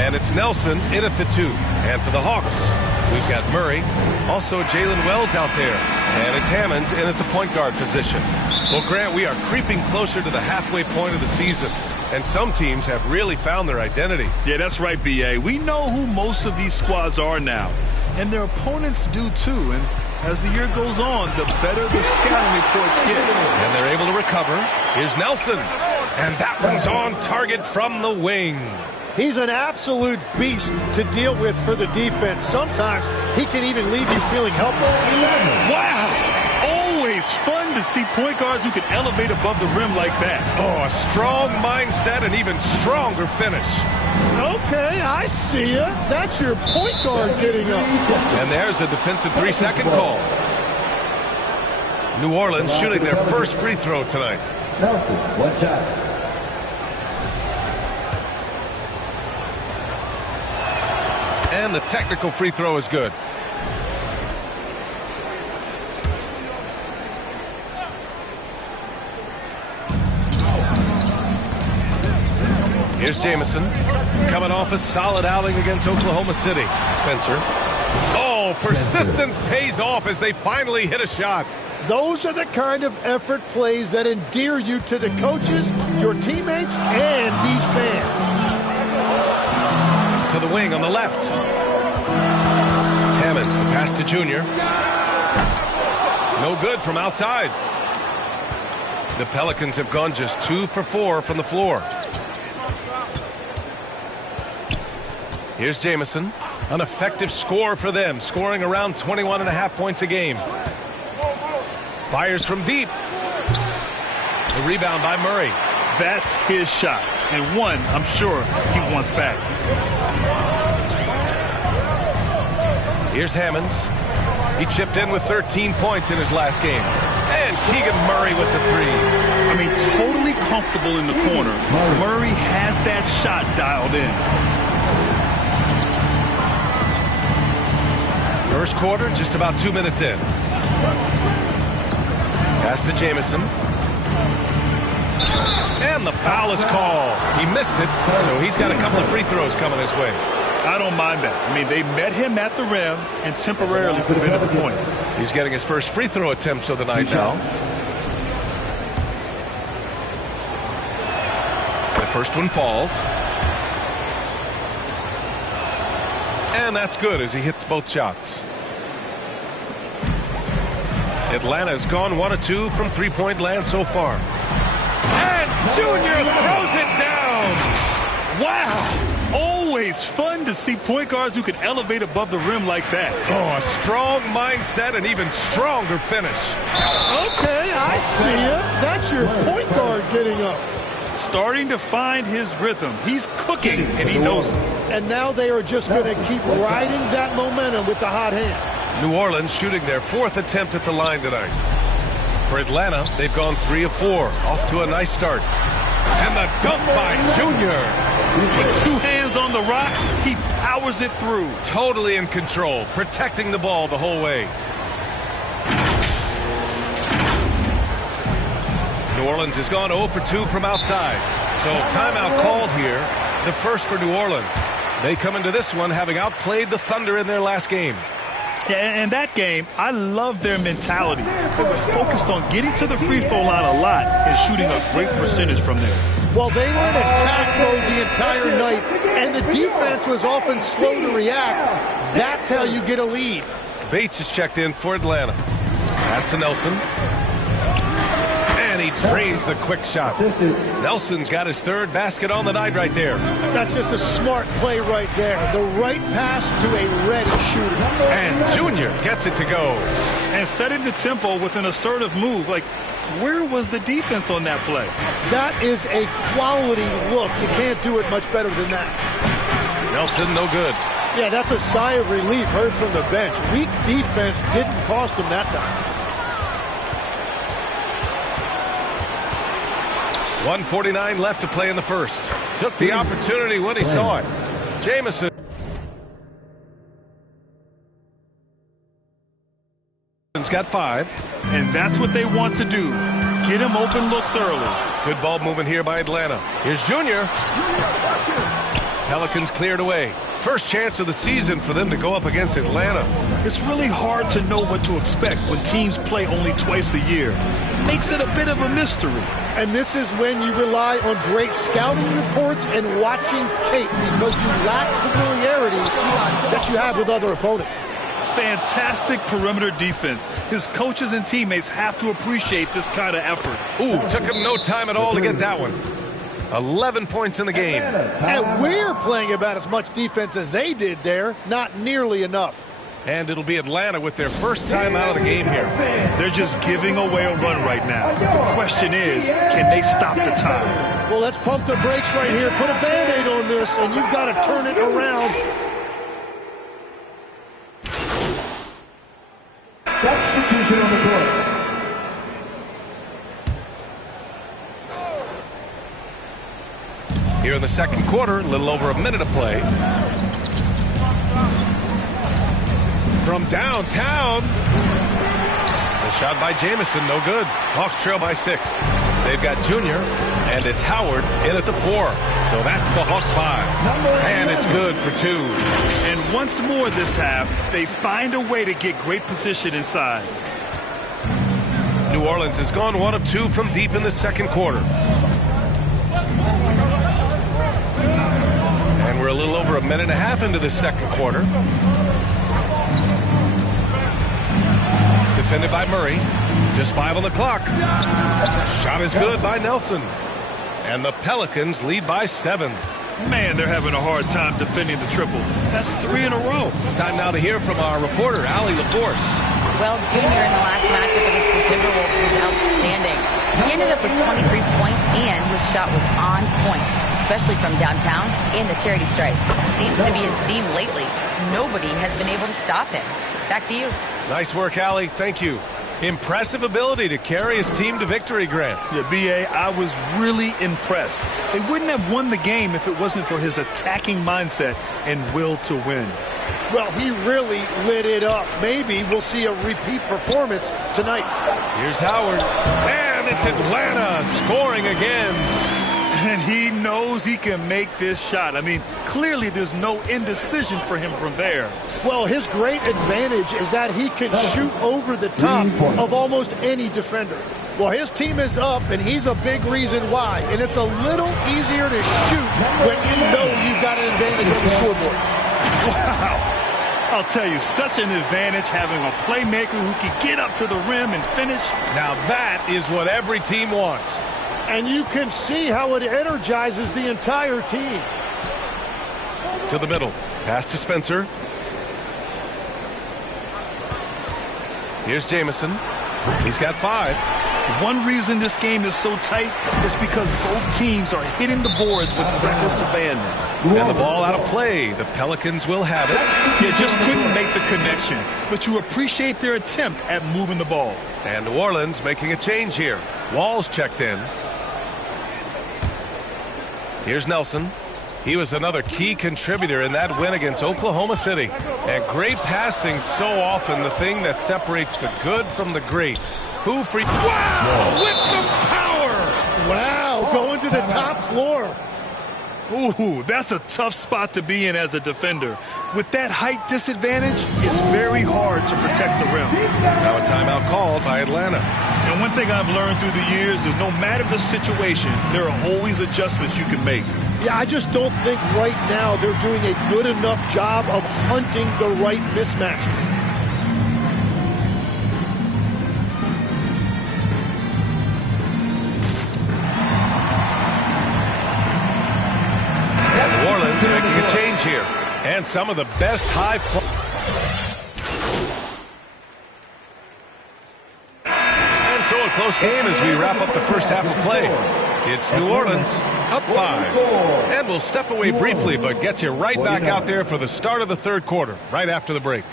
And it's Nelson in at the 2. And for the Hawks, we've got Murray. Also Jalen Wells out there. And it's Hammonds in at the point guard position. Well, Grant, we are creeping closer to the halfway point of the season. And some teams have really found their identity. Yeah, that's right, B.A. We know who most of these squads are now. And their opponents do too. And as the year goes on, the better the scouting reports get. And they're able to recover. Here's Nelson. And that one's on target from the wing. He's an absolute beast to deal with for the defense. Sometimes he can even leave you feeling helpless. Wow! Always fun to see point guards who can elevate above the rim like that. Oh, a strong mindset and even stronger finish. Okay, I see ya. That's your point guard getting up. And there's a defensive 3-second call. New Orleans shooting their first free throw tonight. Nelson, one shot. And the technical free throw is good. Here's Jamison, coming off a solid outing against Oklahoma City. Spencer. Oh, persistence pays off as they finally hit a shot. Those are the kind of effort plays that endear you to the coaches, your teammates, and these fans. To the wing on the left. Hammonds, the pass to Junior. No good from outside. The Pelicans have gone just 2 for 4 from the floor. Here's Jamison. An effective score for them, scoring around 21.5 points a game. Fires from deep. The rebound by Murray. That's his shot, and one I'm sure he wants back. Here's Hammonds. He chipped in with 13 points in his last game. And Keegan Murray with the 3. I mean, totally comfortable in the corner. Murray has that shot dialed in. First quarter, just about 2 minutes in. Pass to Jamison. And the foul is called. He missed it, so he's got a couple of free throws coming his way. I don't mind that. I mean, they met him at the rim and temporarily prevented the points. He's getting his first free throw attempts of the night now. The first one falls. And that's good as he hits both shots. Atlanta's gone 1 of 2 from three-point land so far. And Junior throws it down. Wow! Always fun to see point guards who can elevate above the rim like that. Oh, a strong mindset and even stronger finish. Okay, I see ya. That's your point guard getting up. Starting to find his rhythm. He's cooking, and he knows it. And now they are just going to keep riding that momentum with the hot hand. New Orleans shooting their 4th attempt at the line tonight. For Atlanta, they've gone 3 of 4. Off to a nice start. And the dunk by Junior. With 2 hands on the rock, he powers it through. Totally in control, protecting the ball the whole way. New Orleans has gone 0 for 2 from outside. So timeout called here, the first for New Orleans. They come into this one having outplayed the Thunder in their last game. Yeah, and that game, I love their mentality. They were focused on getting to the free throw line a lot and shooting a great percentage from there. Well, they were in attack mode the entire night, and the defense was often slow to react. That's how you get a lead. Bates is checked in for Atlanta. Pass to Nelson. And he drains the quick shot. Nelson's got his 3rd basket on the night right there. That's just a smart play right there. The right pass to a ready shooter. And Junior gets it to go. And setting the tempo with an assertive move. Like, where was the defense on that play? That is a quality look. You can't do it much better than that. Nelson, no good. Yeah, that's a sigh of relief heard from the bench. Weak defense didn't cost him that time. 1:49 left to play in the first. Took the opportunity when he saw it. Jamison. He's got 5. And that's what they want to do. Get him open looks early. Good ball movement here by Atlanta. Here's Junior. Pelicans cleared away. First chance of the season for them to go up against Atlanta. It's really hard to know what to expect when teams play only twice a year. Makes it a bit of a mystery. And this is when you rely on great scouting reports and watching tape because you lack familiarity that you have with other opponents. Fantastic perimeter defense. His coaches and teammates have to appreciate this kind of effort. Ooh, took him no time at all to get that one. 11 points in the game. And we're playing about as much defense as they did there. Not nearly enough. And it'll be Atlanta with their first time out of the game here. They're just giving away a run right now. The question is, can they stop the time? Well, let's pump the brakes right here. Put a Band-Aid on this, and you've got to turn it around. Substitution on the court. Here in the second quarter, a little over a minute of play. From downtown. The shot by Jamison, no good. Hawks trail by 6. They've got Junior, and it's Howard in at the 4. So that's the Hawks 5. And it's good for 2. And once more this half, they find a way to get great position inside. New Orleans has gone 1 of 2 from deep in the second quarter. And we're a little over a minute and a half into the second quarter. Defended by Murray. Just 5 on the clock. Shot is good by Nelson. And the Pelicans lead by 7. Man, they're having a hard time defending the triple. That's 3 in a row. Time now to hear from our reporter, Allie LaForce. Well, Junior in the last matchup against the Timberwolves was outstanding. He ended up with 23 points, and his shot was on point, especially from downtown and the charity stripe. Seems to be his theme lately. Nobody has been able to stop him. Back to you. Nice work, Allie. Thank you. Impressive ability to carry his team to victory, Grant. Yeah, B.A., I was really impressed. They wouldn't have won the game if it wasn't for his attacking mindset and will to win. Well, he really lit it up. Maybe we'll see a repeat performance tonight. Here's Howard. And it's Atlanta scoring again. And he knows he can make this shot. I mean, clearly there's no indecision for him from there. Well, his great advantage is that he can shoot over the top of almost any defender. Well, his team is up, and he's a big reason why. And it's a little easier to shoot when you know you've got an advantage on the scoreboard. Wow. I'll tell you, such an advantage having a playmaker who can get up to the rim and finish. Now that is what every team wants. And you can see how it energizes the entire team. To the middle. Pass to Spencer. Here's Jamison. He's got 5. One reason this game is so tight is because both teams are hitting the boards with reckless abandon. And the ball out of play. The Pelicans will have it. You just couldn't make the connection, but you appreciate their attempt at moving the ball. And New Orleans making a change here. Wall's checked in. Here's Nelson. He was another key contributor in that win against Oklahoma City. And great passing, so often the thing that separates the good from the great. Who free? Wow! With some power! Wow, going to the top floor. Ooh, that's a tough spot to be in as a defender. With that height disadvantage, it's very hard to protect the rim. Now a timeout called by Atlanta. And one thing I've learned through the years is no matter the situation, there are always adjustments you can make. Yeah, I just don't think right now they're doing a good enough job of hunting the right mismatches. New Orleans making a change here. And some of the best high fly. And so a close game as we wrap up the first half of play. It's New Orleans up 5. And we'll step away briefly, but get you right back out there for the start of the third quarter, right after the break.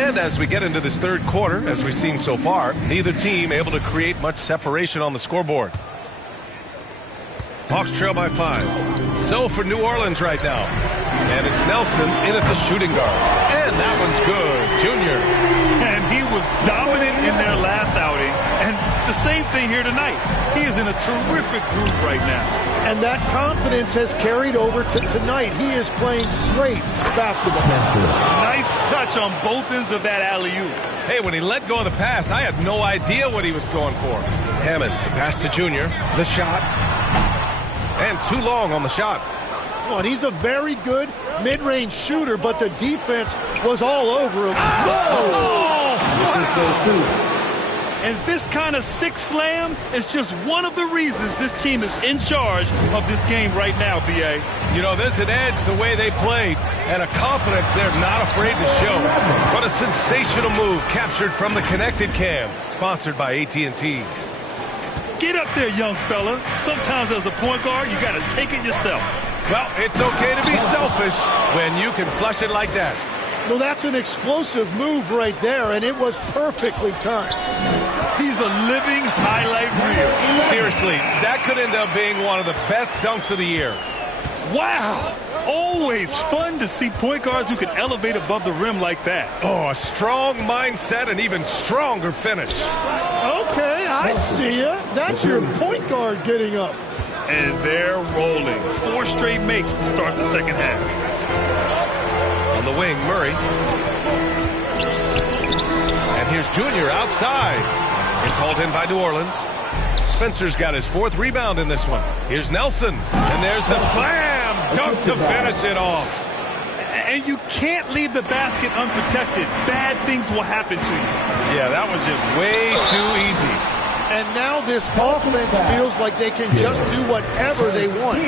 And as we get into this third quarter, as we've seen so far, neither team able to create much separation on the scoreboard. Hawks trail by 5. So for New Orleans right now. And it's Nelson in at the shooting guard. And that one's good. Junior. And he was dominant in their last outing. And the same thing here tonight. He is in a terrific groove right now. And that confidence has carried over to tonight. He is playing great basketball. Nice touch on both ends of that alley-oop. Hey, when he let go of the pass, I had no idea what he was going for. Hammonds, the pass to Junior. The shot. And too long on the shot. Oh, and he's a very good mid-range shooter, but the defense was all over him. Whoa! And this kind of sick slam is just one of the reasons this team is in charge of this game right now, B.A. You know, there's an edge the way they played and a confidence they're not afraid to show. What a sensational move captured from the connected cam, sponsored by AT&T. Get up there, young fella. Sometimes as a point guard, you got to take it yourself. Well, it's okay to be selfish when you can flush it like that. Well, that's an explosive move right there, and it was perfectly timed. He's a living highlight reel. Seriously, that could end up being one of the best dunks of the year. Wow. Always fun to see point guards who can elevate above the rim like that. Oh, a strong mindset and even stronger finish. Okay, I see ya. That's your point guard getting up. And they're rolling. 4 straight makes to start the second half. On the wing, Murray. And here's Junior outside. It's hauled in by New Orleans. Spencer's got his 4th rebound in this one. Here's Nelson. And there's the slam. Dunk to finish it off. And you can't leave the basket unprotected. Bad things will happen to you. Yeah, that was just way too easy. And now this offense feels like they can just do whatever they want.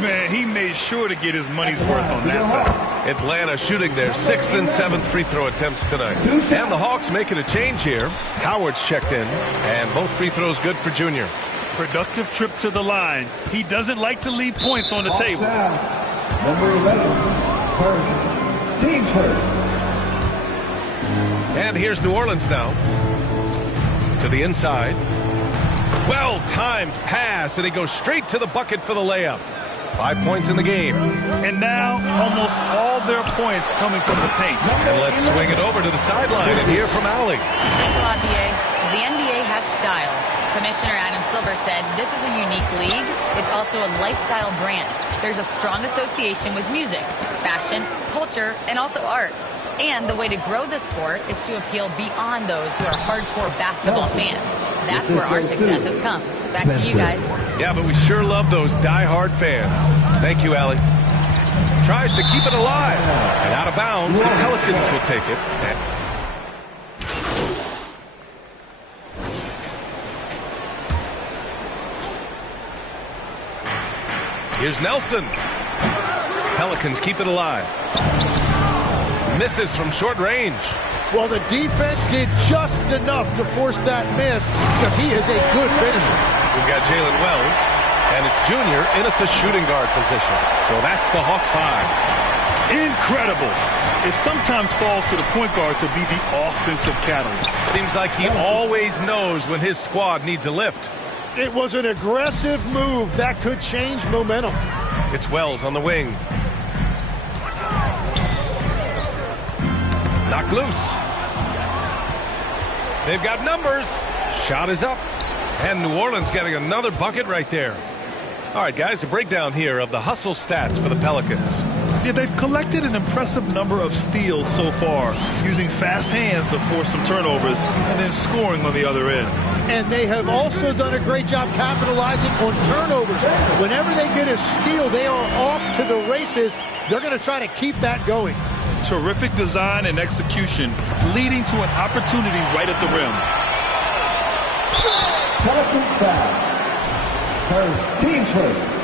Man, he made sure to get his money's worth on that foul. Atlanta shooting their 6th and 7th free throw attempts tonight. And the Hawks making a change here. Howard's checked in, and both free throws good for Junior. Productive trip to the line. He doesn't like to leave points on the table. Number 11, first. Team first. And here's New Orleans now. To the inside. Well-timed pass, and he goes straight to the bucket for the layup. 5 points in the game. And now, almost all their points coming from the paint. And let's swing it over to the sideline and hear from Allie. Thanks a lot, B.A. The NBA has style. Commissioner Adam Silver said this is a unique league. It's also a lifestyle brand. There's a strong association with music, fashion, culture, and also art. And the way to grow the sport is to appeal beyond those who are hardcore basketball fans. That's where our success has come. Back to you guys. Yeah, but we sure love those die-hard fans. Thank you, Allie. Tries to keep it alive. And out of bounds, the Pelicans will take it. Here's Nelson. Pelicans keep it alive. Misses from short range. Well, the defense did just enough to force that miss because he is a good finisher. We've got Jalen Wells, and it's Junior in at the shooting guard position. So that's the Hawks 5. Incredible. It sometimes falls to the point guard to be the offensive catalyst. Seems like he always knows when his squad needs a lift. It was an aggressive move that could change momentum. It's Wells on the wing. Knocked loose. They've got numbers. Shot is up. And New Orleans getting another bucket right there. All right, guys, a breakdown here of the hustle stats for the Pelicans. Yeah, they've collected an impressive number of steals so far, using fast hands to force some turnovers and then scoring on the other end. And they have also done a great job capitalizing on turnovers. Whenever they get a steal, they are off to the races. They're going to try to keep that going. Terrific design and execution, leading to an opportunity right at the rim. Pelicans foul. First, team first.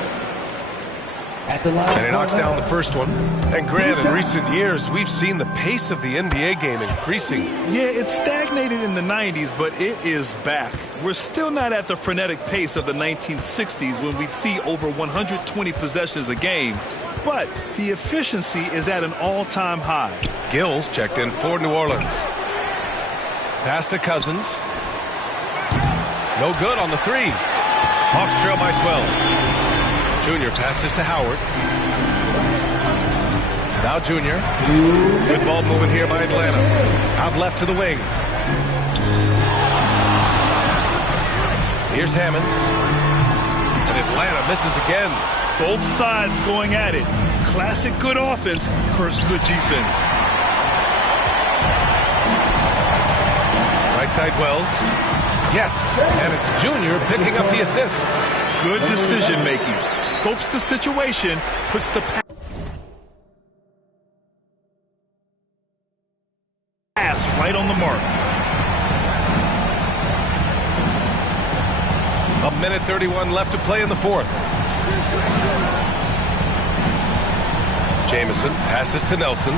At the line. And he knocks down the first one. And Grant, in recent years, we've seen the pace of the NBA game increasing. Yeah, it stagnated in the 90s, but it is back. We're still not at the frenetic pace of the 1960s when we'd see over 120 possessions a game. But the efficiency is at an all-time high. Gills checked in for New Orleans. Pass to Cousins. No good on the 3. Hawks trail by 12. Junior passes to Howard. Now Junior. Good ball movement here by Atlanta. Out left to the wing. Here's Hammonds. And Atlanta misses again. Both sides going at it. Classic good offense versus good defense. Right side Wells. Yes, and it's Junior picking up the assist. Good decision making. Scopes the situation, puts the pass right on the mark. A minute 31 left to play in the fourth. Jamison passes to Nelson.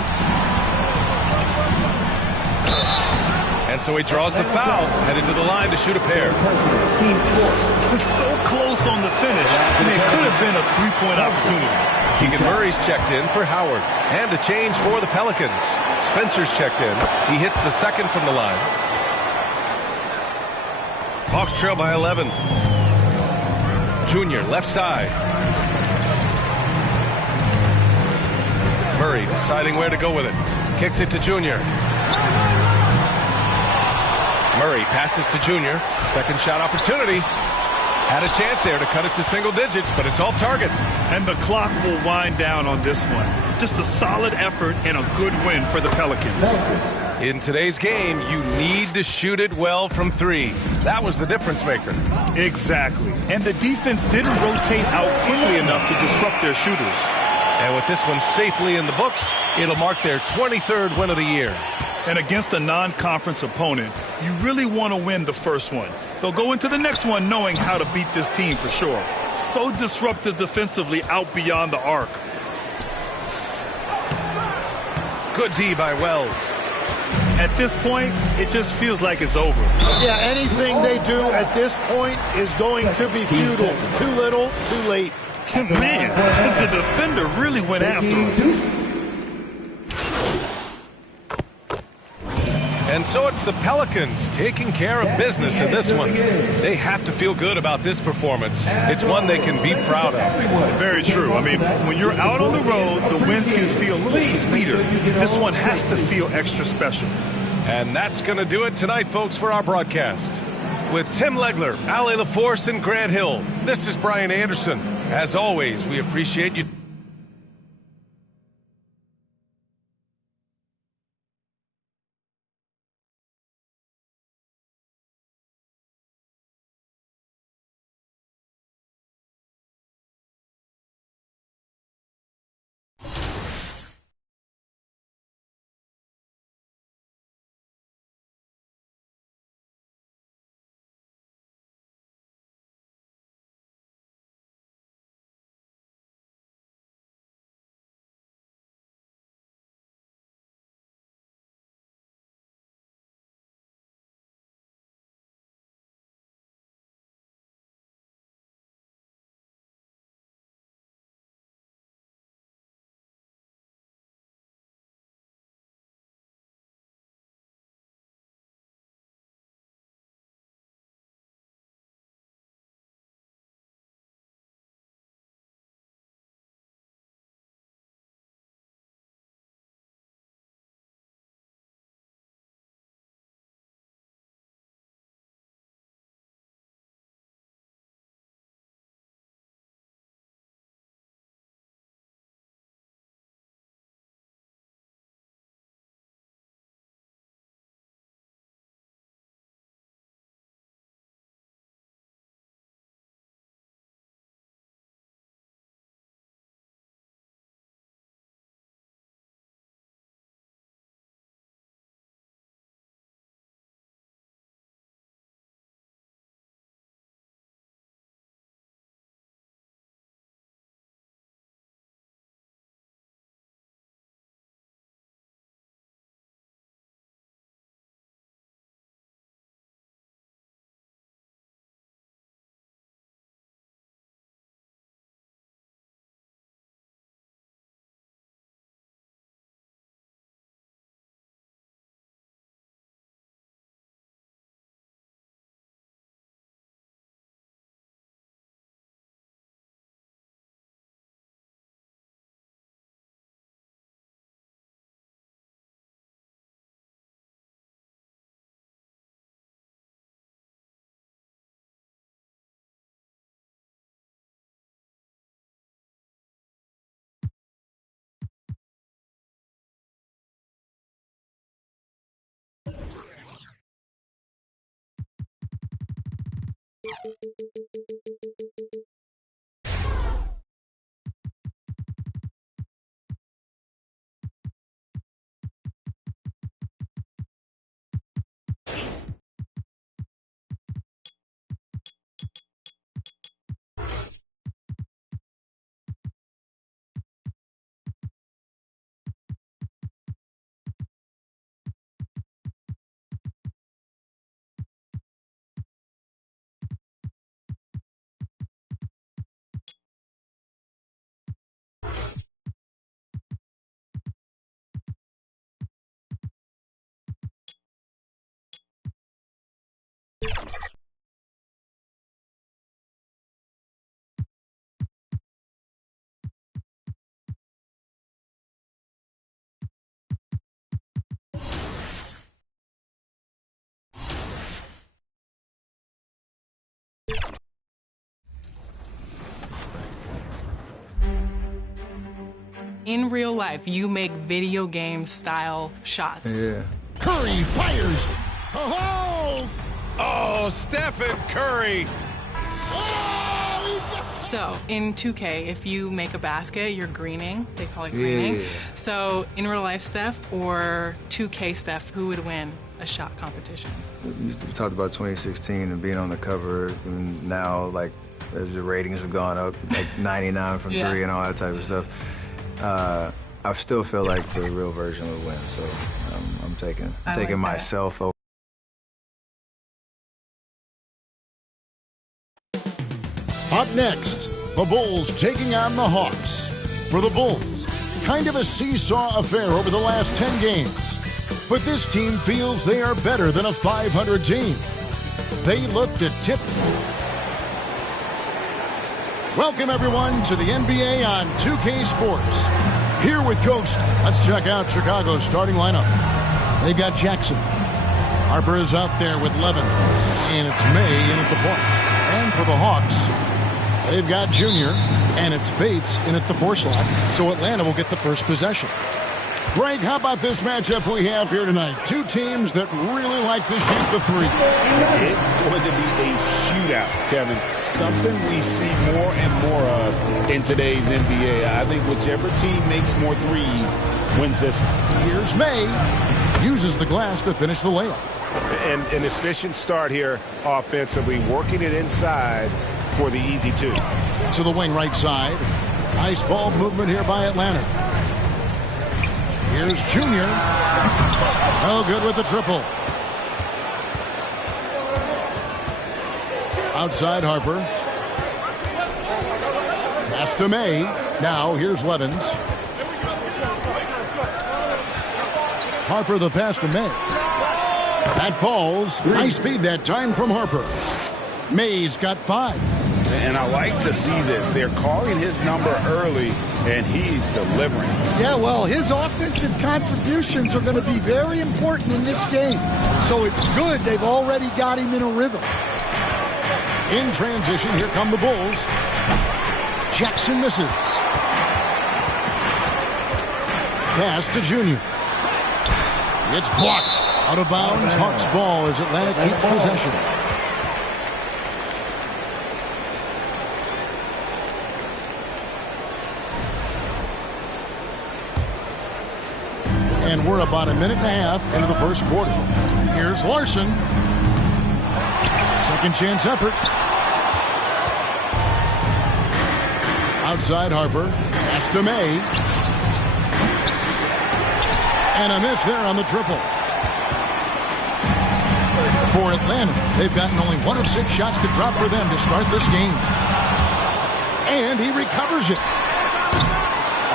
And so he draws the foul, headed to the line to shoot a pair. It's so close on the finish, and it could have been a three-point opportunity. Keegan Murray's checked in for Howard. And a change for the Pelicans. Spencer's checked in. He hits the second from the line. Hawks trail by 11. Junior, left side. Murray deciding where to go with it. Kicks it to Junior. Murray passes to Junior. Second shot opportunity. Had a chance there to cut it to single digits, but it's off target. And the clock will wind down on this one. Just a solid effort and a good win for the Pelicans. In today's game, you need to shoot it well from three. That was the difference maker. Exactly. And the defense didn't rotate out quickly enough to disrupt their shooters. And with this one safely in the books, it'll mark their 23rd win of the year. And against a non-conference opponent, you really want to win the first one. They'll go into the next one knowing how to beat this team for sure. So disruptive defensively out beyond the arc. Good D by Wells. At this point, it just feels like it's over. Yeah, anything they do at this point is going to be futile. Too little, too late. Man, the defender really went after him. And so it's the Pelicans taking care of business in this one. They have to feel good about this performance. It's one they can be proud of. Very true. I mean, when you're out on the road, the wins can feel a little sweeter. This one has to feel extra special. And that's going to do it tonight, folks, for our broadcast. With Tim Legler, Ali LaForce, and Grant Hill, this is Brian Anderson. As always, we appreciate you. In real life, you make video game style shots. Yeah. Curry fires. Oh! Oh, Stephen Curry. So in 2K, if you make a basket, you're greening. They call it greening. Yeah. So in real life, Steph or 2K Steph, who would win a shot competition? We talked about 2016 and being on the cover, and now, like, as the ratings have gone up, like 99 from Yeah. three and all that type of stuff, I still feel like the real version would win. So I'm taking like that. myself over. Up next, the Bulls taking on the Hawks. For the Bulls, kind of a seesaw affair over the last 10 games. But this team feels they are better than a 500 team. They look to tip. Welcome, everyone, to the NBA on 2K Sports. Here with Coach, let's check out Chicago's starting lineup. They've got Jackson. Harper is out there with Levin. And it's May in at the point. And for the Hawks, they've got Junior. And it's Bates in at the 4 slot. So Atlanta will get the first possession. Greg, how about this matchup we have here tonight? Two teams that really like to shoot the three. It's going to be a shootout, Kevin. Something we see more and more of in today's NBA. I think whichever team makes more threes wins this one. Here's May. Uses the glass to finish the layup. And an efficient start here offensively, working it inside for the easy two. To the wing right side. Nice ball movement here by Atlanta. Here's Junior. No good with the triple. Outside Harper. Pass to May. Now here's Levins. Harper the pass to May. That falls. Nice feed that time from Harper. May's got 5. And I like to see this. They're calling his number early, and he's delivering. Yeah, well, his offensive contributions are going to be very important in this game. So it's good they've already got him in a rhythm. In transition, here come the Bulls. Jackson misses. Pass to Junior. It's blocked. Out of bounds. Hawks ball as Atlanta keeps possession. And we're about a minute and a half into the first quarter. Here's Larson. Second chance effort. Outside Harper. Pass to May. And a miss there on the triple. For Atlanta, they've gotten only 1 of 6 shots to drop for them to start this game. And he recovers it.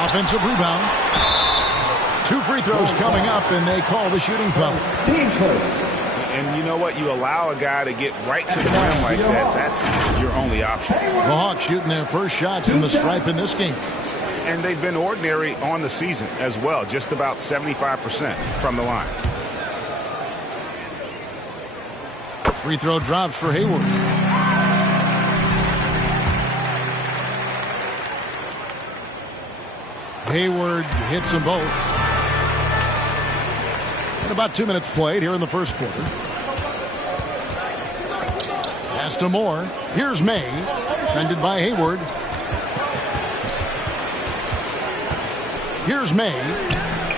Offensive rebound. 2 free throws coming up, and they call the shooting foul. Team first. And you know what? You allow a guy to get right to the rim like that. That's your only option. The Hawks shooting their first shots from the stripe in this game. And they've been ordinary on the season as well, just about 75% from the line. Free throw drops for Hayward. Hayward hits them both. And about 2 minutes played here in the first quarter. Pass to Moore. Here's May. Defended by Hayward. Here's May.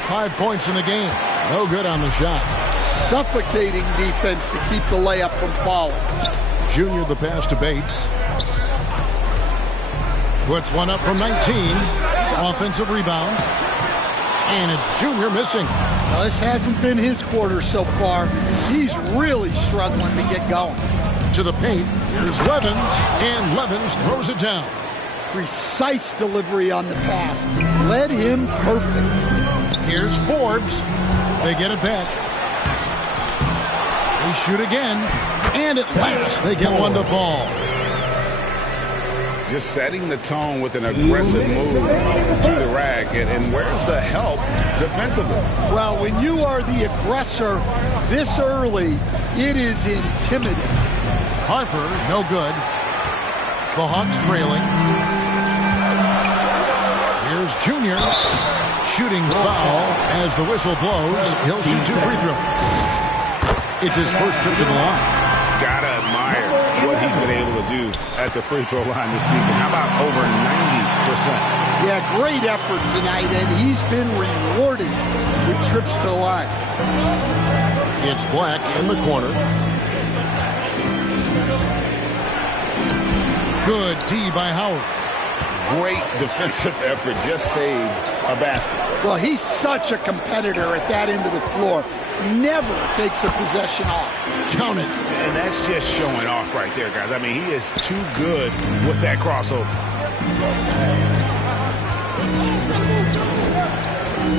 5 points in the game. No good on the shot. Suffocating defense to keep the layup from falling. Junior the pass to Bates. Puts one up from 19. Offensive rebound. And it's Junior missing. Now, this hasn't been his quarter so far. He's really struggling to get going. To the paint. Here's Levens. And Levens throws it down. Precise delivery on the pass. Led him perfect. Here's Forbes. They get it back. They shoot again. And at last, they get one to fall. Just setting the tone with an aggressive move to the rack. And where's the help defensively? Well, when you are the aggressor this early, it is intimidating. Harper, no good. The Hawks trailing. Here's Junior. Shooting foul as the whistle blows. He'll shoot 2 free throws. It's his first trip to the line. Gotta admire what he's been able to do at the free throw line this season. How about over 90%? Yeah, great effort tonight, and he's been rewarded with trips to the line. It's Black in the corner. Good D by Howard. Great defensive effort. Just saved a basket. Well, he's such a competitor at that end of the floor. Never takes a possession off. Count it. And that's just showing off right there, guys. I mean, he is too good with that crossover.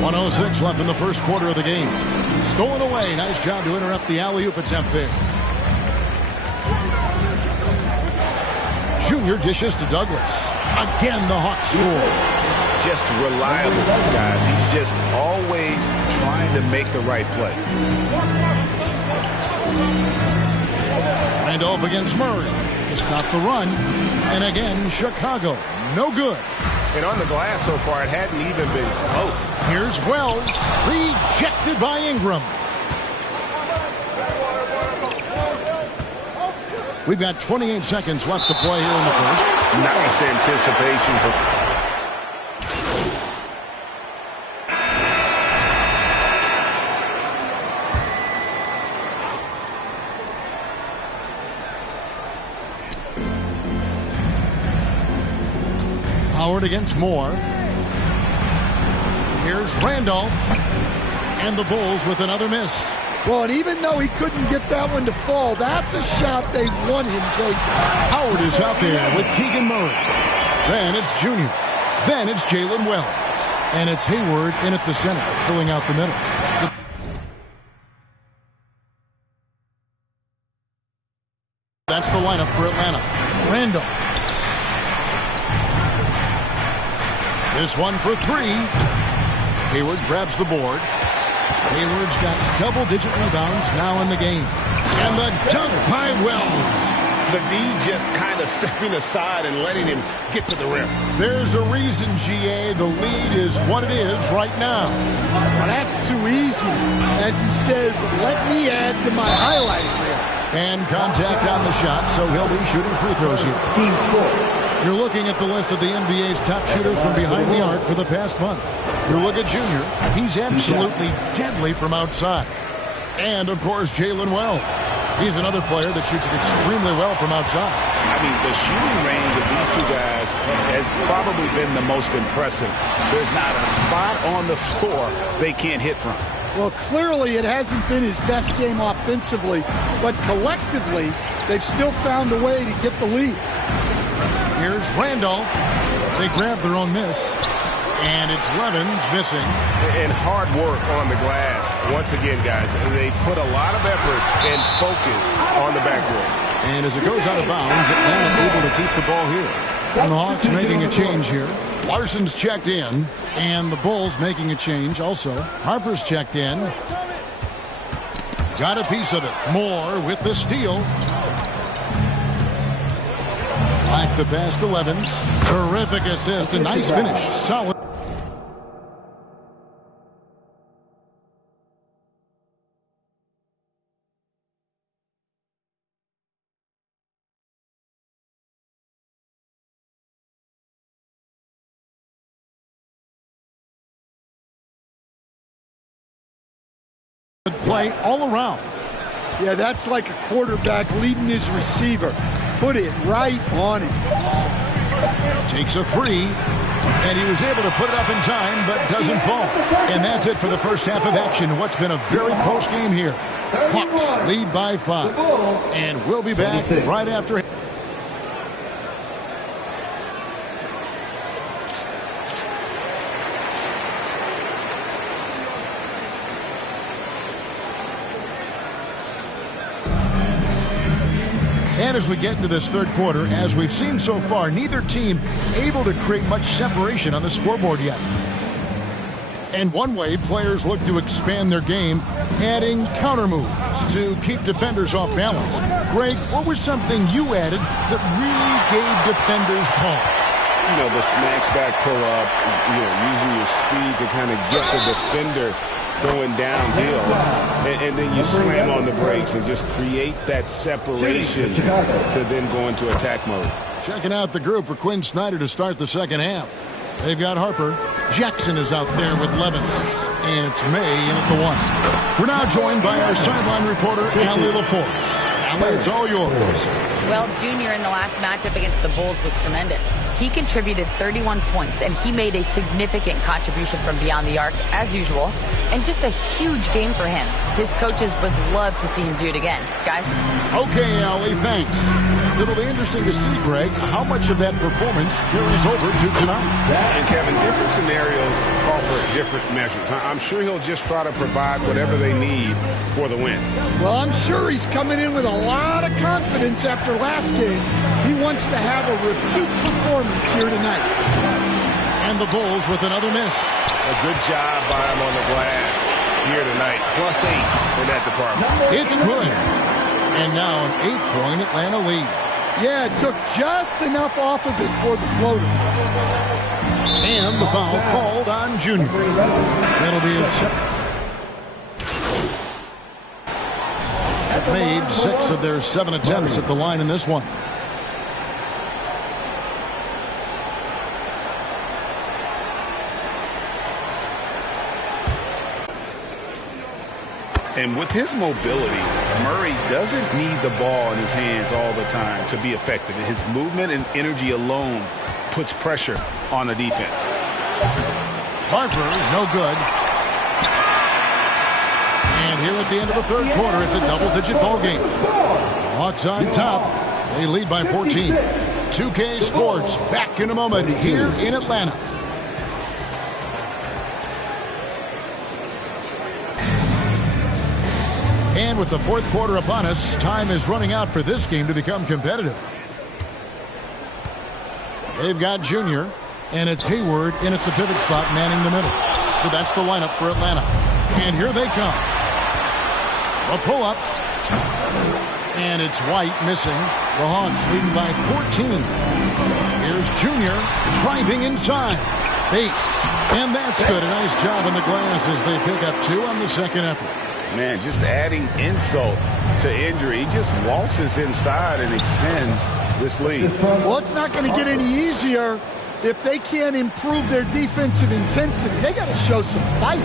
1:06 left in the first quarter of the game. Stolen away. Nice job to interrupt the alley-oop attempt there. Junior dishes to Douglas. Again, the Hawks score. Just reliable, guys. He's just always trying to make the right play. Randolph against Murray to stop the run. And again, Chicago. No good. And on the glass so far, it hadn't even been close. Here's Wells. Rejected by Ingram. We've got 28 seconds left to play here in the first. Nice anticipation for... Howard against Moore. Here's Randolph. And the Bulls with another miss. Well, and even though he couldn't get that one to fall, that's a shot they want him taking. Howard is out there with Keegan Murray. Then it's Junior. Then it's Jalen Wells. And it's Hayward in at the center, filling out the middle. That's the lineup for Atlanta. Randolph. This one for 3. Hayward grabs the board. Hayward's got double-digit rebounds now in the game. And the dunk by Wells. The D just kind of stepping aside and letting him get to the rim. There's a reason, GA, the lead is what it is right now. Well, that's too easy. As he says, let me add to my highlight reel. And contact on the shot, so he'll be shooting free throws here. Team score. You're looking at the list of the NBA's top shooters from behind the arc for the past month. You look at Junior. He's absolutely deadly from outside. And, of course, Jalen Wells. He's another player that shoots it extremely well from outside. I mean, the shooting range of these two guys has probably been the most impressive. There's not a spot on the floor they can't hit from. Well, clearly it hasn't been his best game offensively, but collectively, they've still found a way to get the lead. Here's Randolph. They grab their own miss. And it's Levens missing. And hard work on the glass. Once again, guys, they put a lot of effort and focus on the backboard. And as it goes out of bounds, Atlanta able to keep the ball here. And the Hawks making a change here. Larson's checked in. And the Bulls making a change also. Harper's checked in. Got a piece of it. Moore with the steal. Black the pass to Levens. Terrific assist. A nice finish. Solid. play all around. Yeah, that's like a quarterback leading his receiver. Put it right on him. Takes a three, and he was able to put it up in time, but doesn't fall. And that's it for the first half of action. What's been a very close game here. Hawks lead by 5. And we'll be back right after. And as we get into this third quarter, as we've seen so far, neither team able to create much separation on the scoreboard yet. And one way players look to expand their game, adding counter moves to keep defenders off balance. Greg, what was something you added that really gave defenders pause? You know, the snatch back pull up, using your speed to kind of get the defender going downhill, and then you slam on the brakes and just create that separation to then go into attack mode. Checking out the group for Quinn Snyder to start the second half. They've got Harper. Jackson is out there with Levins. And it's May in at the 1. We're now joined by our sideline reporter, Allie LaForce. Allie, it's all yours. Well, Junior in the last matchup against the Bulls was tremendous. He contributed 31 points, and he made a significant contribution from beyond the arc, as usual, and just a huge game for him. His coaches would love to see him do it again. Guys? Okay, Allie, thanks. It'll be interesting to see, Greg, how much of that performance carries over to tonight. And, Kevin, different scenarios call for different measures. I'm sure he'll just try to provide whatever they need for the win. Well, I'm sure he's coming in with a lot of confidence after last game. He wants to have a repeat performance here tonight. And the Bulls with another miss. A good job by him on the glass here tonight. +8 in that department. It's good. And now an 8-point Atlanta lead. Yeah, it took just enough off of it for the floater. And the foul called on Junior. That'll be his second. Made 6 of their 7 attempts at the line in this one. And with his mobility, Murray doesn't need the ball in his hands all the time to be effective. His movement and energy alone puts pressure on the defense. Harper, no good. And here at the end of the third quarter, it's a double-digit ball game. Hawks on top. They lead by 14. 2K Sports back in a moment here in Atlanta. And with the fourth quarter upon us, time is running out for this game to become competitive. They've got Junior, and it's Hayward in at the pivot spot, manning the middle. So that's the lineup for Atlanta. And here they come. A pull-up. And it's White missing. The Hawks leading by 14. Here's Junior driving inside. Bates. And that's good. A nice job on the glass as they pick up 2 on the second effort. Man, just adding insult to injury. He just waltzes inside and extends this lead. Well, it's not going to get any easier if they can't improve their defensive intensity. They got to show some fight.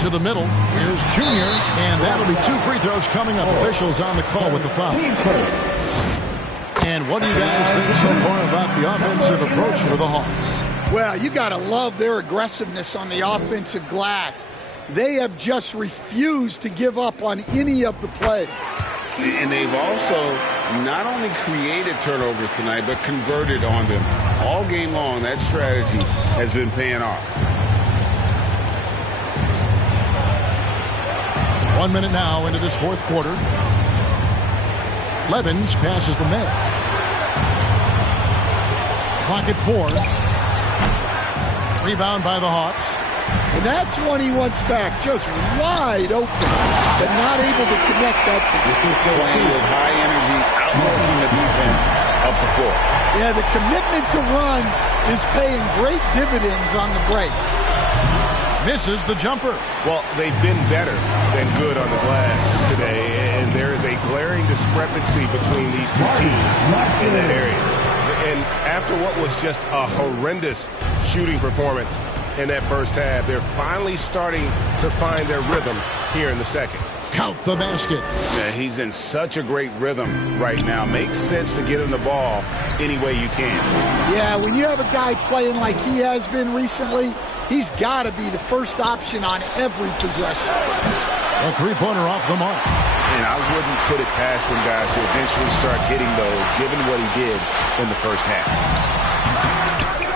To the middle. Here's Junior, and that'll be 2 free throws coming up. Officials on the call with the foul. And what do you guys think so far about the offensive approach for the Hawks? Well, you got to love their aggressiveness on the offensive glass. They have just refused to give up on any of the plays. And they've also not only created turnovers tonight, but converted on them. All game long, that strategy has been paying off. 1 minute now into this fourth quarter. Levins passes to May. Clock at 4. Rebound by the Hawks. And that's one he wants back, just wide open, but not able to connect that to This is playing with high energy, outworking the defense up the floor. Yeah, the commitment to run is paying great dividends on the break. Misses the jumper. Well, they've been better than good on the glass today, and there is a glaring discrepancy between these two teams in that area. And after what was just a horrendous shooting performance in that first half. They're finally starting to find their rhythm here in the second. Count the basket. Yeah, he's in such a great rhythm right now. Makes sense to get him the ball any way you can. Yeah, when you have a guy playing like he has been recently, he's got to be the first option on every possession. A three-pointer off the mark. And I wouldn't put it past him, guys, to eventually start hitting those, given what he did in the first half.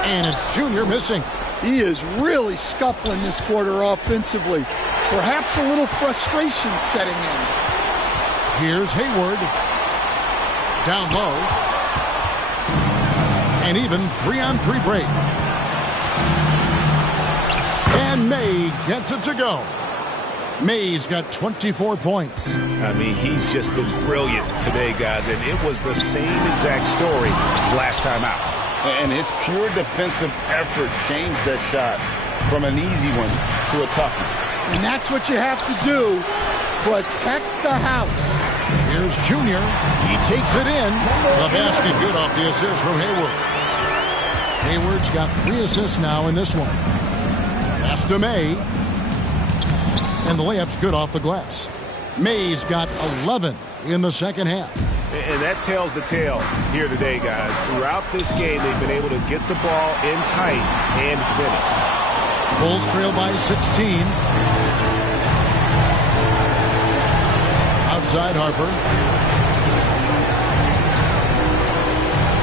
And it's Junior missing. He is really scuffling this quarter offensively. Perhaps a little frustration setting in. Here's Hayward. Down low. And even 3-on-3 break. And May gets it to go. May's got 24 points. I mean, he's just been brilliant today, guys, and it was the same exact story last time out. And his pure defensive effort changed that shot from an easy one to a tough one. And that's what you have to do. Protect the house. Here's Junior. He takes it in. The basket good off the assist from Hayward. Hayward's got 3 assists now in this one. Pass to May. And the layup's good off the glass. May's got 11 in the second half. And that tells the tale here today, guys. Throughout this game, they've been able to get the ball in tight and finish. Bulls trail by 16. Outside Harper.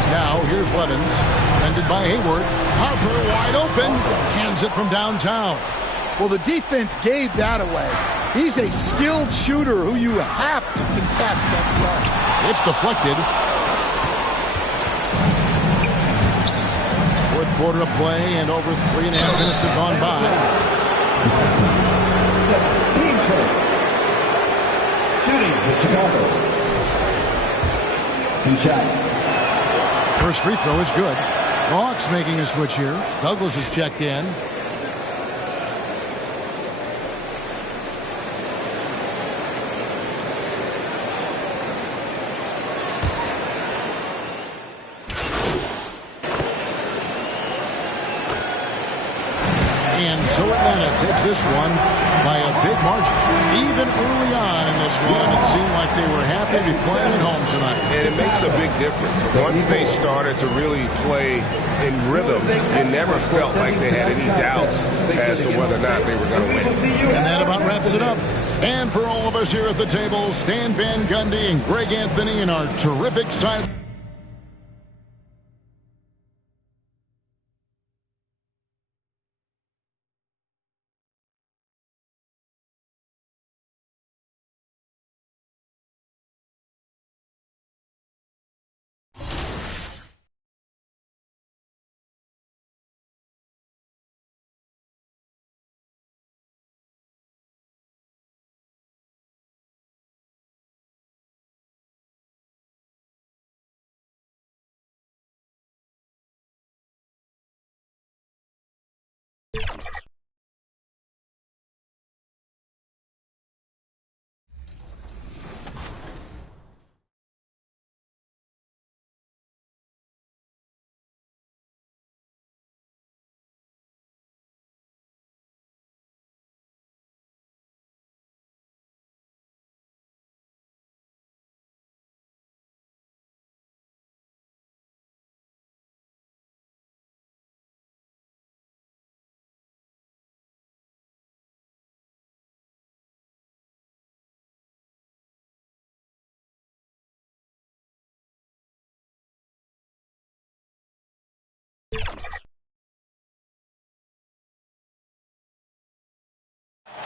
Now here's Levens. Defended by Hayward. Harper wide open. Cans it from downtown. Well, the defense gave that away. He's a skilled shooter who you have to contest that play. It's deflected. Fourth quarter of play, and over 3.5 minutes have gone by. Team first. Shooting for Chicago. 2 shots. First free throw is good. Hawks making a switch here. Douglas is checked in. So Atlanta takes this one by a big margin. Even early on in this one, it seemed like they were happy to be playing at home tonight. And it makes a big difference. Once they started to really play in rhythm, it never felt like they had any doubts as to whether or not they were going to win. And that about wraps it up. And for all of us here at the table, Stan Van Gundy and Greg Anthony in our terrific side.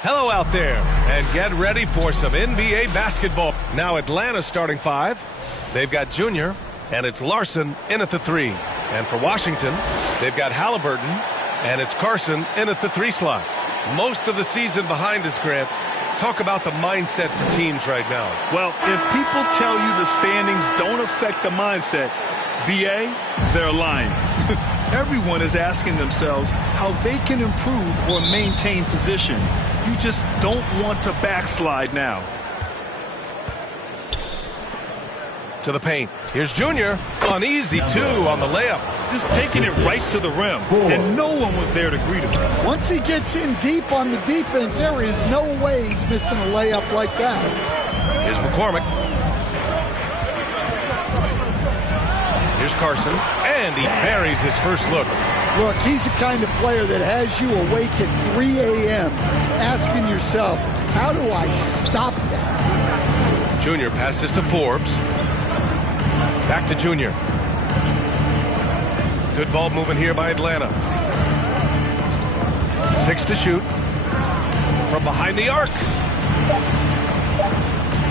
Hello out there, and get ready for some NBA basketball. Now Atlanta starting 5. They've got Junior, and it's Larson in at the 3. And for Washington, they've got Halliburton, and it's Carson in at the 3 slot. Most of the season behind us, Grant. Talk about the mindset for teams right now. Well, if people tell you the standings don't affect the mindset, BA, they're lying. Everyone is asking themselves how they can improve or maintain position. You just don't want to backslide now. To the paint. Here's Junior. An easy 2 on the layup. Just taking it right to the rim, and no one was there to greet him. Once he gets in deep on the defense, there is no way he's missing a layup like that. Here's McCormick. Here's Carson, and he buries his first look. Look, he's the kind of player that has you awake at 3 a.m. asking yourself, how do I stop that? Junior passes to Forbes. Back to Junior. Good ball movement here by Atlanta. 6 to shoot. From behind the arc.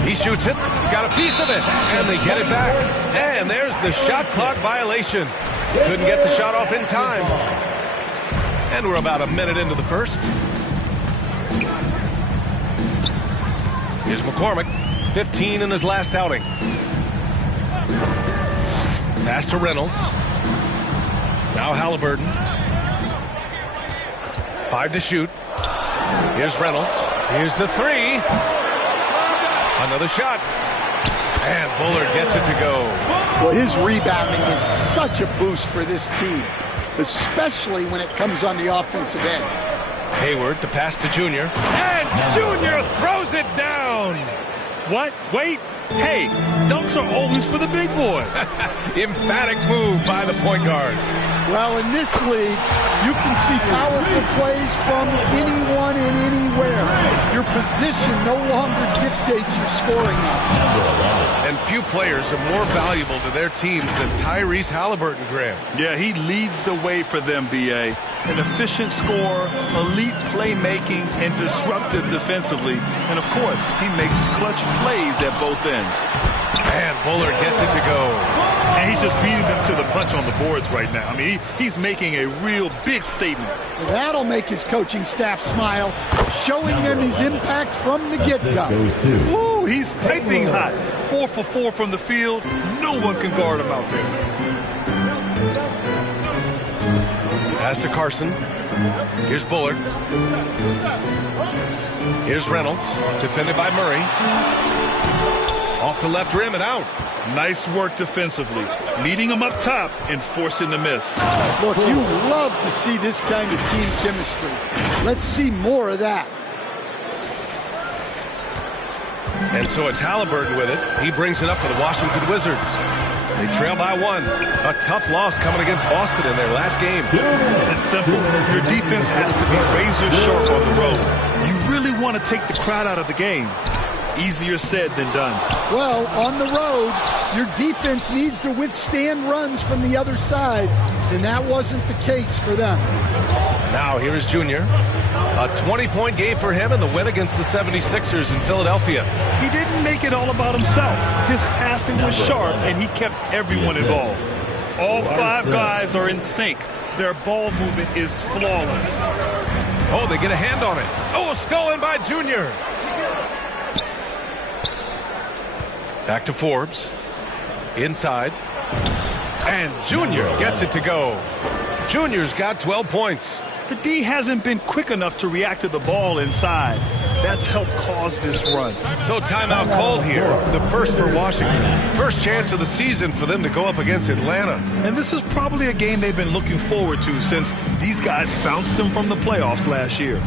He shoots it. Got a piece of it. And they get it back. And there's the shot clock violation. Couldn't get the shot off in time. And we're about a minute into the first. Here's McCormick. 15 in his last outing. Pass to Reynolds. Now Halliburton. 5 to shoot. Here's Reynolds. Here's the 3. Another shot. And Bullard gets it to go. Well, his rebounding is such a boost for this team, especially when it comes on the offensive end. Hayward, the pass to Junior. And Junior throws it down. What? Wait. Hey, dunks are always for the big boys. Emphatic move by the point guard. Well, in this league, you can see powerful plays from anyone and anywhere. Your position no longer dictates your scoring option. And few players are more valuable to their teams than Tyrese Halliburton, Graham. Yeah, he leads the way for them, B.A. An efficient scorer, elite playmaking, and disruptive defensively. And, of course, he makes clutch plays at both ends. And Bullard gets it to go. And he's just beating them to the punch on the boards right now. I mean, he's making a real big statement. That'll make his coaching staff smile, showing them his impact from the get-go. Woo, he's piping hot. 4 for 4 from the field. No one can guard him out there. Pass to Carson. Here's Bullard. Here's Reynolds. Defended by Murray. Off the left rim and out. Nice work defensively. Meeting him up top and forcing the miss. Look, you love to see this kind of team chemistry. Let's see more of that. And so it's Halliburton with it. He brings it up for the Washington Wizards. They trail by 1. A tough loss coming against Boston in their last game. It's simple. Your defense has to be razor sharp on the road. You really want to take the crowd out of the game. Easier said than done. Well, on the road, your defense needs to withstand runs from the other side, and that wasn't the case for them. Now here is Junior. A 20-point game for him in the win against the 76ers in Philadelphia. He didn't make it all about himself. His passing was sharp, and he kept everyone involved. All 5 guys are in sync. Their ball movement is flawless. Oh, they get a hand on it. Oh, stolen by Junior. Back to Forbes. Inside. And Junior gets it to go. Junior's got 12 points. The D hasn't been quick enough to react to the ball inside. That's helped cause this run. So timeout called here. The first for Washington. First chance of the season for them to go up against Atlanta. And this is probably a game they've been looking forward to since these guys bounced them from the playoffs last year.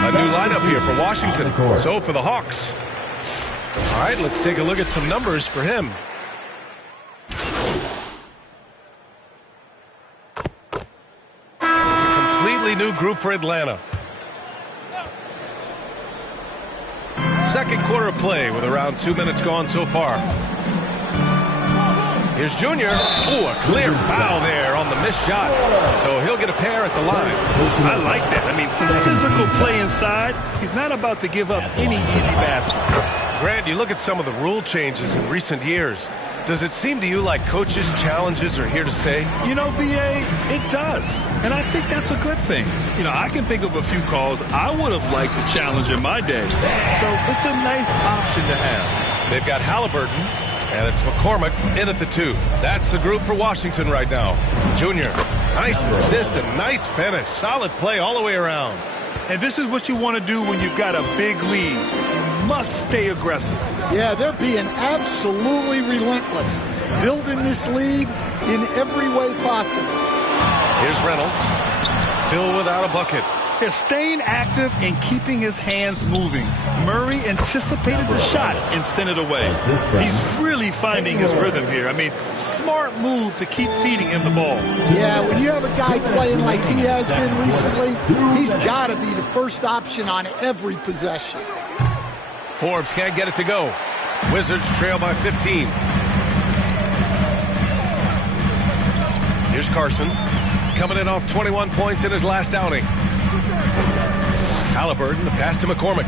A new lineup here for Washington. So for the Hawks. All right, let's take a look at some numbers for him. It's a completely new group for Atlanta. Second quarter of play with around 2 minutes gone so far. Here's Junior. Ooh, a clear foul there on the missed shot. So he'll get a pair at the line. I like that. I mean, physical play inside. He's not about to give up any easy baskets. Grant, you look at some of the rule changes in recent years. Does it seem to you like coaches' challenges are here to stay? You know, B.A., it does. And I think that's a good thing. You know, I can think of a few calls I would have liked to challenge in my day. So it's a nice option to have. They've got Halliburton. And it's McCormick in at the 2. That's the group for Washington right now. Junior, nice assist and nice finish. Solid play all the way around. And this is what you want to do when you've got a big lead. You must stay aggressive. Yeah, they're being absolutely relentless, building this lead in every way possible. Here's Reynolds, still without a bucket. They're staying active and keeping his hands moving. Murray anticipated the shot and sent it away. He's really finding his rhythm here. I mean, smart move to keep feeding him the ball. Yeah, when you have a guy playing like he has been recently, he's got to be the first option on every possession. Forbes can't get it to go. Wizards trail by 15. Here's Carson, coming in off 21 points in his last outing. Halliburton, the pass to McCormick.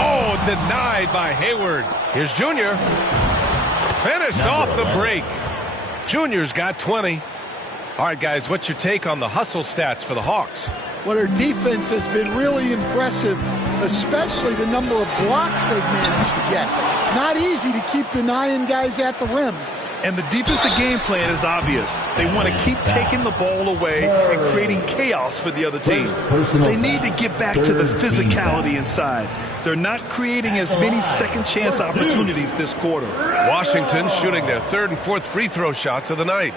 Oh, denied by Hayward. Here's Junior. Finished off the break. Junior's got 20. All right, guys, what's your take on the hustle stats for the Hawks? Well, their defense has been really impressive, especially the number of blocks they've managed to get. It's not easy to keep denying guys at the rim. And the defensive game plan is obvious. They want to keep taking the ball away and creating chaos for the other team. They need to get back to the physicality inside. They're not creating as many second chance opportunities this quarter. Washington shooting their third and fourth free throw shots of the night.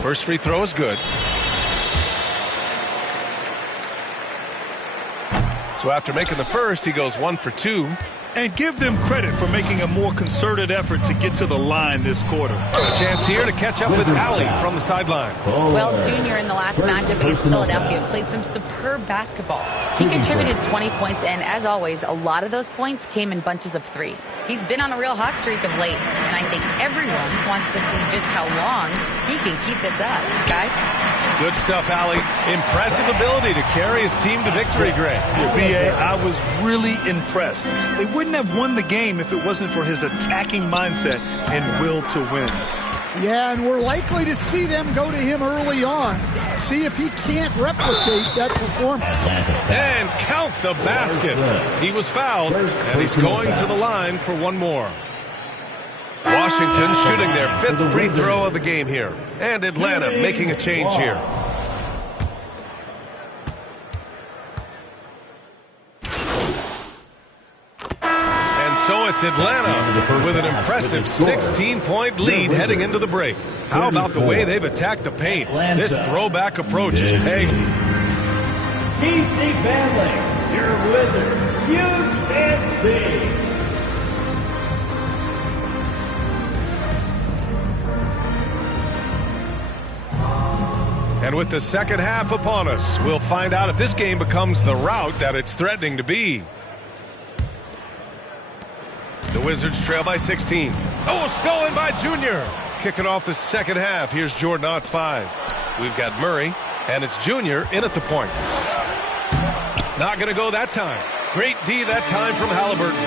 First free throw is good. So after making the first, he goes 1 for 2. And give them credit for making a more concerted effort to get to the line this quarter. A chance here to catch up with Allie from the sideline. Well, Junior in the last matchup against Philadelphia played some superb basketball. He contributed 20 points, and as always, a lot of those points came in bunches of 3. He's been on a real hot streak of late, and I think everyone wants to see just how long he can keep this up. Guys? Good stuff, Allie. Impressive ability to carry his team to victory, Greg. B.A., I was really impressed. They wouldn't have won the game if it wasn't for his attacking mindset and will to win. Yeah, and we're likely to see them go to him early on. See if he can't replicate that performance. And count the basket. He was fouled, and he's going to the line for one more. Washington shooting their 5th free throw of the game here. And Atlanta making a change here. And so it's Atlanta with an impressive 16-point lead heading into the break. How about the way they've attacked the paint? This throwback approach is paying. PC Family, your Wizards, you can't see. And with the second half upon us, we'll find out if this game becomes the rout that it's threatening to be. The Wizards trail by 16. Oh, stolen by Junior. Kicking off the second half. Here's Jordan Ott's 5. We've got Murray, and it's Junior in at the point. Not going to go that time. Great D that time from Halliburton.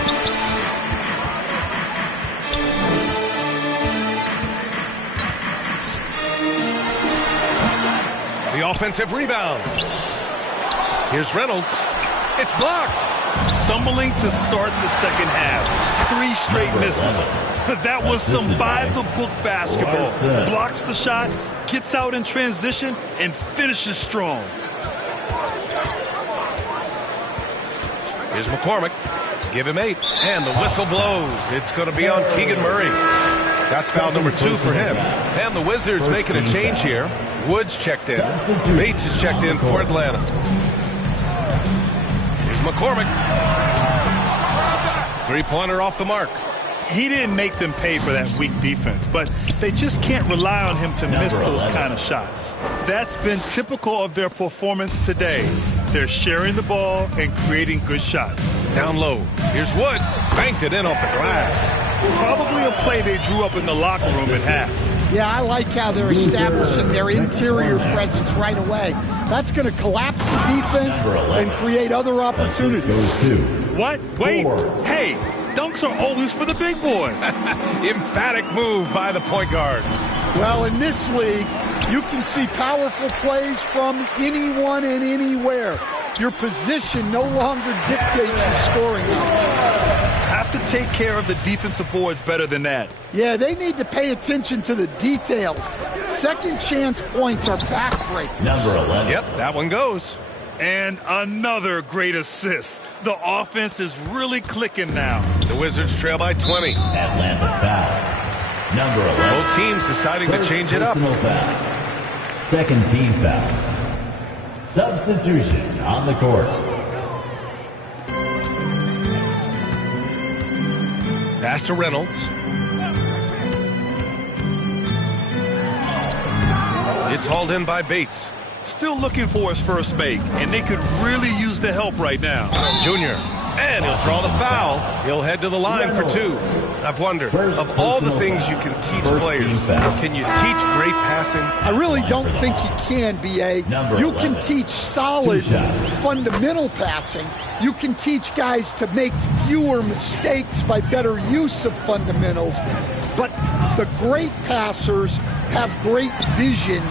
The offensive rebound. Here's Reynolds. It's blocked. Stumbling to start the second half. 3 straight misses. That was some by-the-book basketball. Blocks the shot, gets out in transition, and finishes strong. Here's McCormick. Give him 8. And the whistle blows. It's going to be on Keegan Murray. That's foul number 2 for him. And the Wizards making a change here. Woods checked in. Bates is checked in for Atlanta. Here's McCormick. 3-pointer off the mark. He didn't make them pay for that weak defense, but they just can't rely on him to miss those kind of shots. That's been typical of their performance today. They're sharing the ball and creating good shots. Down low. Here's Wood. Banked it in off the glass. Probably a play they drew up in the locker room at half. Yeah, I like how they're establishing their interior presence right away. That's going to collapse the defense and create other opportunities. What? Wait. Hey, dunks are always for the big boys. Emphatic move by the point guard. Well, in this league, you can see powerful plays from anyone and anywhere. Your position no longer dictates your scoring. Have to take care of the defensive boards better than that. Yeah, they need to pay attention to the details. Second chance points are backbreaking. Number 11. Yep, that one goes. And another great assist. The offense is really clicking now. The Wizards trail by 20. Atlanta foul. Number 11. Both teams deciding to change it up. Foul. Second team foul. Substitution on the court. Pass to Reynolds. It's hauled in by Bates. Still looking for his first make, and they could really use the help right now. Junior. And he'll draw the foul. He'll head to the line for two. I've wondered, of all the things you can teach players, can you teach great passing? I really don't think you can, B.A. You can teach solid, fundamental passing. You can teach guys to make fewer mistakes by better use of fundamentals. But the great passers have great vision,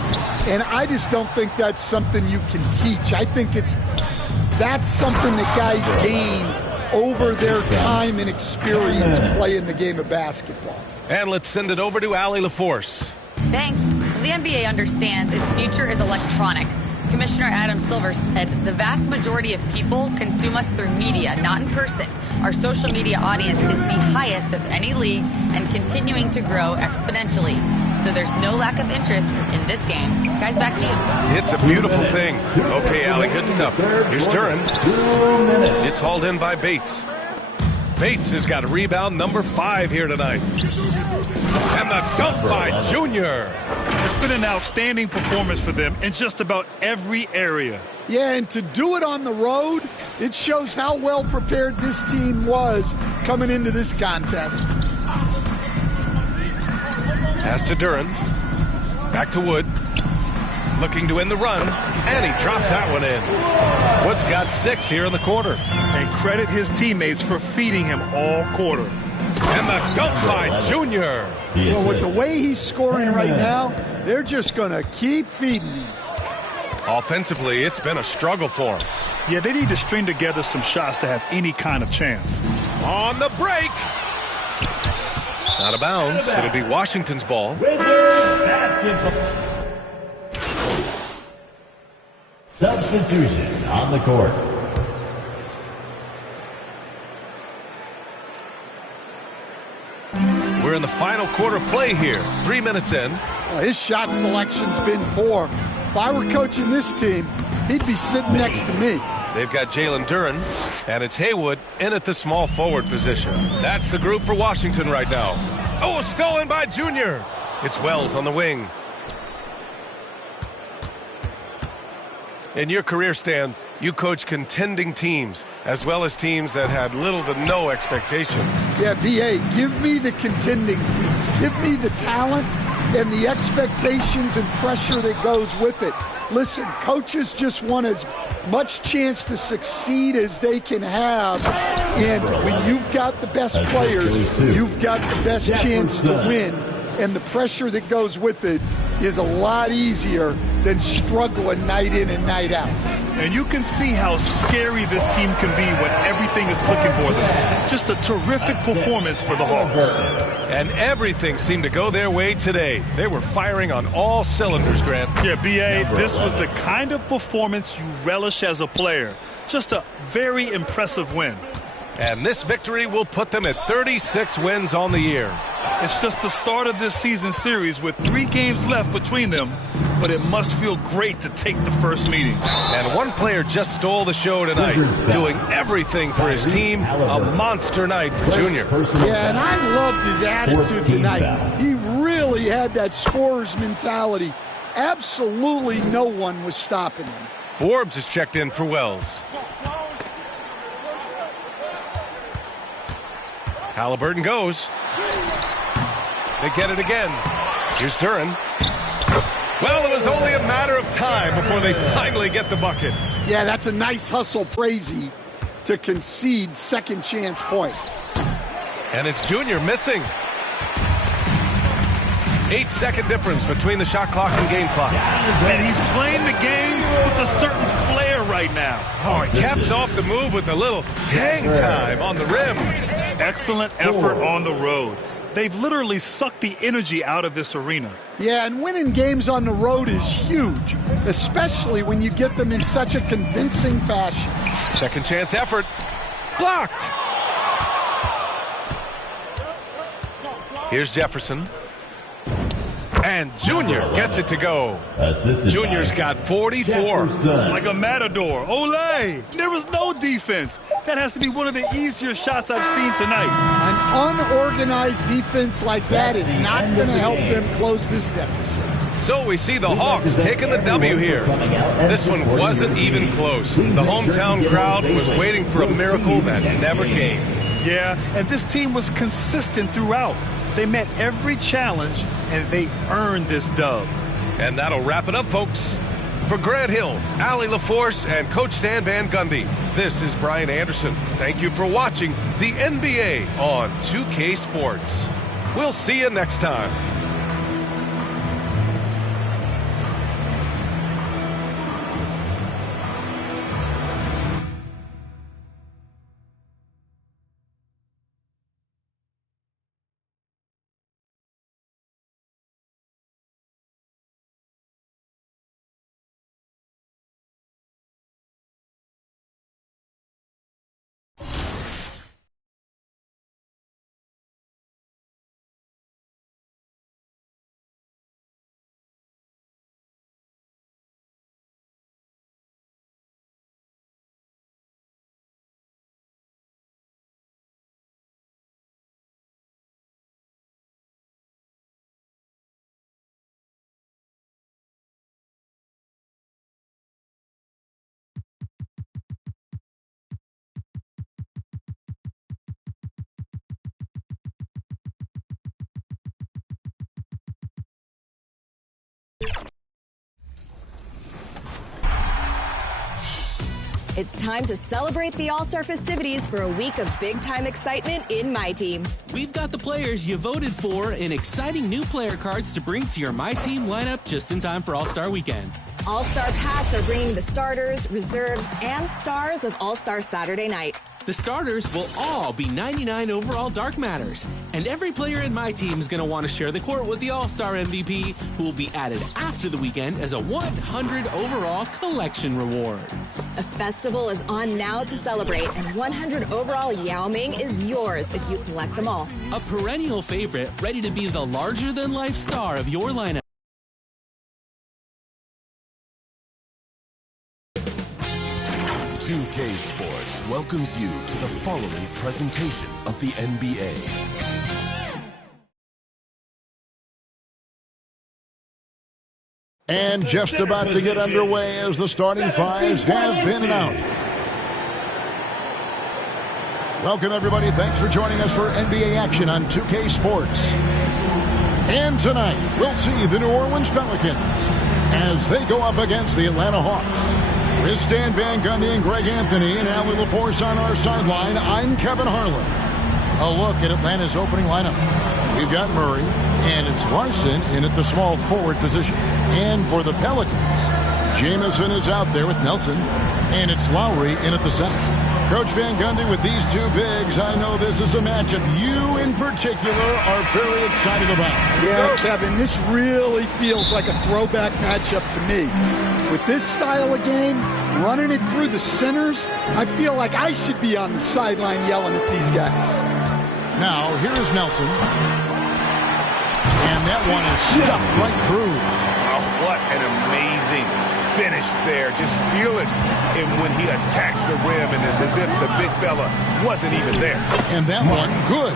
and I just don't think that's something you can teach. I think that's something that guys gain over their time and experience playing the game of basketball. And let's send it over to Allie LaForce. Thanks. The NBA understands its future is electronic. Commissioner Adam Silver said the vast majority of people consume us through media, not in person. Our social media audience is the highest of any league and continuing to grow exponentially. So there's no lack of interest in this game. Guys, back to you. It's a beautiful thing. Okay, Allie, good stuff. Here's Duran. It's hauled in by Bates. Bates has got a rebound number 5 here tonight. And the dunk by Junior. It's been an outstanding performance for them in just about every area. Yeah, and to do it on the road, it shows how well prepared this team was coming into this contest. Pass to Duran. Back to Wood. Looking to end the run. And he drops that one in. Wood's got 6 here in the quarter. And credit his teammates for feeding him all quarter. And the dunk by Junior. Well, with the way he's scoring right now, they're just going to keep feeding him. Offensively, it's been a struggle for him. Yeah, they need to string together some shots to have any kind of chance. On the break. Out of bounds. It'll be Washington's ball. Substitution on the court. We're in the final quarter play here. 3 minutes in. Well, his shot selection's been poor. If I were coaching this team, he'd be sitting next to me. They've got Jalen Duran, and it's Haywood in at the small forward position. That's the group for Washington right now. Oh, stolen by Junior. It's Wells on the wing. In your career, Stan, you coach contending teams, as well as teams that had little to no expectations. Yeah, B.A., give me the contending teams. Give me the talent and the expectations and pressure that goes with it. Listen, coaches just want as much chance to succeed as they can have. And when you've got the best players, you've got the best chance to win. And the pressure that goes with it is a lot easier than struggling night in and night out. And you can see how scary this team can be when everything is clicking for them. Just a terrific performance for the Hawks. And everything seemed to go their way today. They were firing on all cylinders, Grant. Yeah, B.A., this was the kind of performance you relish as a player. Just a very impressive win. And this victory will put them at 36 wins on the year. It's just the start of this season series with 3 games left between them, but it must feel great to take the first meeting. And one player just stole the show tonight, doing everything for his team. A monster night for Junior. Yeah, and I loved his attitude tonight. He really had that scorer's mentality. Absolutely no one was stopping him. Forbes is checked in for Wells. Halliburton goes. They get it again. Here's Duran. Well, it was only a matter of time before they finally get the bucket. Yeah, that's a nice hustle, crazy, to concede second chance points. And it's Junior missing. 8-second difference between the shot clock and game clock. And he's playing the game with a certain flair right now. Oh, he caps off the move with a little hang time on the rim. Excellent effort on the road. They've literally sucked the energy out of this arena. Yeah, and winning games on the road is huge, especially when you get them in such a convincing fashion. Second chance effort. Blocked. Here's Jefferson. And Junior gets it to go. Junior's got 44. Like a matador. Olay! There was no defense. That has to be one of the easier shots I've seen tonight. An unorganized defense like that is not going to help them close this deficit. So we see the Hawks taking the W here. This one wasn't even close. The hometown crowd was waiting for a miracle that never came. Yeah, and this team was consistent throughout. They met every challenge, and they earned this dub. And that'll wrap it up, folks. For Grant Hill, Allie LaForce, and Coach Stan Van Gundy, this is Brian Anderson. Thank you for watching the NBA on 2K Sports. We'll see you next time. It's time to celebrate the All-Star festivities for a week of big-time excitement in My Team. We've got the players you voted for and exciting new player cards to bring to your My Team lineup just in time for All-Star Weekend. All-Star packs are bringing the starters, reserves, and stars of All-Star Saturday night. The starters will all be 99 overall Dark Matters, and every player in My Team is going to want to share the court with the All-Star MVP, who will be added after the weekend as a 100 overall collection reward. A festival is on now to celebrate, and 100 overall Yao Ming is yours if you collect them all. A perennial favorite, ready to be the larger-than-life star of your lineup. .2K Sports welcomes you to the following presentation of the NBA. And just about to get underway as the starting fives have been and out. Welcome, everybody. Thanks for joining us for NBA action on 2K Sports. And tonight, we'll see the New Orleans Pelicans as they go up against the Atlanta Hawks. With Stan Van Gundy and Greg Anthony and Allie LaForce on our sideline, I'm Kevin Harlan. A look at Atlanta's opening lineup. We've got Murray, and it's Larson in at the small forward position. And for the Pelicans, Jamison is out there with Nelson, and it's Lowry in at the center. Coach Van Gundy, with these two bigs, I know this is a matchup you in particular are very excited about. Yeah, Kevin, this really feels like a throwback matchup to me. With this style of game, running it through the centers, I feel like I should be on the sideline yelling at these guys. Now, here is Nelson. And that one is stuffed right through. Oh, what an amazing finish there. Just fearless when he attacks the rim, and it's as if the big fella wasn't even there. And that one, good.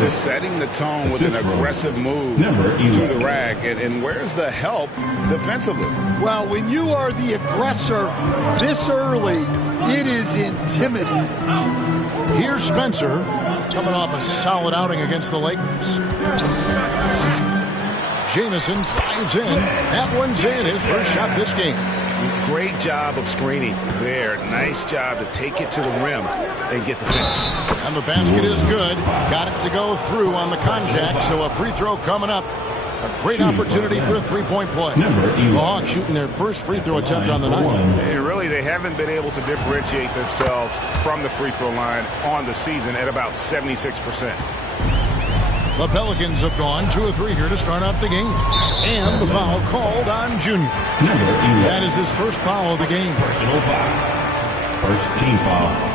Just setting the tone with an aggressive move to the rack. And where's the help defensively? Well, when you are the aggressor this early, it is intimidating. Here's Spencer coming off a solid outing against the Lakers. Jamison drives in. That one's in. His first shot this game. Great job of screening there. Nice job to take it to the rim and get the finish. And the basket is good. Got it to go through on the contact, so a free throw coming up. A great opportunity for a three-point play. The Hawks shooting their first free throw attempt on the night. And really, they haven't been able to differentiate themselves from the free throw line on the season at about 76%. The Pelicans have gone 2 of 3 here to start out the game. And the foul called on Junior. That is his first foul of the game. Personal foul. First team foul.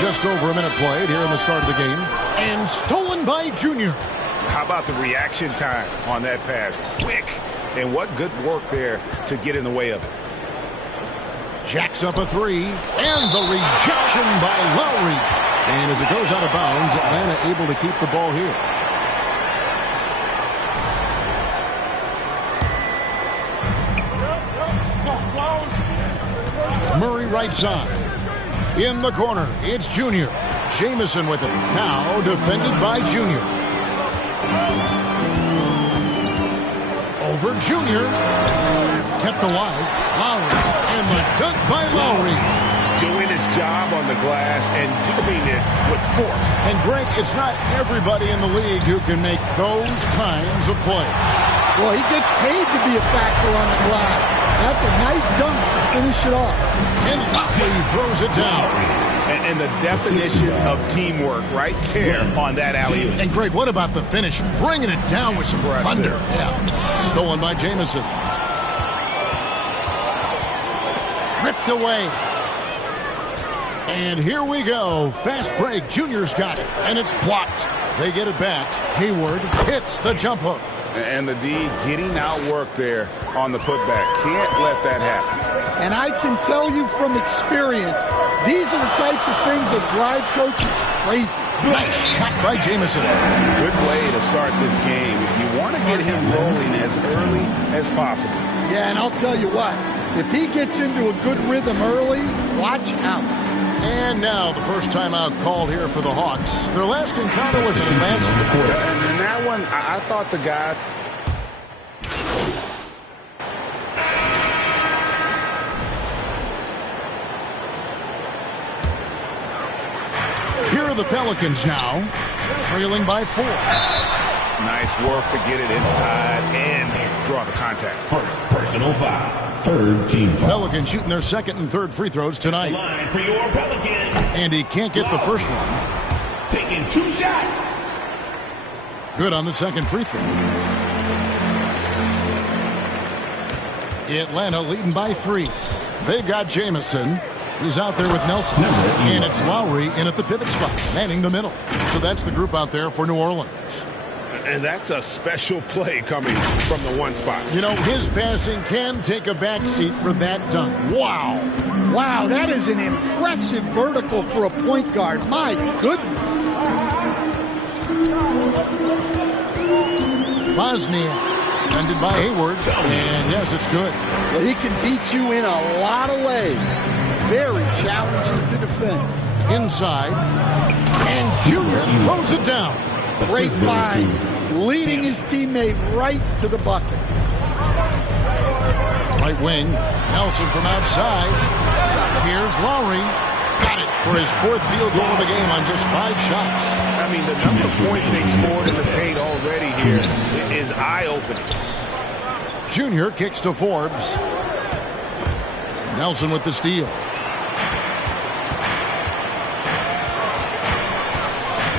Just over a minute played here in the start of the game. And stolen by Junior. How about the reaction time on that pass? Quick. And what good work there to get in the way of it. Jacks up a 3. And the rejection by Lowry. And as it goes out of bounds, Atlanta able to keep the ball here. Murray right side. In the corner, it's Junior. Jamison with it. Now defended by Junior. Over Junior. Kept alive. Lowry. And the dunk by Lowry. Doing his job on the glass and doing it with force. And Greg, it's not everybody in the league who can make those kinds of plays. Well, he gets paid to be a factor on the glass. That's a nice dunk to finish it off. And Lowry throws it down. And the definition of teamwork right there on that alley-oop. And Greg, what about the finish? Bringing it down with some thunder. Yeah. Stolen by Jamison. Ripped away. And here we go. Fast break. Junior's got it. And it's blocked. They get it back. Hayward hits the jump hook. And the D getting outworked there on the putback. Can't let that happen. And I can tell you from experience, these are the types of things that drive coaches crazy. Nice shot by Jamison. Good way to start this game. You want to get him rolling as early as possible. Yeah, and I'll tell you what, if he gets into a good rhythm early, watch out. And now the first timeout called here for the Hawks. Their last encounter was an advance in the quarter. And that one, I thought the guy... Here are the Pelicans now, trailing by 4. Nice work to get it inside and draw the contact. First personal foul. Third team foul. Pelicans shooting their second and third free throws tonight. Line for your Pelicans. And he can't get the first one. Taking 2 shots. Good on the second free throw. Atlanta leading by 3. They've got Jamison. He's out there with Nelson. And it's Lowry in at the pivot spot, manning the middle. So that's the group out there for New Orleans. And that's a special play coming from the one spot. You know, his passing can take a backseat for that dunk. Wow. Wow, that is an impressive vertical for a point guard. My goodness. Bosnia. Defended by Hayward. And yes, it's good. Well, he can beat you in a lot of ways. Very challenging to defend. Inside. And Junior throws it down. Great find, leading his teammate right to the bucket. Right wing, Nelson from outside. Here's Lowry. Got it for his 4th field goal of the game on just 5 shots. I mean, the number of points they've scored in the paint already here is eye-opening. Junior kicks to Forbes. Nelson with the steal.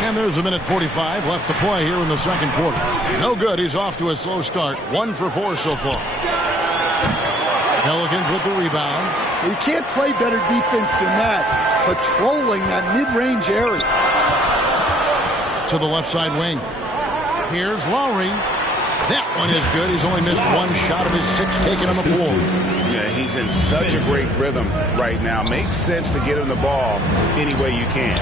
And there's a minute 45 left to play here in the second quarter. No good. He's off to a slow start. 1 for 4 so far. Pelicans with the rebound. You can't play better defense than that. Patrolling that mid-range area. To the left side wing. Here's Lowry. That one is good. He's only missed 1 shot of his 6 taken on the floor. Yeah, he's in such a great rhythm right now. Makes sense to get him the ball any way you can.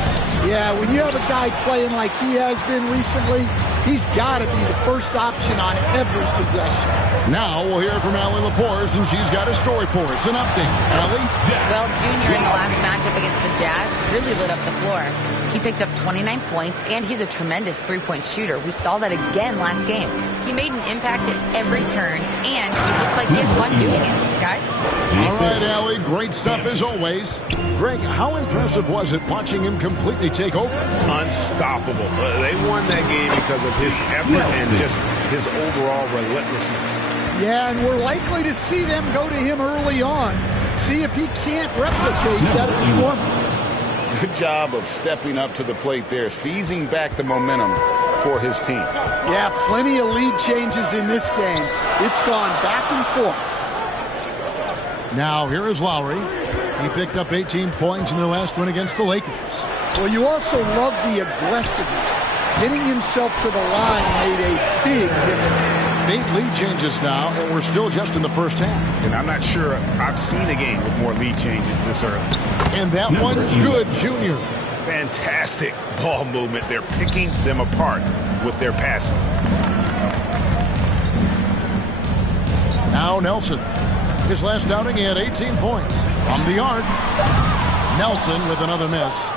Yeah, when you have a guy playing like he has been recently, he's got to be the first option on every possession. Now we'll hear from Allie LaForce, and she's got a story for us. An update. Allie? Well, Junior in the last matchup against the Jazz really lit up the floor. He picked up 29 points, and he's a tremendous three-point shooter. We saw that again last game. He made an impact at every turn, and he looked like he had fun doing it. Guys? All right, Allie, great stuff as always. Greg, how impressive was it watching him completely take over? Unstoppable. They won that game because of his effort and just his overall relentlessness. Yeah, and we're likely to see them go to him early on. See if he can't replicate that performance. Good job of stepping up to the plate there, seizing back the momentum for his team. Yeah, plenty of lead changes in this game. It's gone back and forth. Now, here is Lowry. He picked up 18 points in their last win against the Lakers. Well, you also love the aggressiveness. Getting himself to the line made a big difference. 8 lead changes now, and we're still just in the first half. And I'm not sure I've seen a game with more lead changes this early. And that one's good, Junior. Fantastic ball movement. They're picking them apart with their passing. Now Nelson. His last outing, he had 18 points. From the arc, Nelson with another miss.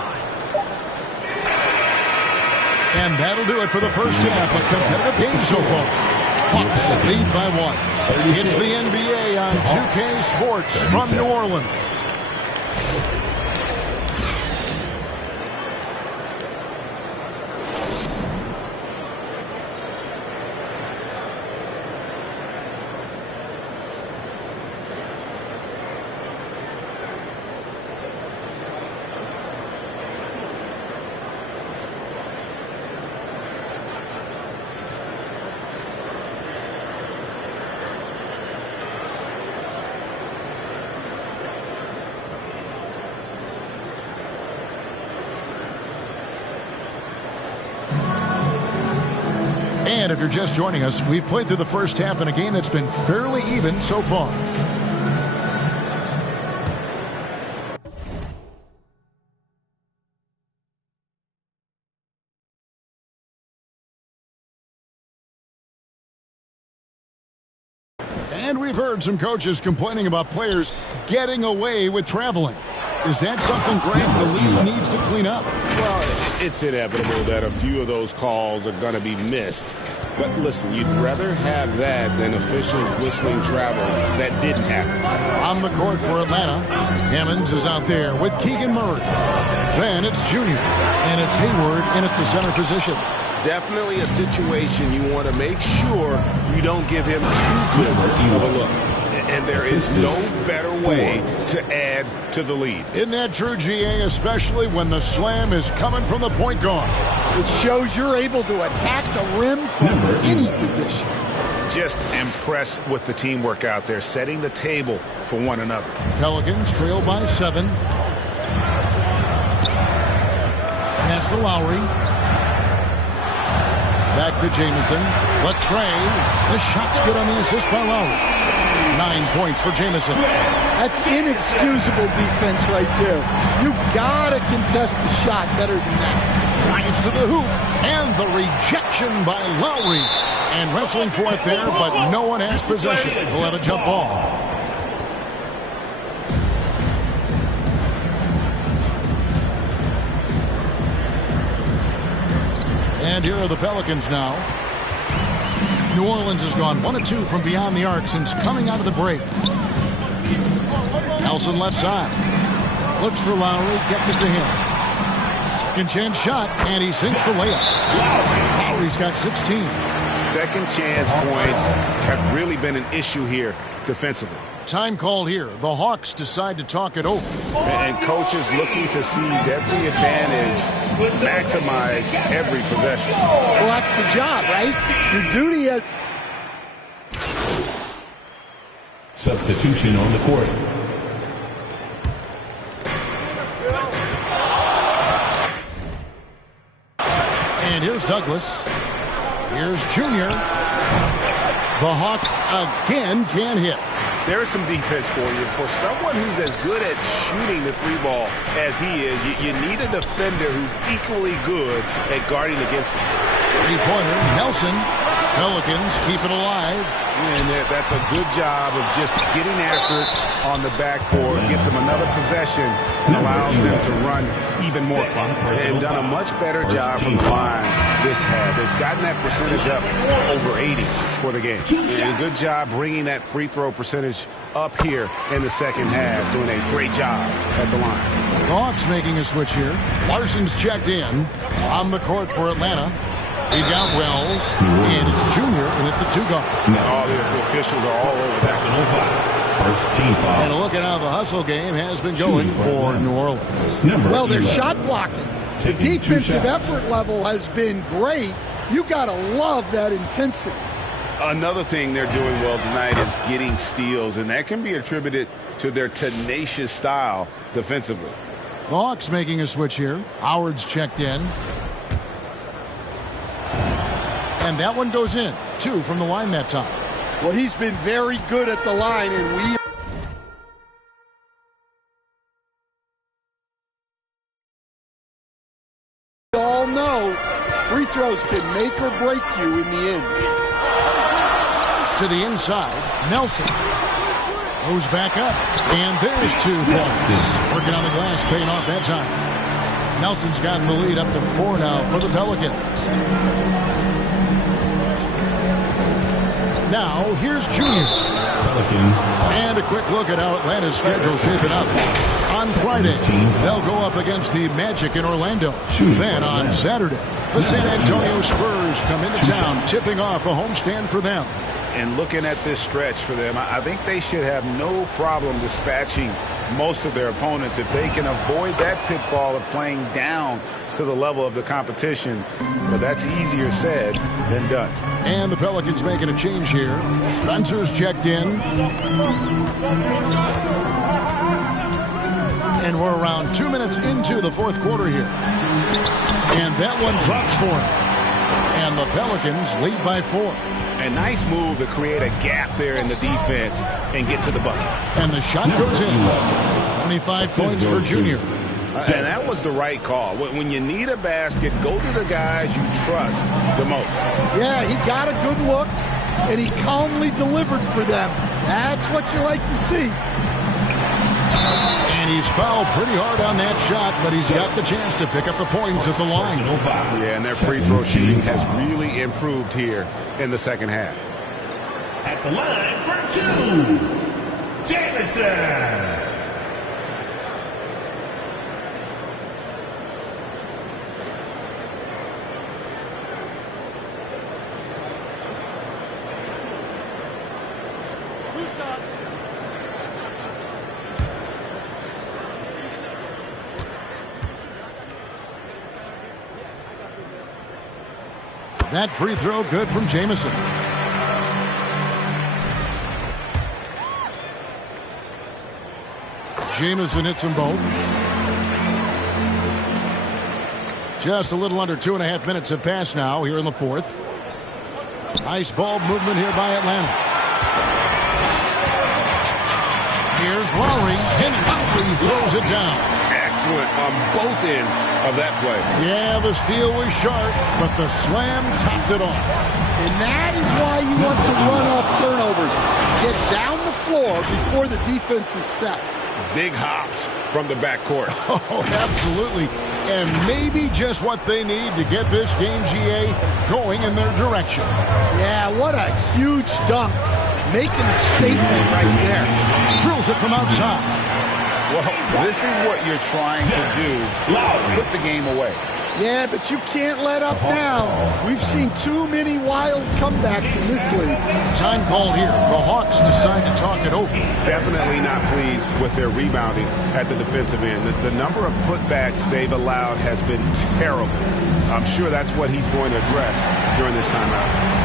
And that'll do it for the first half. A competitive game so far. Hawks lead by 1. It's the NBA on 2K Sports from New Orleans. And if you're just joining us, we've played through the first half in a game that's been fairly even so far. And we've heard some coaches complaining about players getting away with traveling. Is that something, Greg, the league needs to clean up? Well, it's inevitable that a few of those calls are going to be missed. But listen, you'd rather have that than officials whistling travels that didn't happen. On the court for Atlanta, Hammonds is out there with Keegan Murray. Then it's Junior, and it's Hayward in at the center position. Definitely a situation you want to make sure you don't give him too good of a look. And there is no better way to add to the lead. Isn't that true, GA, especially when the slam is coming from the point guard? It shows you're able to attack the rim from any position. Just impressed with the teamwork out there, setting the table for one another. Pelicans trail by 7. Pass to Lowry. Back to Jamison. Latrey. The shot's good on the assist by Lowry. 9 points for Jamison. That's inexcusable defense right there. You gotta contest the shot better than that. Drives to the hoop. And the rejection by Lowry. And wrestling for it there, but no one has possession. We'll have a jump ball. And here are the Pelicans now. New Orleans has gone 1 of 2 from beyond the arc since coming out of the break. Nelson left side. Looks for Lowry, gets it to him. Second chance shot, and he sinks the layup. Lowry's got 16. Second chance points have really been an issue here defensively. Time called here. The Hawks decide to talk it over. And coaches looking to seize every advantage, maximize every possession. Well, that's the job, right? Your duty is... Substitution on the court. And here's Douglas. Here's Junior. The Hawks again can't hit. There's some defense for you. For someone who's as good at shooting the 3-ball as he is, you need a defender who's equally good at guarding against him. Three-pointer, Nelson. Pelicans keep it alive. And that's a good job of just getting after it on the backboard. Gets them another possession and allows them to run even more clock. They've done a much better job from the line this half. They've gotten that percentage up over 80 for the game. And a good job bringing that free throw percentage up here in the second half. Doing a great job at the line. The Hawks making a switch here. Larson's checked in. On the court for Atlanta. He got Wells, and it's Junior in at the 2-guard. All the officials are all over that. First team foul. And look at how the hustle game has been going for New Orleans. Well, they're shot blocking. The defensive effort level has been great. You got to love that intensity. Another thing they're doing well tonight is getting steals, and that can be attributed to their tenacious style defensively. The Hawks making a switch here. Howard's checked in. And that one goes in. 2 from the line that time. Well, he's been very good at the line, and we all know free throws can make or break you in the end. To the inside, Nelson goes back up, and there's 2 points. Working on the glass, paying off that time. Nelson's gotten the lead up to 4 now for the Pelicans. Now, here's Junior. And a quick look at how Atlanta's schedule shaping up. On Friday, they'll go up against the Magic in Orlando. Then on Saturday, the San Antonio Spurs come into town, tipping off a homestand for them. And looking at this stretch for them, I think they should have no problem dispatching most of their opponents if they can avoid that pitfall of playing down to the level of the competition. But that's easier said than done. And the Pelicans making a change here. Spencer's checked in. And we're around 2 minutes into the fourth quarter here. And that one drops for him. And the Pelicans lead by 4. A nice move to create a gap there in the defense and get to the bucket. And the shot goes in. 25 points for Junior. And that was the right call. When you need a basket, go to the guys you trust the most. Yeah, he got a good look, and he calmly delivered for them. That's what you like to see. And he's fouled pretty hard on that shot, but he's got the chance to pick up the points at the line. Yeah, and their free throw shooting has really improved here in the second half. At the line for 2, Jamison. That free throw good from Jamison. Jamison hits them both. Just a little under 2.5 minutes have passed now here in the fourth. Nice ball movement here by Atlanta. Here's Lowry, and Lowry throws it down. Excellent on both ends of that play. Yeah, the steal was sharp, but the slam topped it off. And that is why you want to run off turnovers. Get down the floor before the defense is set. Big hops from the backcourt. Oh, absolutely. And maybe just what they need to get this game, GA, going in their direction. Yeah, what a huge dunk. Making a statement right there. Drills it from outside. Well, this is what you're trying to do. Put the game away. Yeah, but you can't let up now. We've seen too many wild comebacks in this league. Time called here. The Hawks decide to talk it over. Definitely not pleased with their rebounding at the defensive end. The number of putbacks they've allowed has been terrible. I'm sure that's what he's going to address during this timeout.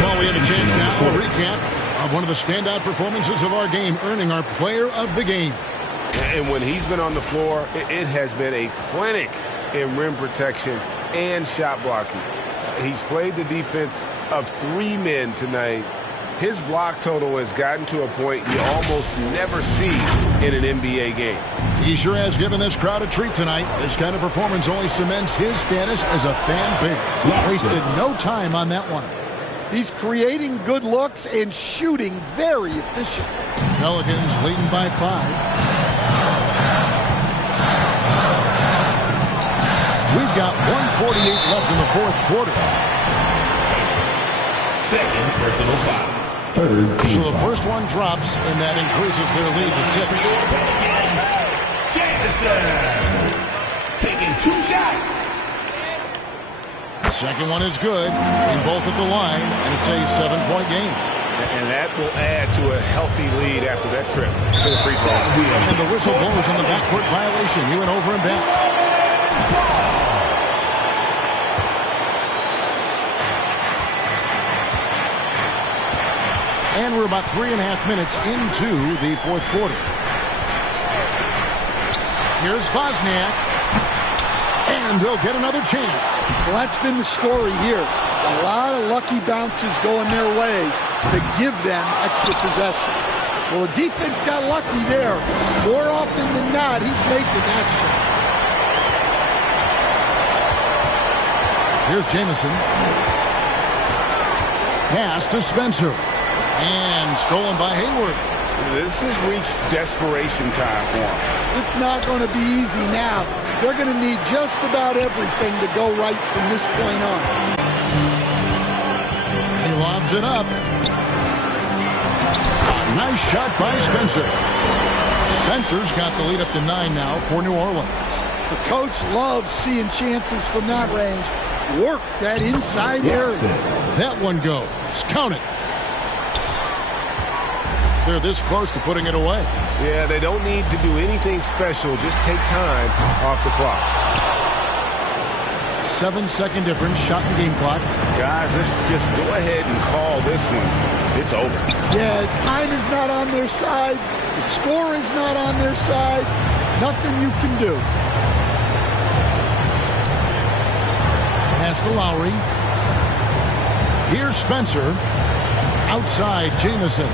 Well, we have a chance now, a recap of one of the standout performances of our game, earning our player of the game. And when he's been on the floor, it has been a clinic in rim protection and shot blocking. He's played the defense of 3 men tonight. His block total has gotten to a point you almost never see in an NBA game. He sure has given this crowd a treat tonight. This kind of performance only cements his status as a fan favorite. Wasted no time on that one. He's creating good looks and shooting very efficient. Pelicans leading by 5. We've got 1:48 left in the fourth quarter. Second personal foul. Third team So the first one drops, and that increases their lead to 6. Jamison taking 2 shots. Second one is good, and both at the line, and it's a 7-point game. And that will add to a healthy lead after that trip to the free throw line. And the whistle blows on the backcourt violation. He went over and back. And we're about 3.5 minutes into the fourth quarter. Here's Bosniak. And they'll get another chance. Well, that's been the story here. A lot of lucky bounces going their way to give them extra possession. Well, the defense got lucky there. More often than not, he's making that shot. Here's Jamison. Pass to Spencer. And stolen by Hayward. This has reached desperation time for him. It's not going to be easy now. They're going to need just about everything to go right from this point on. He lobs it up. Nice shot by Spencer. Spencer's got the lead up to 9 now for New Orleans. The coach loves seeing chances from that range. Work that inside area. That one goes. Count it. They're this close to putting it away. Yeah, they don't need to do anything special. Just take time off the clock. 7-second difference, shot and game clock. Guys, let's just go ahead and call this one. It's over. Yeah, time is not on their side. The score is not on their side. Nothing you can do. Pass to Lowry. Here's Spencer. Outside, Jamison.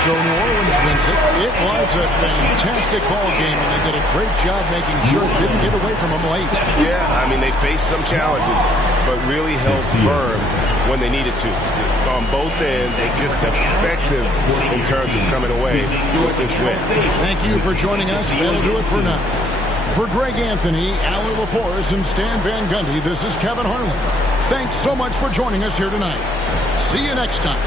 So New Orleans wins it. It was a fantastic ball game, and they did a great job making sure it didn't get away from them late. Yeah, I mean, they faced some challenges, but really held firm when they needed to. On both ends, they're just effective in terms of coming away with this win. Thank you for joining us. That'll do it for now. For Greg Anthony, Alan LaForce, and Stan Van Gundy, this is Kevin Harlan. Thanks so much for joining us here tonight. See you next time.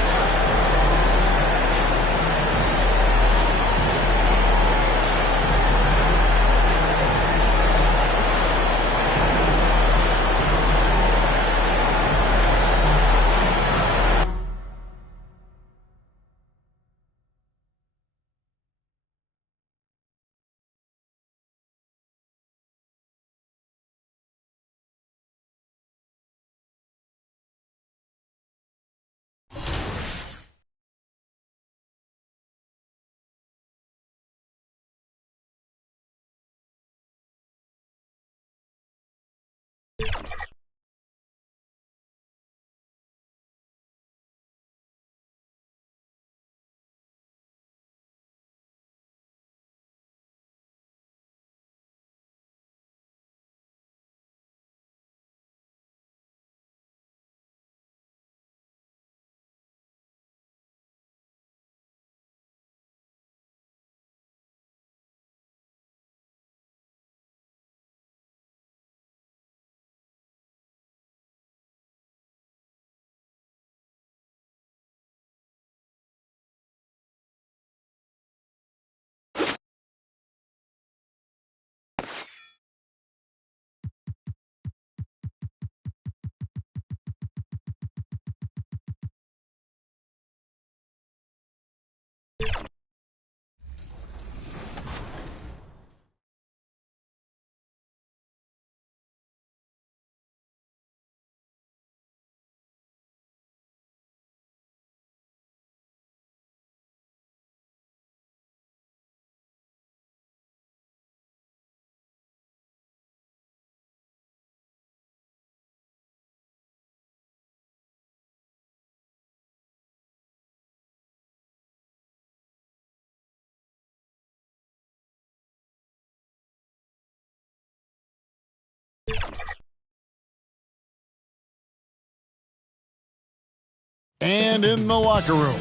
And in the locker room,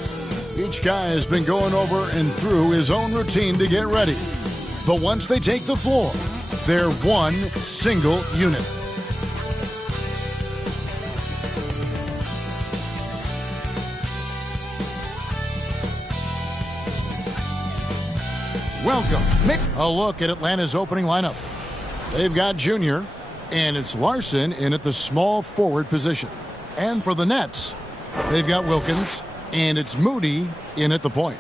each guy has been going over and through his own routine to get ready. But once they take the floor, they're one single unit. Welcome, Mick. A look at Atlanta's opening lineup. They've got Junior, and it's Larson in at the small forward position. And for the Nets, they've got Wilkins, and it's Moody in at the point.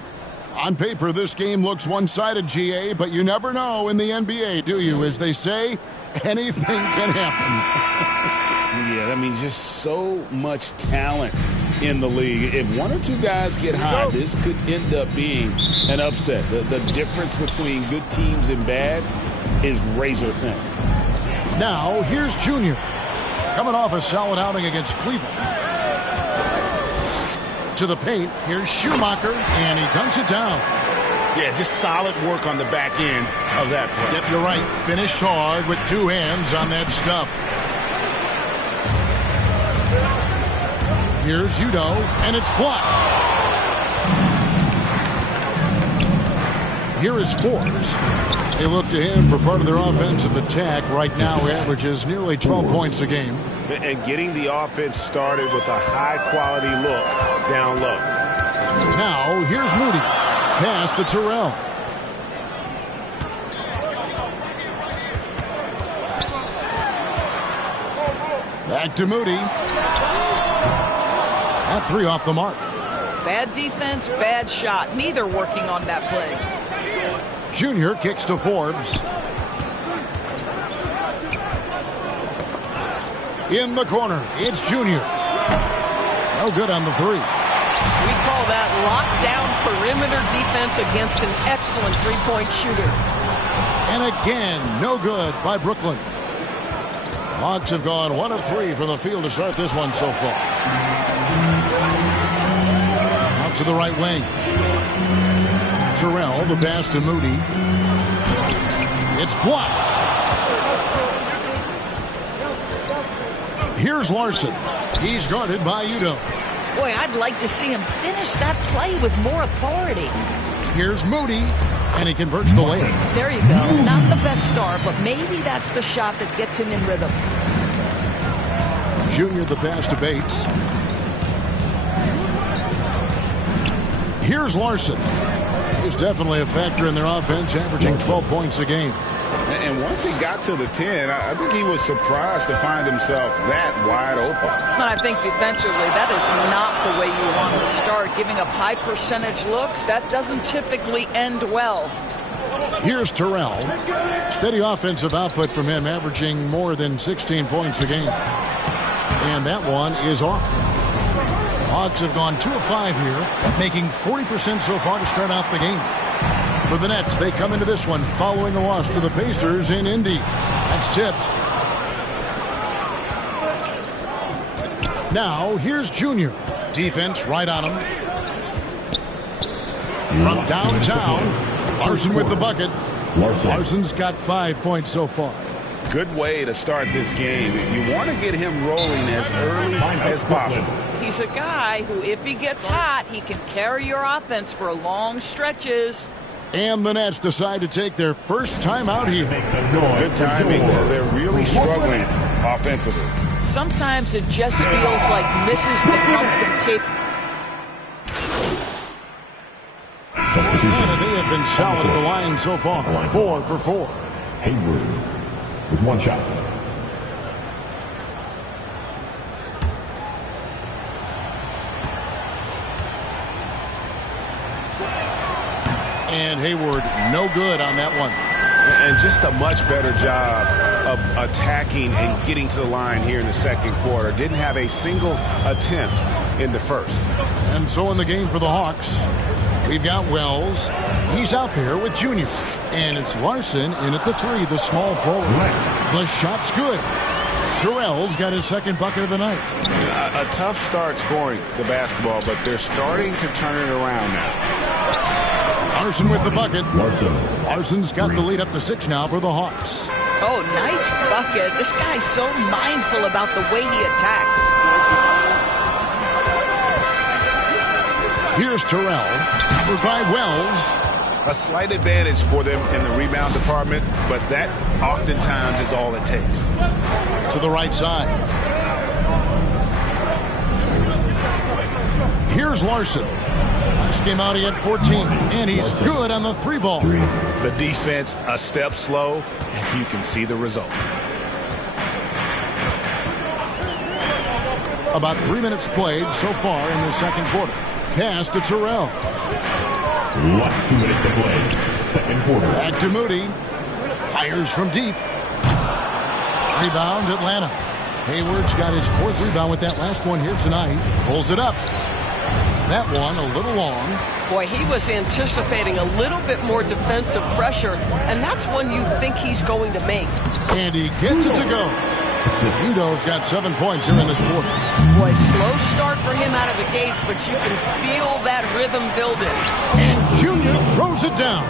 On paper, this game looks one-sided, GA, but you never know in the NBA, do you? As they say, anything can happen. Yeah, that means just so much talent in the league. If one or two guys get hot, this could end up being an upset. The difference between good teams and bad is razor thin. Now, here's Junior, coming off a solid outing against Cleveland. To the paint, here's Schumacher, and he dunks it down. Yeah, just solid work on the back end of that play. Yep, you're right. Finished hard with two hands on that stuff. Here's Udo, and it's blocked. Here is Forbes. They look to him for part of their offensive attack. Right now, he averages nearly 12 points a game. And getting the offense started with a high-quality look down low. Now, here's Moody. Pass to Terrell. Back to Moody. That three off the mark. Bad defense, bad shot. Neither working on that play. Junior kicks to Forbes. In the corner, it's Junior. No good on the three. We call that lockdown perimeter defense against an excellent three-point shooter. And again, no good by Brooklyn. The Hawks have gone 1 of 3 from the field to start this one so far. Out to the right wing. Terrell, the pass to Moody. It's blocked. Here's Larson. He's guarded by Udo. Boy, I'd like to see him finish that play with more authority. Here's Moody, and he converts the layup. There you go. Not the best start, but maybe that's the shot that gets him in rhythm. Junior, the pass to Bates. Here's Larson. He's definitely a factor in their offense, averaging 12 points a game. And once he got to the 10, I think he was surprised to find himself that wide open. And I think defensively, that is not the way you want to start. Giving up high percentage looks, that doesn't typically end well. Here's Terrell. Steady offensive output from him, averaging more than 16 points a game. And that one is off. The Hawks have gone 2 of 5 here, making 40% so far to start out the game. For the Nets, they come into this one following a loss to the Pacers in Indy. That's tipped. Now, here's Junior. Defense right on him. From downtown, Larson with the bucket. Larson's got 5 points so far. Good way to start this game. You want to get him rolling as early as possible. He's a guy who, if he gets hot, he can carry your offense for long stretches. And the Nets decide to take their first time out here. Good timing. They're really struggling offensively. Sometimes it just feels like misses become continuous. They have been solid at the line so far. 4 for 4. Hayward with one shot. And Hayward, no good on that one. And just a much better job of attacking and getting to the line here in the second quarter. Didn't have a single attempt in the first. And so in the game for the Hawks, we've got Wells. He's out there with Junior. And it's Larson in at the 3, the small forward. The shot's good. Terrell's got his second bucket of the night. A tough start scoring the basketball, but they're starting to turn it around now. Larson with the bucket. Larson's got the lead up to 6 now for the Hawks. Oh, nice bucket. This guy's so mindful about the way he attacks. Here's Terrell, covered by Wells. A slight advantage for them in the rebound department, but that oftentimes is all it takes. To the right side. Here's Larson. Last game out, he had 14, and he's good on the 3 ball. The defense a step slow, and you can see the result. About 3 minutes played so far in the second quarter. Pass to Terrell. Last 2 minutes to play. Second quarter. Back to Moody. Fires from deep. Rebound, Atlanta. Hayward's got his 4th rebound with that last one here tonight. Pulls it up. That one a little long. Boy, he was anticipating a little bit more defensive pressure, and that's one you think he's going to make. And he gets it to go. Udo's got 7 points here in this quarter. Boy, slow start for him out of the gates, but you can feel that rhythm building. And Junior throws it down.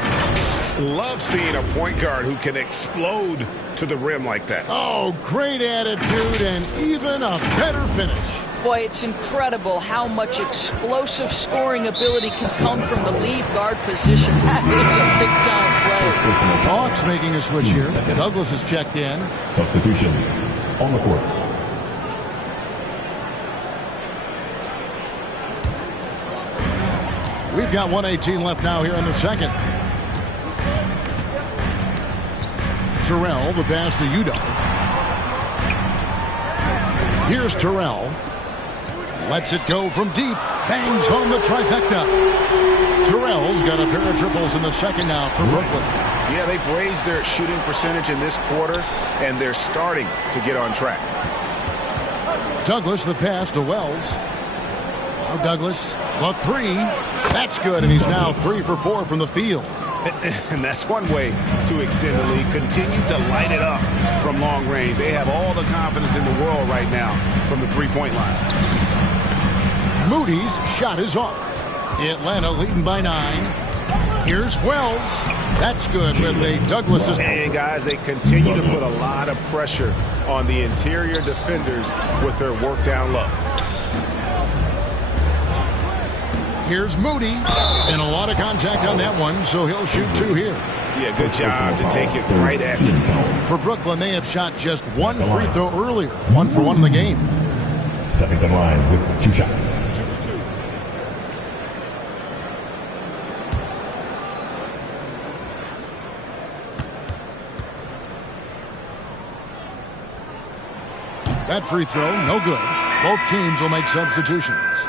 Love seeing a point guard who can explode to the rim like that. Oh, great attitude and even a better finish. Boy, it's incredible how much explosive scoring ability can come from the lead guard position. That is a big-time play. Hawks making a switch here. Douglas is checked in. Substitutions on the court. We've got 1:18 left now here in the second. Terrell, the pass to Udo. Here's Terrell. Lets it go from deep. Bangs home the trifecta. Terrell's got a pair of triples in the second now for Brooklyn. Yeah, they've raised their shooting percentage in this quarter, and they're starting to get on track. Douglas the pass to Wells. Now Douglas, the three. That's good, and he's now 3 for 4 from the field. And that's one way to extend the lead. Continue to light it up from long range. They have all the confidence in the world right now from the three-point line. Moody's shot is off. Atlanta leading by 9. Here's Wells. That's good with a Douglas. And guys, they continue to put a lot of pressure on the interior defenders with their work down low. Here's Moody. And a lot of contact on that one, so he'll shoot 2 here. Yeah, good job to take it right at him. For Brooklyn, they have shot just 1 free throw earlier. 1 for 1 in the game. Stepping the line with 2 shots. That free throw, no good. Both teams will make substitutions.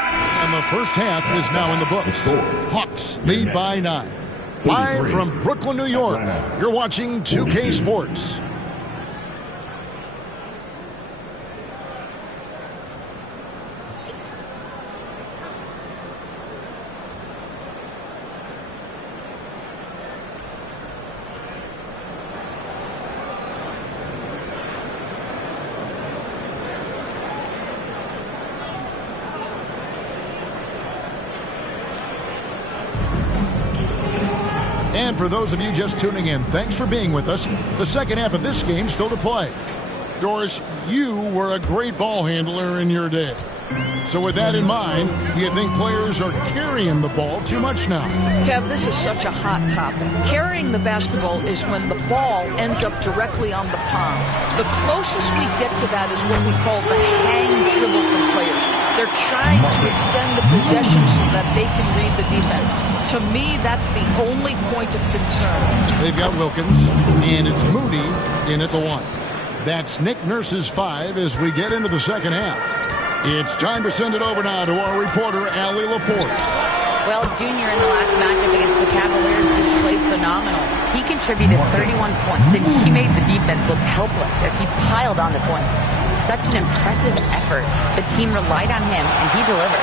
And the first half is now in the books. Hawks lead by 9. Live from Brooklyn, New York. You're watching 2K Sports. And for those of you just tuning in, thanks for being with us. The second half of this game still to play. Doris, you were a great ball handler in your day. So with that in mind, do you think players are carrying the ball too much now? Kev, this is such a hot topic. Carrying the basketball is when the ball ends up directly on the palm. The closest we get to that is what we call the hang dribble from players. They're trying to extend the possession so that they can read the defense. To me, that's the only point of concern. They've got Wilkins, and it's Moody in at the 1. That's Nick Nurse's 5 as we get into the second half. It's time to send it over now to our reporter, Allie LaForce. Well, Junior in the last matchup against the Cavaliers just played phenomenal. He contributed 31 points, and he made the defense look helpless as he piled on the points. Such an impressive effort. The team relied on him, and he delivered.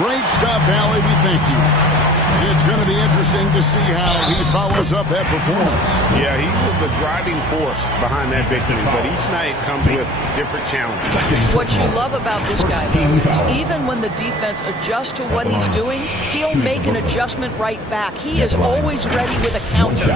Great stuff, Allie. We thank you. It's going to be interesting to see how he follows up that performance. Yeah, he was the driving force behind that victory, but each night comes with different challenges. What you love about this guy, though, is even when the defense adjusts to what he's doing, he'll make an adjustment right back. He is always ready with a counter.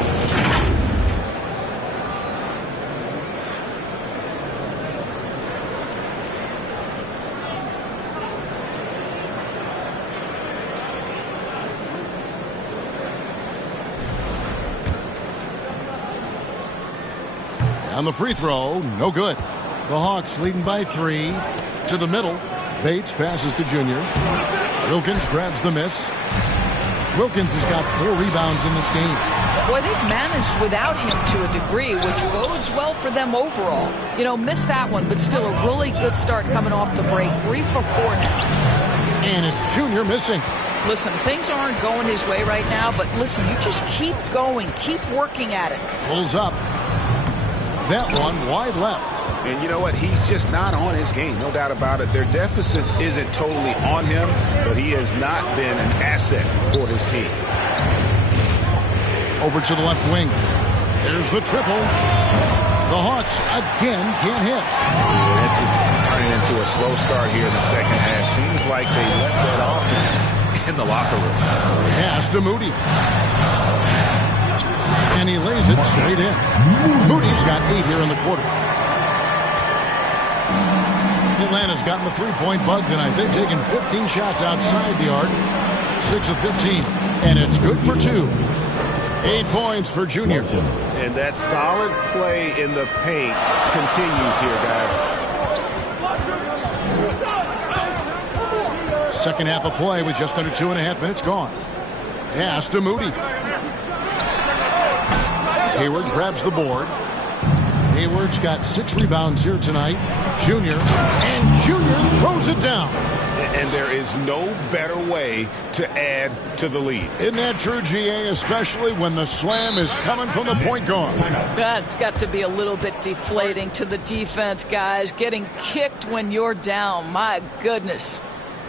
On the free throw, no good. The Hawks leading by 3 to the middle. Bates passes to Junior. Wilkins grabs the miss. Wilkins has got 4 rebounds in this game. Boy, they've managed without him to a degree, which bodes well for them overall. You know, missed that one, but still a really good start coming off the break. 3 for 4 now. And it's Junior missing. Listen, things aren't going his way right now, but listen, you just keep going, keep working at it. Pulls up. That one wide left. And you know what? He's just not on his game, no doubt about it. Their deficit isn't totally on him, but he has not been an asset for his team. Over to the left wing. There's the triple. The Hawks again can't hit. Yeah, this is turning into a slow start here in the second half. Seems like they left that offense in the locker room. Pass to Moody. And he lays it straight in. Moody's got 8 here in the quarter. Atlanta's gotten the three-point bug tonight. They've taken 15 shots outside the arc. 6 of 15. And it's good for 2. 8 points for Junior. And that solid play in the paint continues here, guys. Second half of play with just under 2.5 minutes gone. Pass to Moody. Hayward grabs the board. Hayward's got 6 rebounds here tonight. Junior, and Junior throws it down. And there is no better way to add to the lead. Isn't that true, GA, especially when the slam is coming from the point guard? That's got to be a little bit deflating to the defense, guys. Getting kicked when you're down. My goodness.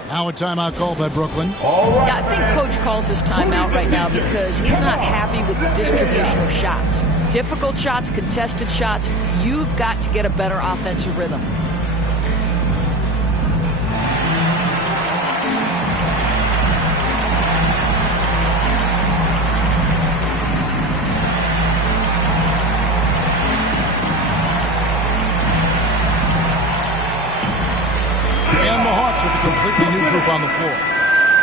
Now a timeout called by Brooklyn. Yeah, I think Coach calls his timeout right now because he's not happy with the distribution of shots. Difficult shots, contested shots. You've got to get a better offensive rhythm. Completely new group on the floor.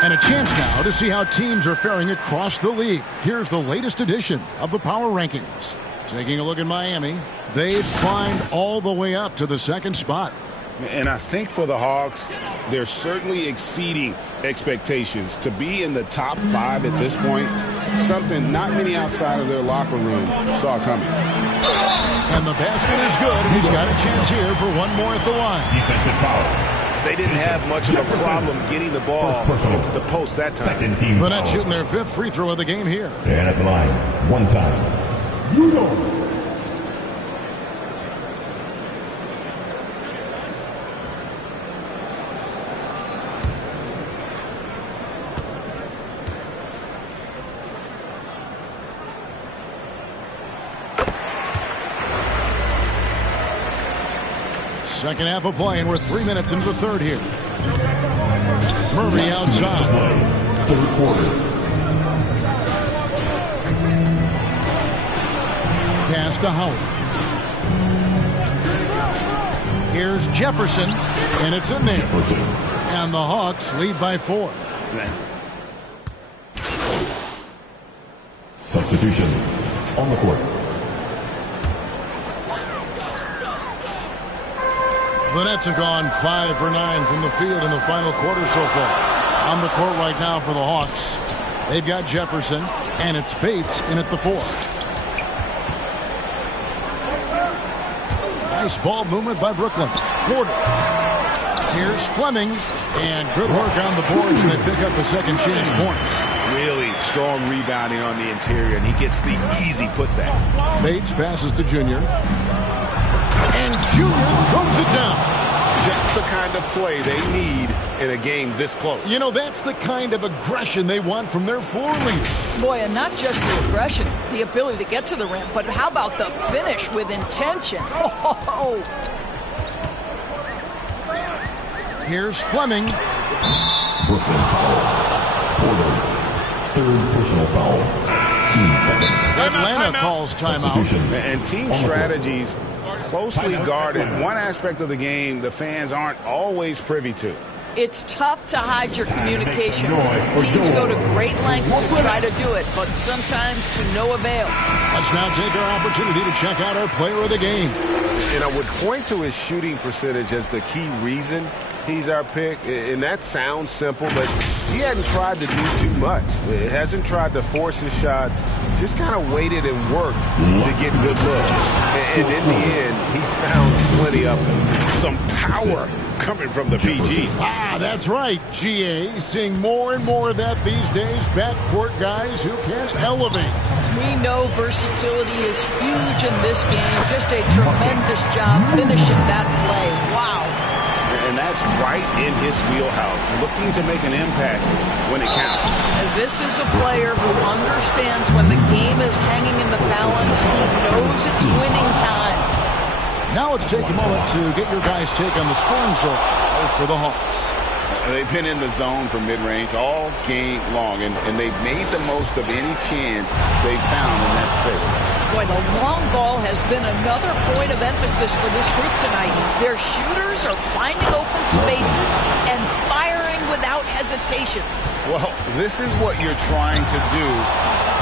And a chance now to see how teams are faring across the league. Here's the latest edition of the Power Rankings. Taking a look at Miami, they've climbed all the way up to the 2nd spot. And I think for the Hawks, they're certainly exceeding expectations. To be in the top 5 at this point, something not many outside of their locker room saw coming. And the basket is good, and he's got a chance here for one more at the line. Defensive foul. They didn't have much of a problem getting the ball into the post that time. The Nets shooting their 5th free throw of the game here. And at the line, one time. You know. Second half of play, and we're 3 minutes into the 3rd here. Murray outside. 3rd quarter. Pass to Howard. Here's Jefferson, and it's in there. And the Hawks lead by 4. Substitutions on the court. The Nets have gone 5 for 9 from the field in the final quarter so far. On the court right now for the Hawks, they've got Jefferson, and it's Bates in at the 4. Nice ball movement by Brooklyn. Porter. Here's Fleming, and good work on the boards, and they pick up a second chance points. Really strong rebounding on the interior, and he gets the easy putback. Bates passes to Junior. And Junior throws it down. Just the kind of play they need in a game this close. You know, that's the kind of aggression they want from their floor leader. Boy, and not just the aggression, the ability to get to the rim, but how about the finish with intention? Oh. Here's Fleming. Brooklyn foul. Porter. 3rd personal foul. Team 2nd. Atlanta calls timeout. And team strategies closely guarded. One aspect of the game the fans aren't always privy to. It's tough to hide your communications. Teams go to great lengths to try to do it, but sometimes to no avail. Let's now take our opportunity to check out our player of the game. And I would point to his shooting percentage as the key reason he's our pick. And that sounds simple, but he hasn't tried to do too much. He hasn't tried to force his shots, just kind of waited and worked to get good looks. And in the end, he's found plenty of them. Some power coming from the PG. Ah, that's right, GA. Seeing more and more of that these days. Backcourt guys who can elevate. We know versatility is huge in this game. Just a tremendous job finishing that play. Wow. And that's right in his wheelhouse, looking to make an impact when it counts. And this is a player who understands when the game is hanging in the balance. He knows it's winning time. Now let's take a moment to get your guys' take on the scoring so far for the Hawks. They've been in the zone for mid-range all game long, and they've made the most of any chance they've found in that space. Boy, the long ball has been another point of emphasis for this group tonight. Their shooters are finding open spaces and firing without hesitation. Well, this is what you're trying to do,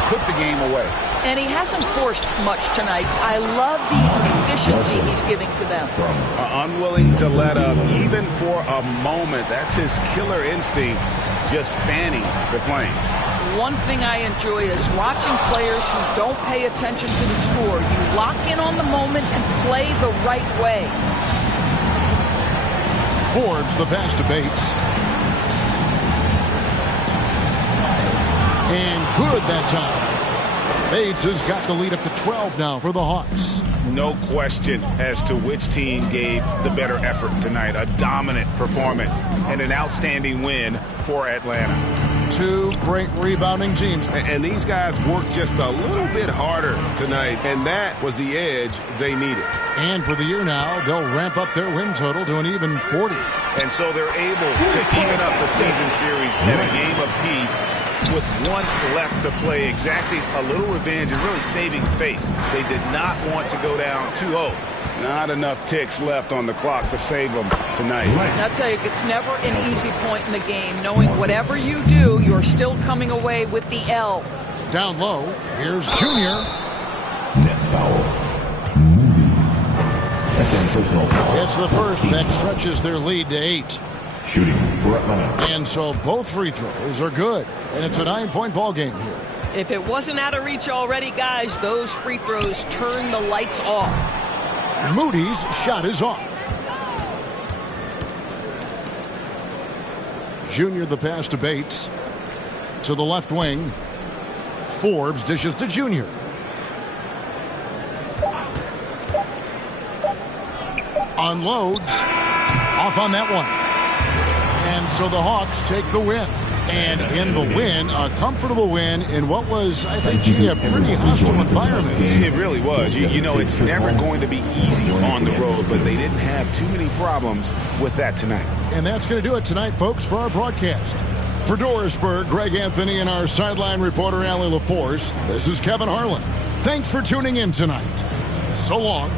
put the game away. And he hasn't forced much tonight. I love the efficiency he's giving to them. Unwilling to let up, even for a moment. That's his killer instinct, just fanning the flame. one thing I enjoy is watching players who don't pay attention to the score. You lock in on the moment and play the right way. Forbes, the pass to Bates. And good that time. Bates has got the lead up to 12 now for the Hawks. No question as to which team gave the better effort tonight. A dominant performance and an outstanding win for Atlanta. Two great rebounding teams. And these guys worked just a little bit harder tonight, and that was the edge they needed. And for the year now, they'll ramp up their win total to an even 40. And so they're able to even up the season series at a game apiece with one left to play, exacting a little revenge and really saving face. They did not want to go down 2-0. Not enough ticks left on the clock to save them tonight. I'll tell you, it's never an easy point in the game, knowing whatever you do, you're still coming away with the L. Down low, here's Junior. Next foul. Second personal foul. It's the first that stretches their lead to 8. Shooting for Atlanta. And so both free throws are good. And it's a 9-point ball game here. If it wasn't out of reach already, guys, those free throws turn the lights off. Moody's shot is off. Junior the pass to Bates. To the left wing. Forbes dishes to Junior. Unloads. Off on that one. And so the Hawks take the win. And in the win, a comfortable win in what was, I think, a pretty hostile environment. It really was. You know, it's never going to be easy on the road, but they didn't have too many problems with that tonight. And that's going to do it tonight, folks, for our broadcast. For Dorisburg, Greg Anthony and our sideline reporter, Allie LaForce, this is Kevin Harlan. Thanks for tuning in tonight. So long.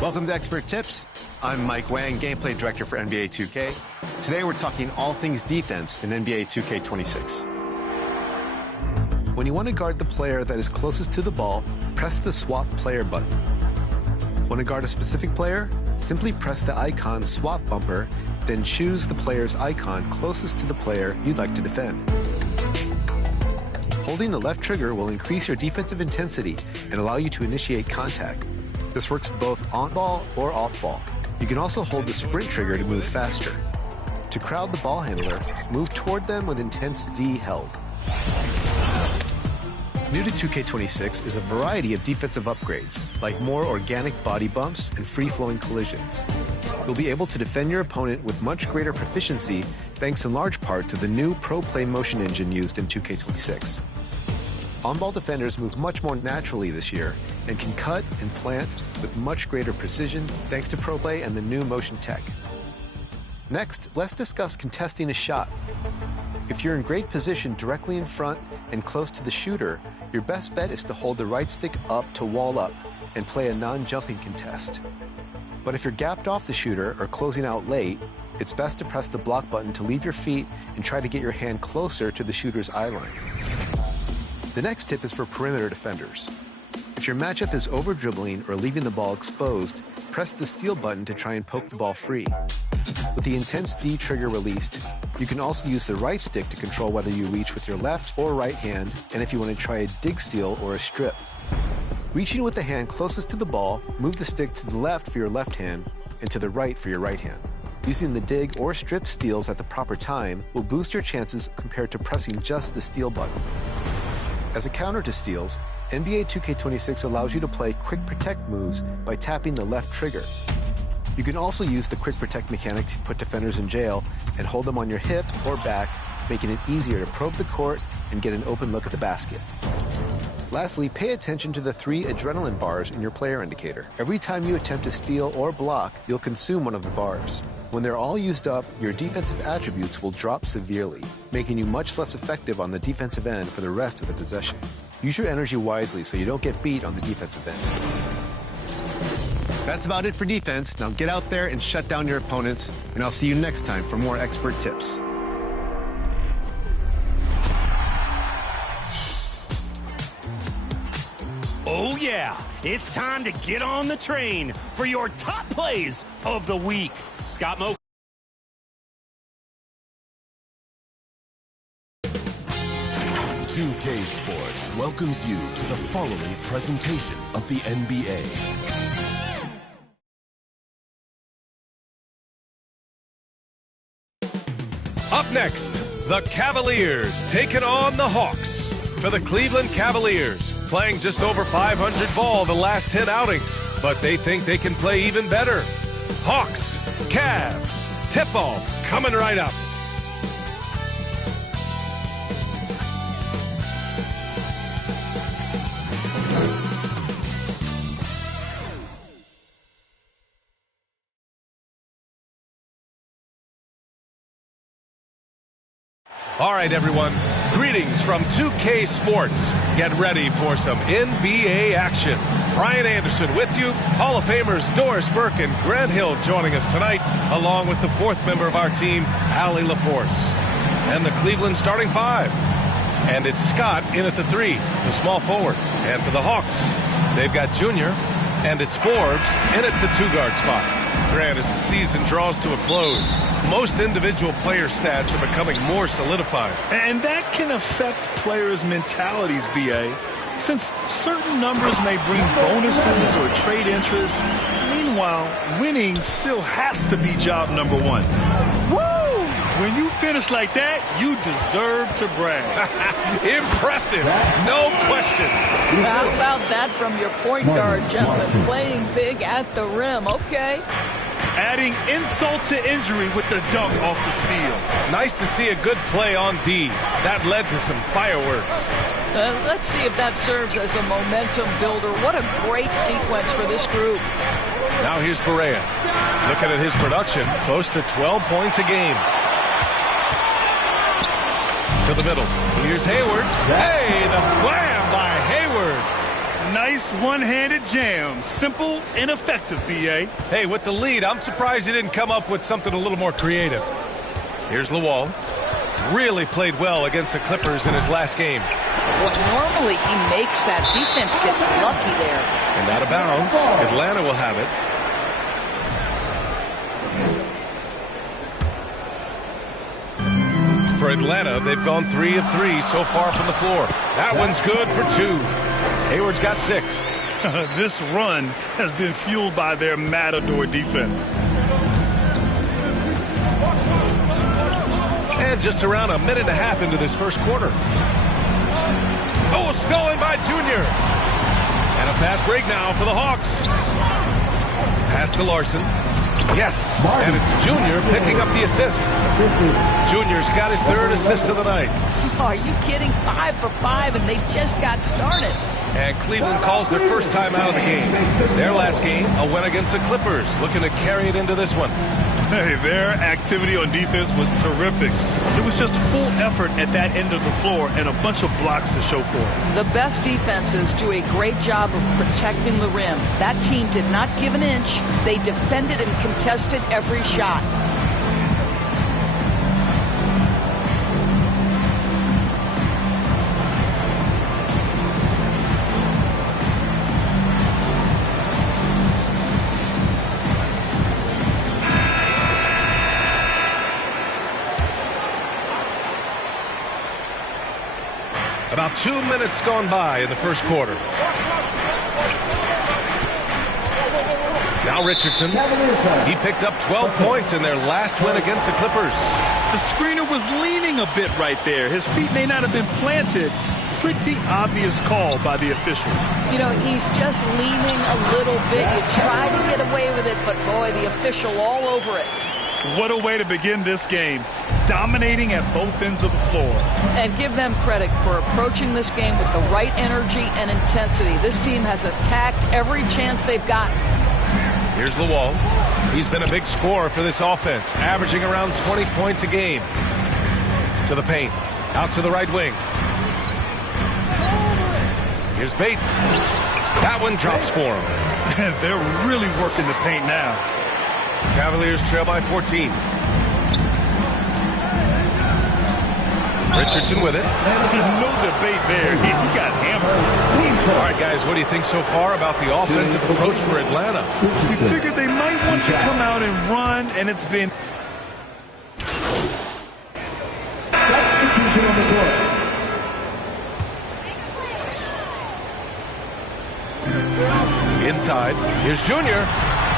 Welcome to Expert Tips. I'm Mike Wang, Gameplay Director for NBA 2K. Today we're talking all things defense in NBA 2k26. When you want to guard the player that is closest to the ball, press the Swap Player button. Want to guard a specific player? Simply press the icon Swap Bumper, then choose the player's icon closest to the player you'd like to defend. Holding the left trigger will increase your defensive intensity and allow you to initiate contact. This works both on ball or off ball. You can also hold the sprint trigger to move faster. To crowd the ball handler, move toward them with intense D held. New to 2K26 is a variety of defensive upgrades, like more organic body bumps and free-flowing collisions. You'll be able to defend your opponent with much greater proficiency thanks in large part to the new Pro Play motion engine used in 2K26. On-ball defenders move much more naturally this year and can cut and plant with much greater precision thanks to Pro Play and the new motion tech. Next, let's discuss contesting a shot. If you're in great position directly in front and close to the shooter, your best bet is to hold the right stick up to wall up and play a non-jumping contest. But if you're gapped off the shooter or closing out late, it's best to press the block button to leave your feet and try to get your hand closer to the shooter's eye line. The next tip is for perimeter defenders. If your matchup is over-dribbling or leaving the ball exposed, press the steal button to try and poke the ball free. With the intense D trigger released, you can also use the right stick to control whether you reach with your left or right hand, and if you want to try a dig steal or a strip. Reaching with the hand closest to the ball, move the stick to the left for your left hand and to the right for your right hand. Using the dig or strip steals at the proper time will boost your chances compared to pressing just the steal button. As a counter to steals, NBA 2K26 allows you to play quick protect moves by tapping the left trigger. You can also use the quick protect mechanic to put defenders in jail and hold them on your hip or back, making it easier to probe the court and get an open look at the basket. Lastly, pay attention to the 3 adrenaline bars in your player indicator. Every time you attempt to steal or block, you'll consume one of the bars. When they're all used up, your defensive attributes will drop severely, making you much less effective on the defensive end for the rest of the possession. Use your energy wisely so you don't get beat on the defensive end. That's about it for defense. Now get out there and shut down your opponents, and I'll see you next time for more expert tips. Oh yeah, it's time to get on the train for your top plays of the week. Scott Mo. .2K Sports welcomes you to the following presentation of the NBA. Up next, the Cavaliers taking on the Hawks. For the Cleveland Cavaliers, playing just over 500 ball the last 10 outings, but they think they can play even better. Hawks, Cavs, tip-off coming right up. All right, everyone. Greetings from 2K Sports. Get ready for some NBA action. Brian Anderson with you. Hall of Famers Doris Burke and Grant Hill joining us tonight, along with the 4th member of our team, Allie LaForce. And the Cleveland starting 5. And it's Scott in at the 3, the small forward. And for the Hawks, they've got Junior, and it's Forbes in at the 2-guard spot. Grant, as the season draws to a close, most individual player stats are becoming more solidified. And that can affect players' mentalities, B.A., since certain numbers may bring bonuses or trade interest. Meanwhile, winning still has to be job number 1. Woo! When you finish like that, you deserve to brag. Impressive. No question. How about that from your point guard, gentlemen? Playing big at the rim. Okay. Adding insult to injury with the dunk off the steal. It's nice to see a good play on D. That led to some fireworks. Let's see if that serves as a momentum builder. What a great sequence for this group. Now here's Berea. Looking at his production, close to 12 points a game. To the middle. Here's Hayward. Hey, the slam by Hayward. Nice one-handed jam. Simple and effective, B.A. Hey, with the lead, I'm surprised he didn't come up with something a little more creative. Here's Lawal. Really played well against the Clippers in his last game. Well, normally he makes that. Defense gets lucky there. And out of bounds. Atlanta will have it. For Atlanta, they've gone 3 of 3 so far from the floor. That one's good for 2. Hayward's got 6. This run has been fueled by their Matador defense. And just around a minute and a half into this first quarter. Oh, stolen by Junior. And a fast break now for the Hawks. Pass to Larson. Yes, and it's Junior picking up the assist. Junior's got his third assist of the night. Are you kidding? 5 for 5, and they just got started. And Cleveland calls their first time out of the game. Their last game, a win against the Clippers, looking to carry it into this one. Hey, their activity on defense was terrific. It was just full effort at that end of the floor and a bunch of blocks to show for it. The best defenses do a great job of protecting the rim. That team did not give an inch. They defended and contested every shot. About 2 minutes gone by in the first quarter. Now Richardson. He picked up 12 points in their last win against the Clippers. The screener was leaning a bit right there. His feet may not have been planted. Pretty obvious call by the officials. You know, he's just leaning a little bit. You try to get away with it, but boy, the official all over it. What a way to begin this game. Dominating at both ends of the floor. And give them credit for approaching this game with the right energy and intensity. This team has attacked every chance they've gotten. Here's the wall. He's been a big scorer for this offense, averaging around 20 points a game. To the paint. Out to the right wing. Here's Bates. That one drops for him. They're really working the paint now. Cavaliers trail by 14. Richardson with it. No debate there. He got hammered. All right, guys, what do you think so far about the offensive approach for Atlanta? We figured they might want to come out and run, and it's been... Inside, here's Junior.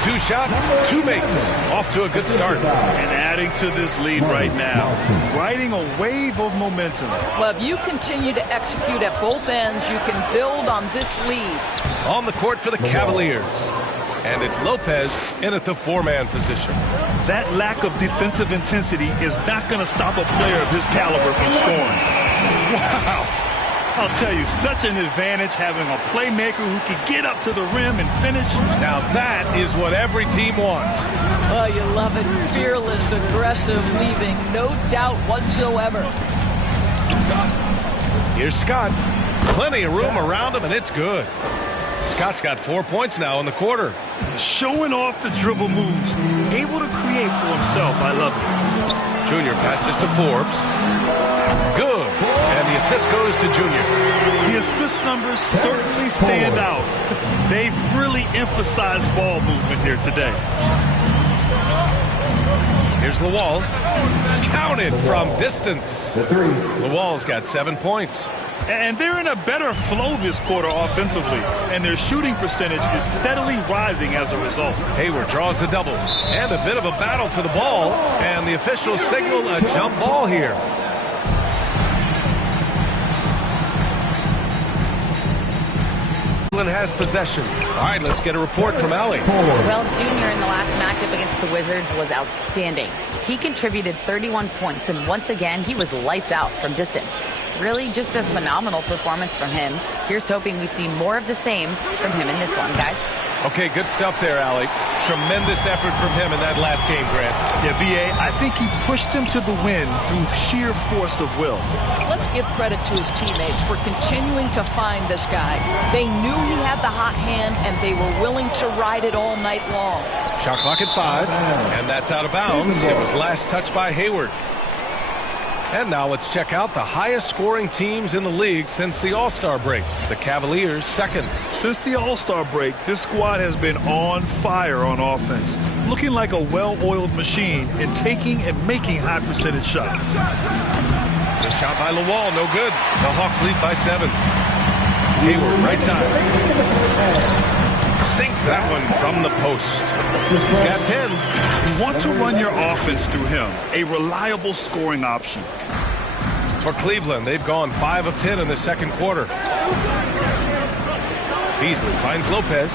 2 shots, 2 makes. Off to a good start. And adding to this lead right now. Riding a wave of momentum. Well, if you continue to execute at both ends, you can build on this lead. On the court for the Cavaliers. And it's Lopez in at the 4-man position. That lack of defensive intensity is not going to stop a player of his caliber from scoring. Wow. I'll tell you, such an advantage having a playmaker who can get up to the rim and finish. Now that is what every team wants. Oh, you love it. Fearless, aggressive, leaving no doubt whatsoever. Here's Scott. Plenty of room around him, and it's good. Scott's got 4 points now in the quarter. Showing off the dribble moves. Able to create for himself. I love it. Junior passes to Forbes. Good. And the assist goes to Junior. The assist numbers certainly stand out. They've really emphasized ball movement here today. Here's the wall. Counted from distance. The wall's got 7 points. And they're in a better flow this quarter offensively. And their shooting percentage is steadily rising as a result. Hayward draws the double. And a bit of a battle for the ball. And the officials signal a jump ball here. Has possession. All right, let's get a report from Allie. Well, Junior in the last matchup against the Wizards was outstanding. He contributed 31 points, and once again, he was lights out from distance. Really just a phenomenal performance from him. Here's hoping we see more of the same from him in this one, guys. Okay, good stuff there, Allie. Tremendous effort from him in that last game, Grant. Yeah, B.A., I think he pushed them to the win through sheer force of will. Let's give credit to his teammates for continuing to find this guy. They knew he had the hot hand, and they were willing to ride it all night long. Shot clock at 5, and that's out of bounds. It was last touched by Hayward. And now let's check out the highest scoring teams in the league since the All-Star break. The Cavaliers second. Since the All-Star break, this squad has been on fire on offense, looking like a well-oiled machine and taking and making high percentage shots. The shot by Lawal, no good. The Hawks lead by 7. Hayward, right side. Sinks that one from the post. He's got 10. You want to run your offense through him, a reliable scoring option. For Cleveland, they've gone 5 of 10 in the second quarter. Beasley finds Lopez.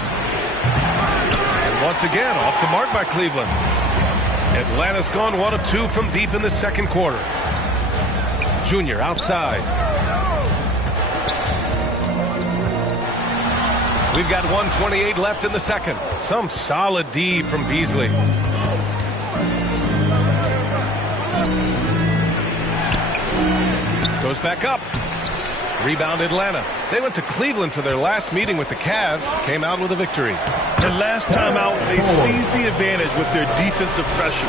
And once again, off the mark by Cleveland. Atlanta's gone 1 of 2 from deep in the second quarter. Junior outside. We've got 1:28 left in the second. Some solid D from Beasley. Goes back up. Rebound Atlanta. They went to Cleveland for their last meeting with the Cavs. Came out with a victory. And last time out, they seized the advantage with their defensive pressure.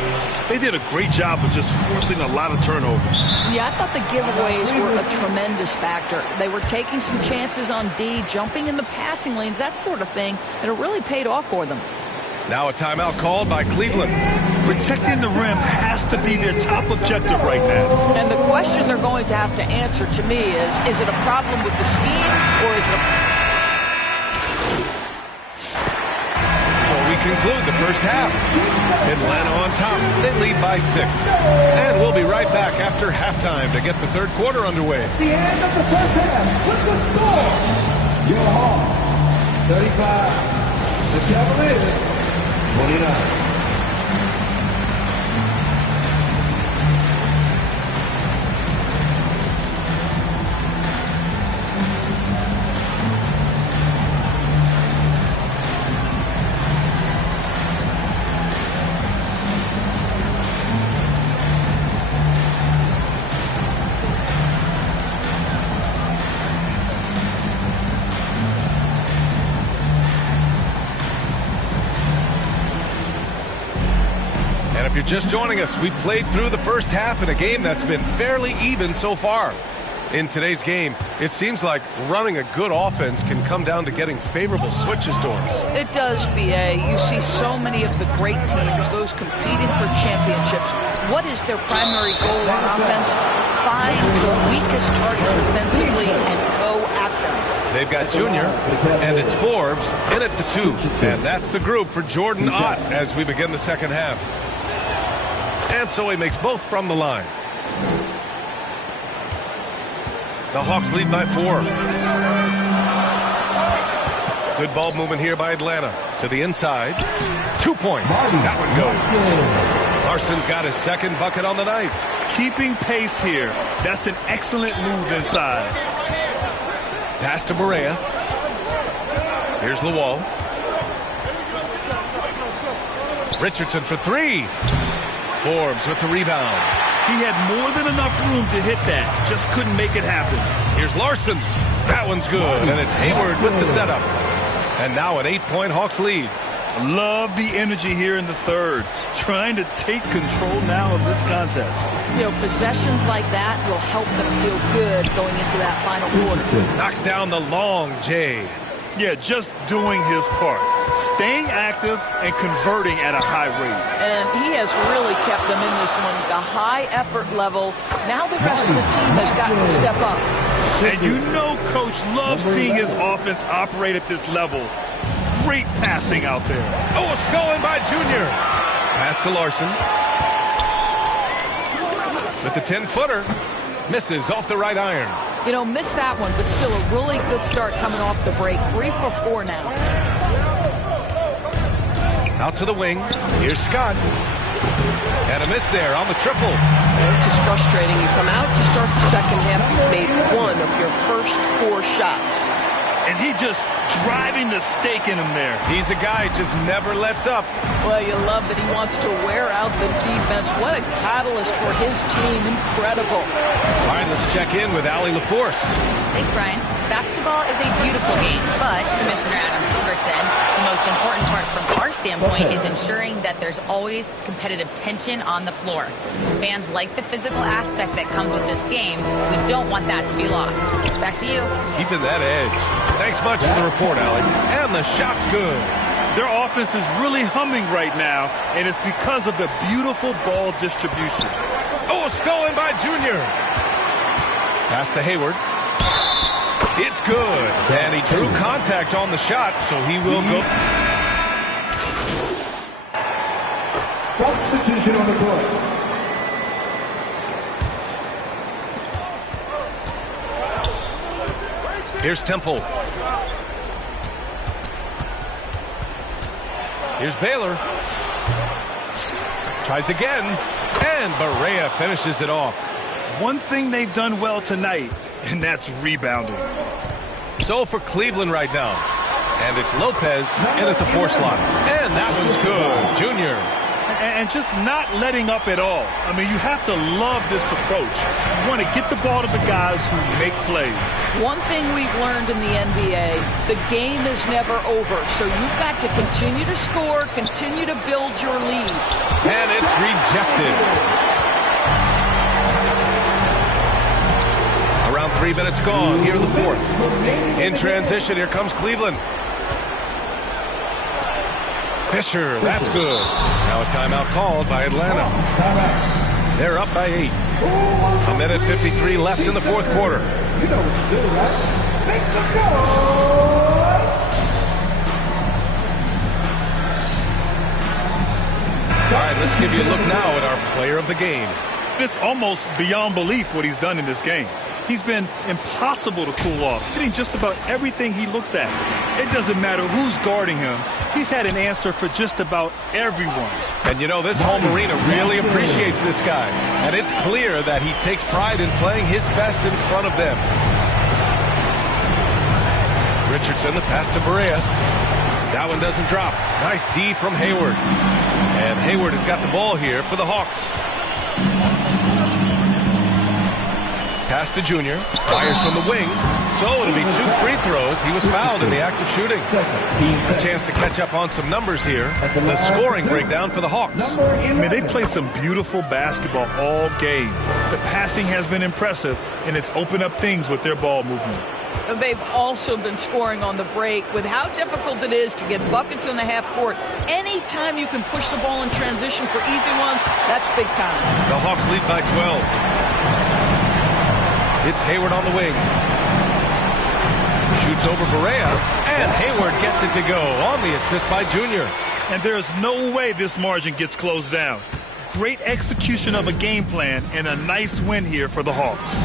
They did a great job of just forcing a lot of turnovers. Yeah, I thought the giveaways were a tremendous factor. They were taking some chances on D, jumping in the passing lanes, that sort of thing, and it really paid off for them. Now a timeout called by Cleveland. Protecting the rim has to be their top objective right now. And the question they're going to have to answer to me is it a problem with the scheme or is it a... So we conclude the first half. Atlanta on top. They lead by 6. And we'll be right back after halftime to get the third quarter underway. The end of the first half. What's the score? Your Hawks, 35. The Cavaliers, 29. If you're just joining us, we've played through the first half in a game that's been fairly even so far. In today's game, it seems like running a good offense can come down to getting favorable switches doors. It does, B.A. You see so many of the great teams, those competing for championships. What is their primary goal on offense? Find the weakest target defensively and go at them. They've got Junior, and it's Forbes in at the 2. And that's the group for Jordan Ott as we begin the second half. And so he makes both from the line. The Hawks lead by 4. Good ball movement here by Atlanta. To the inside. 2 points. That one goes. Larson's got his second bucket on the night. Keeping pace here. That's an excellent move inside. Pass to Barea. Here's Lawal. Richardson for 3. Forbes with the rebound. He had more than enough room to hit that. Just couldn't make it happen. Here's Larson. That one's good. And it's Hayward with the setup. And now an 8-point Hawks lead. Love the energy here in the third. Trying to take control now of this contest. You know, possessions like that will help them feel good going into that final quarter. Knocks down the long J. Yeah, just doing his part. Staying active and converting at a high rate. And he has really kept them in this one. The high effort level. Now the rest of the team has got to step up. And you know Coach loves seeing his offense operate at this level. Great passing out there. Oh, stolen by Junior. Pass to Larson. With the 10-footer. Misses off the right iron. You know, missed that one, but still a really good start coming off the break. 3 for 4 now. Out to the wing. Here's Scott. And a miss there on the triple. This is frustrating. You come out to start the second half. You've made 1 of your first 4 shots. And he just driving the stake in him there. He's a guy who just never lets up. Well, you love that he wants to wear out the defense. What a catalyst for his team. Incredible. All right, let's check in with Allie LaForce. Thanks, Brian. Basketball is a beautiful game, but Commissioner Adam Silver said the most important part from our standpoint is ensuring that there's always competitive tension on the floor. Fans like the physical aspect that comes with this game. We don't want that to be lost. Back to you. Keeping that edge. Thanks much for the report, Allie. And the shot's good. Their offense is really humming right now, and it's because of the beautiful ball distribution. Oh, stolen by Junior. Pass to Hayward. It's good. And he drew contact on the shot, so he will go. Substitution on the court. Here's Temple. Here's Baylor. Tries again. And Barea finishes it off. One thing they've done well tonight, and that's rebounding. So for Cleveland right now. And it's Lopez in at the 4 slot. And that one's good. Junior. And just not letting up at all. I mean, you have to love this approach. You want to get the ball to the guys who make plays. One thing we've learned in the NBA, the game is never over. So you've got to continue to score, continue to build your lead. And it's rejected. Around 3 minutes gone here in the 4th. In transition, here comes Cleveland. Fisher, that's good. Now a timeout called by Atlanta. They're up by 8. A minute 53 left in the 4th quarter. You know what to do, right? Make some noise! All right, let's give you a look now at our player of the game. It's almost beyond belief what he's done in this game. He's been impossible to cool off, hitting just about everything he looks at. It doesn't matter who's guarding him. He's had an answer for just about everyone. And you know, this home arena really appreciates this guy. And it's clear that he takes pride in playing his best in front of them. Richardson, the pass to Barea. That one doesn't drop. Nice D from Hayward. And Hayward has got the ball here for the Hawks. Pass to Junior. Fires from the wing. So it'll be 2 free throws. He was fouled in the act of shooting. A chance to catch up on some numbers here. The scoring breakdown for the Hawks. I mean, they've played some beautiful basketball all game. The passing has been impressive, and it's opened up things with their ball movement. They've also been scoring on the break. With how difficult it is to get buckets in the half court, anytime you can push the ball in transition for easy ones, that's big time. The Hawks lead by 12. It's Hayward on the wing. Shoots over Barea, and Hayward gets it to go on the assist by Junior. And there's no way this margin gets closed down. Great execution of a game plan and a nice win here for the Hawks.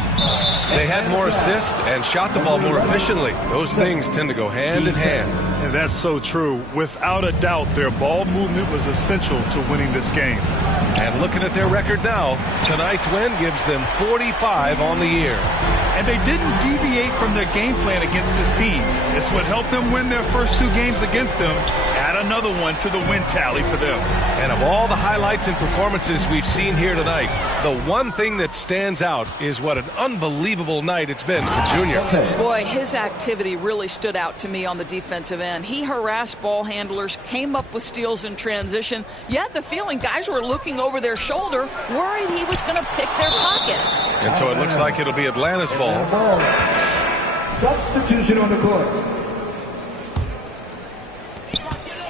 They had more assists and shot the ball more efficiently. Those things tend to go hand in hand. And that's so true. Without a doubt, their ball movement was essential to winning this game. And looking at their record now, tonight's win gives them 45 on the year. And they didn't deviate from their game plan against this team. It's what helped them win their first 2 games against them. Add another one to the win tally for them. And of all the highlights and performances we've seen here tonight, the one thing that stands out is what an unbelievable night it's been for Junior. Boy, his activity really stood out to me on the defensive end. He harassed ball handlers, came up with steals in transition. You had the feeling guys were looking over their shoulder, worried he was going to pick their pocket. And so it looks like it'll be Atlanta's ball. Substitution on the court.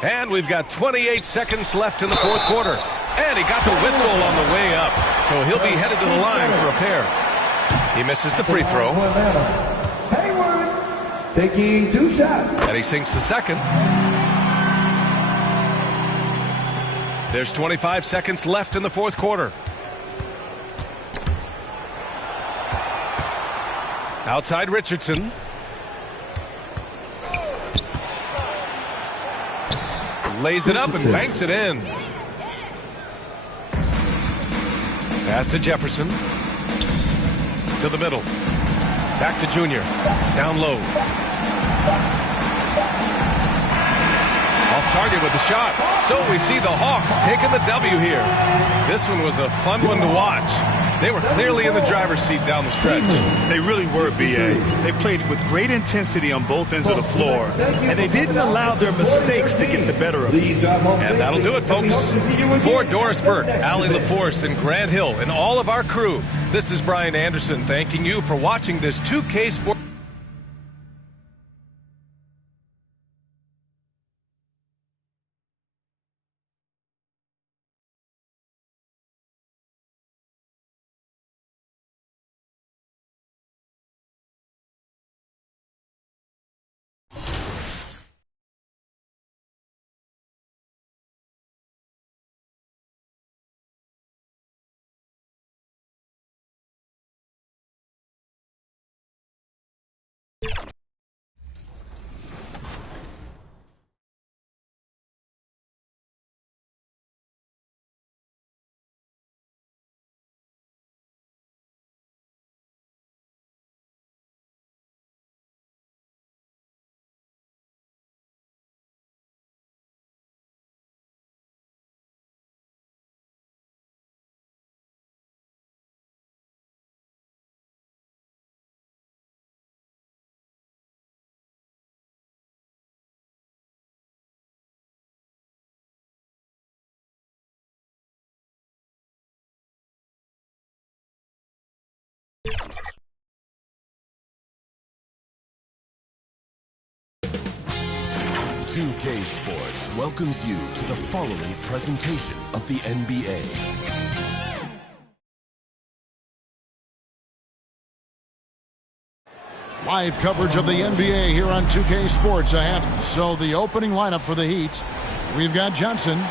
And we've got 28 seconds left in the 4th quarter. And he got the whistle on the way up. So he'll be headed to the line for a pair. He misses the free throw. Hayward taking 2 shots. And he sinks the second. There's 25 seconds left in the 4th quarter. Outside Richardson. Lays it up and banks it in. Pass to Jefferson. To the middle. Back to Junior. Down low. Off target with the shot. So we see the Hawks taking the W here. This one was a fun one to watch. They were clearly in the driver's seat down the stretch. They really were, B.A. They played with great intensity on both ends of the floor, and they didn't allow their mistakes to get the better of them. And that'll do it, folks. For Doris Burke, Allie LaForce, and Grant Hill, and all of our crew, this is Brian Anderson thanking you for watching this 2K Sports. 2K Sports welcomes you to the following presentation of the NBA. Live coverage of the NBA here on 2K Sports ahead. So the opening lineup for the Heat, we've got Johnson.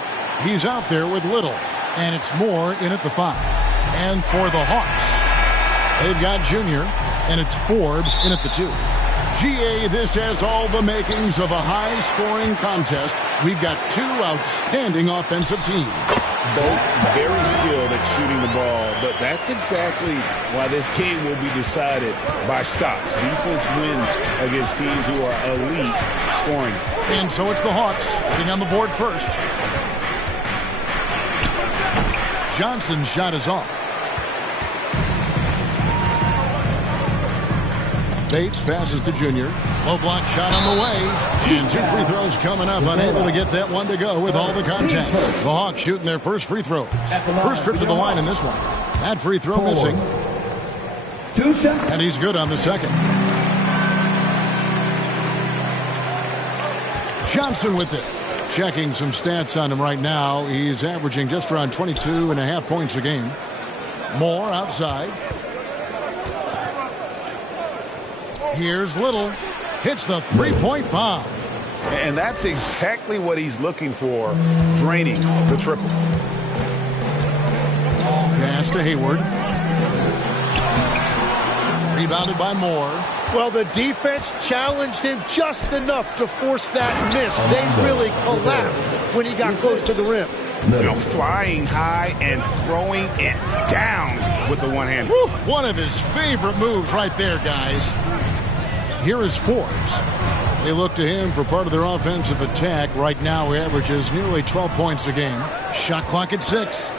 He's out there with Little, and it's Moore in at the 5. And for the Hawks, they've got Junior, and it's Forbes in at the 2. GA, this has all the makings of a high-scoring contest. We've got two outstanding offensive teams. Both very skilled at shooting the ball, but that's exactly why this game will be decided by stops. Defense wins against teams who are elite scoring. And so it's the Hawks getting on the board first. Johnson's shot is off. Bates passes to Junior. Low block shot on the way. And 2 free throws coming up. Unable to get that one to go with all the contact. The Hawks shooting their first free throws. First trip to the line in this one. That free throw missing. And he's good on the second. Johnson with it. Checking some stats on him right now. He's averaging just around 22.5 points a game. Moore outside. Here's Little. Hits the three-point bomb. And that's exactly what he's looking for, draining the triple. Pass to Hayward. Rebounded by Moore. Well, the defense challenged him just enough to force that miss. They really collapsed when he got close to the rim. You know, flying high and throwing it down with the one hand. Woo, one of his favorite moves right there, guys. Here is Forbes. They look to him for part of their offensive attack. Right now, he averages nearly 12 points a game. Shot clock at 6.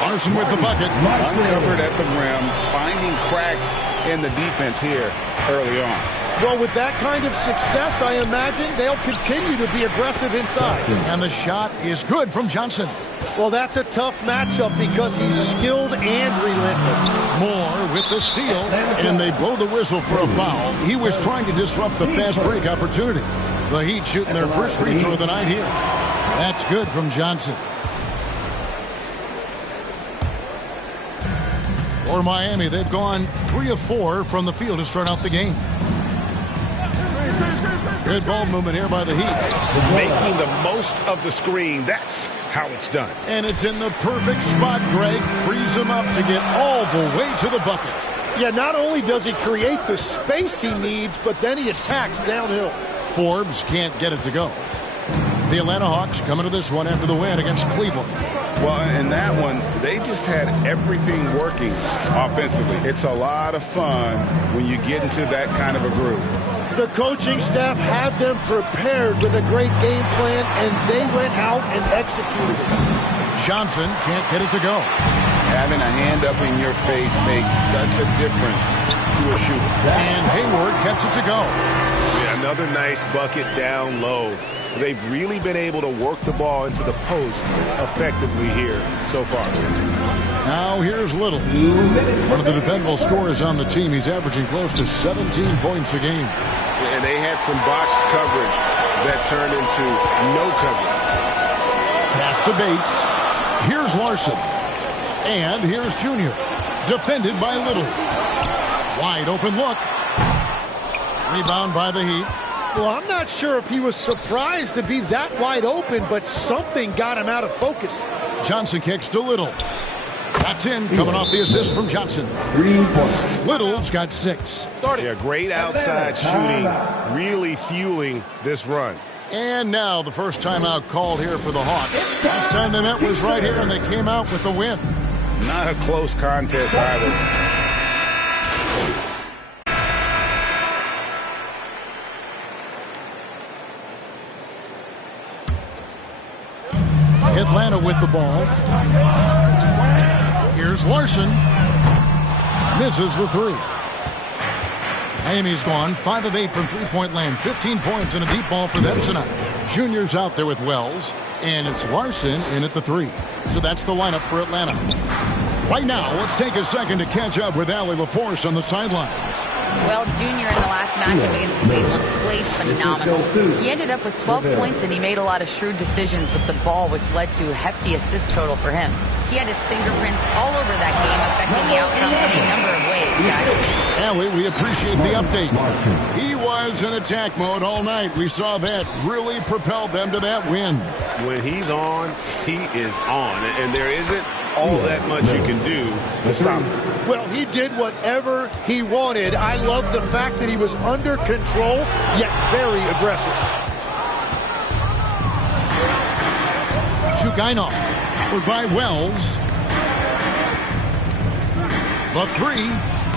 Larson with the bucket. Uncovered at the rim, finding cracks in the defense here early on. Well, with that kind of success, I imagine they'll continue to be aggressive inside. And the shot is good from Johnson. Well, that's a tough matchup because he's skilled and relentless. Moore with the steal, and they blow the whistle for a foul. He was trying to disrupt the fast break opportunity. The Heat shooting their first free throw of the night here. That's good from Johnson. For Miami, they've gone 3 of 4 from the field to start out the game. Good ball movement here by the Heat. Making the most of the screen. That's how it's done. And it's in the perfect spot, Greg. Frees him up to get all the way to the bucket. Yeah, not only does he create the space he needs, but then he attacks downhill. Forbes can't get it to go. The Atlanta Hawks coming to this one after the win against Cleveland. Well, in that one, they just had everything working offensively. It's a lot of fun when you get into that kind of a groove. The coaching staff had them prepared with a great game plan, and they went out and executed it. Johnson can't get it to go. Having a hand up in your face makes such a difference to a shooter. And Hayward gets it to go. Yeah, another nice bucket down low. They've really been able to work the ball into the post effectively here so far. Now here's Little. One of the dependable scorers on the team. He's averaging close to 17 points a game. And they had some botched coverage that turned into no coverage. Pass to Bates. Here's Larson. And here's Junior. Defended by Little. Wide open look. Rebound by the Heat. Well, I'm not sure if he was surprised to be that wide open, but something got him out of focus. Johnson kicks to Little. That's in, coming off the assist from Johnson. 3 points. Little's got 6. Yeah, great outside shooting, really fueling this run. And now the first timeout called here for the Hawks. Last time they met was right here, and they came out with the win. Not a close contest either. Atlanta with the ball. Here's Larson. Misses the 3. Miami's gone 5 of 8 from three-point land. 15 points and a deep ball for them tonight. Junior's out there with Wells. And it's Larson in at the 3. So that's the lineup for Atlanta. Right now, let's take a second to catch up with Allie LaForce on the sidelines. Well, Junior in the last matchup against Cleveland played phenomenal. He ended up with 12 points, and he made a lot of shrewd decisions with the ball, which led to a hefty assist total for him. He had his fingerprints all over that game, affecting the outcome in a number of ways, guys. Ellie, we appreciate the update. He was in attack mode all night. We saw that really propelled them to that win. When he's on, he is on. And there isn't all that much you can do to stop him. Well, he did whatever he wanted. I love the fact that he was under control, yet very aggressive. Chugainov by Wells. The three.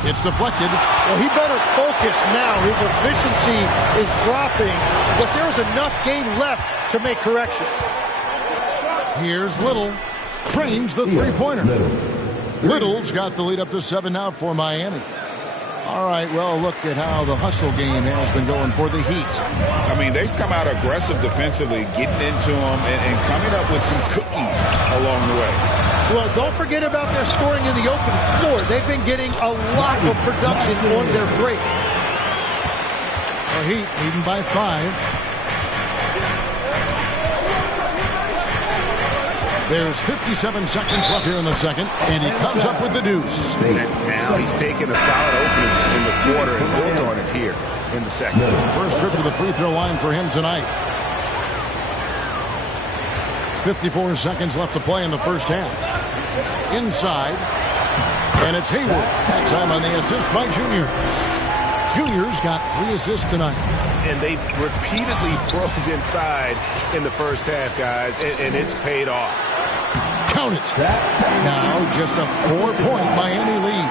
It's deflected. Well, he better focus now. His efficiency is dropping, but there's enough game left to make corrections. Here's Little. Trains the three-pointer. Little's got the lead up to 7 now for Miami. All right, well, look at how the hustle game has been going for the Heat. I mean, they've come out aggressive defensively, getting into them and coming up with some cookies along the way. Well, don't forget about their scoring in the open floor. They've been getting a lot of production on their break. The Heat leading by 5. There's 57 seconds left here in the second, and he comes up with the deuce. And now he's taken a solid opening in the quarter and built on it here in the second. First trip to the free throw line for him tonight. 54 seconds left to play in the first half. Inside, and it's Hayward. That time on the assist by Junior. Junior's got 3 assists tonight. And they've repeatedly probed inside in the first half, guys, and it's paid off. Count it. Now just a 4-point Miami lead.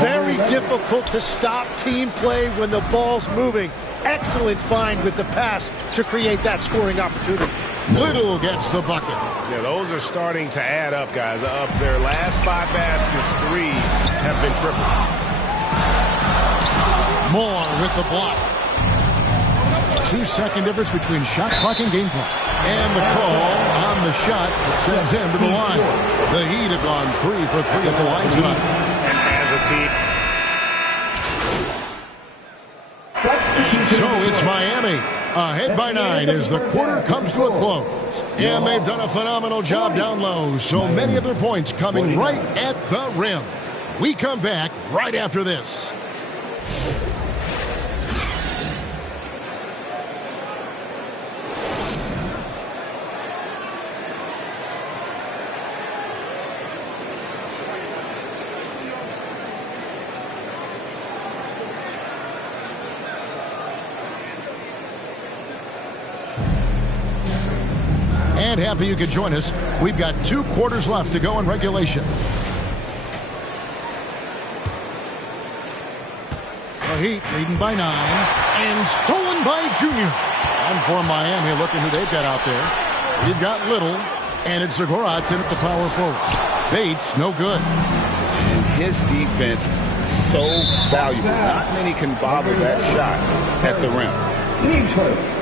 Very difficult to stop team play when the ball's moving. Excellent find with the pass to create that scoring opportunity. Little gets the bucket. Yeah, those are starting to add up, guys. Up their last 5 baskets, 3 have been triple. Moore with the block. 2-second difference between shot clock and game clock. And the call on the shot that sends him to the line. The Heat have gone 3 for 3 at the line tonight. And as a team. And so it's Miami ahead by 9 as the quarter comes to a close. And they've done a phenomenal job down low. So many of their points coming right at the rim. We come back right after this. And happy you could join us. We've got 2 quarters left to go in regulation. The Heat leading by 9 and stolen by Junior. And for Miami, looking who they've got out there. We've got Little, and it's Zagorat's in at the power forward. Bates, no good. And his defense, so valuable. Not many can bother that shot at the rim. Team first.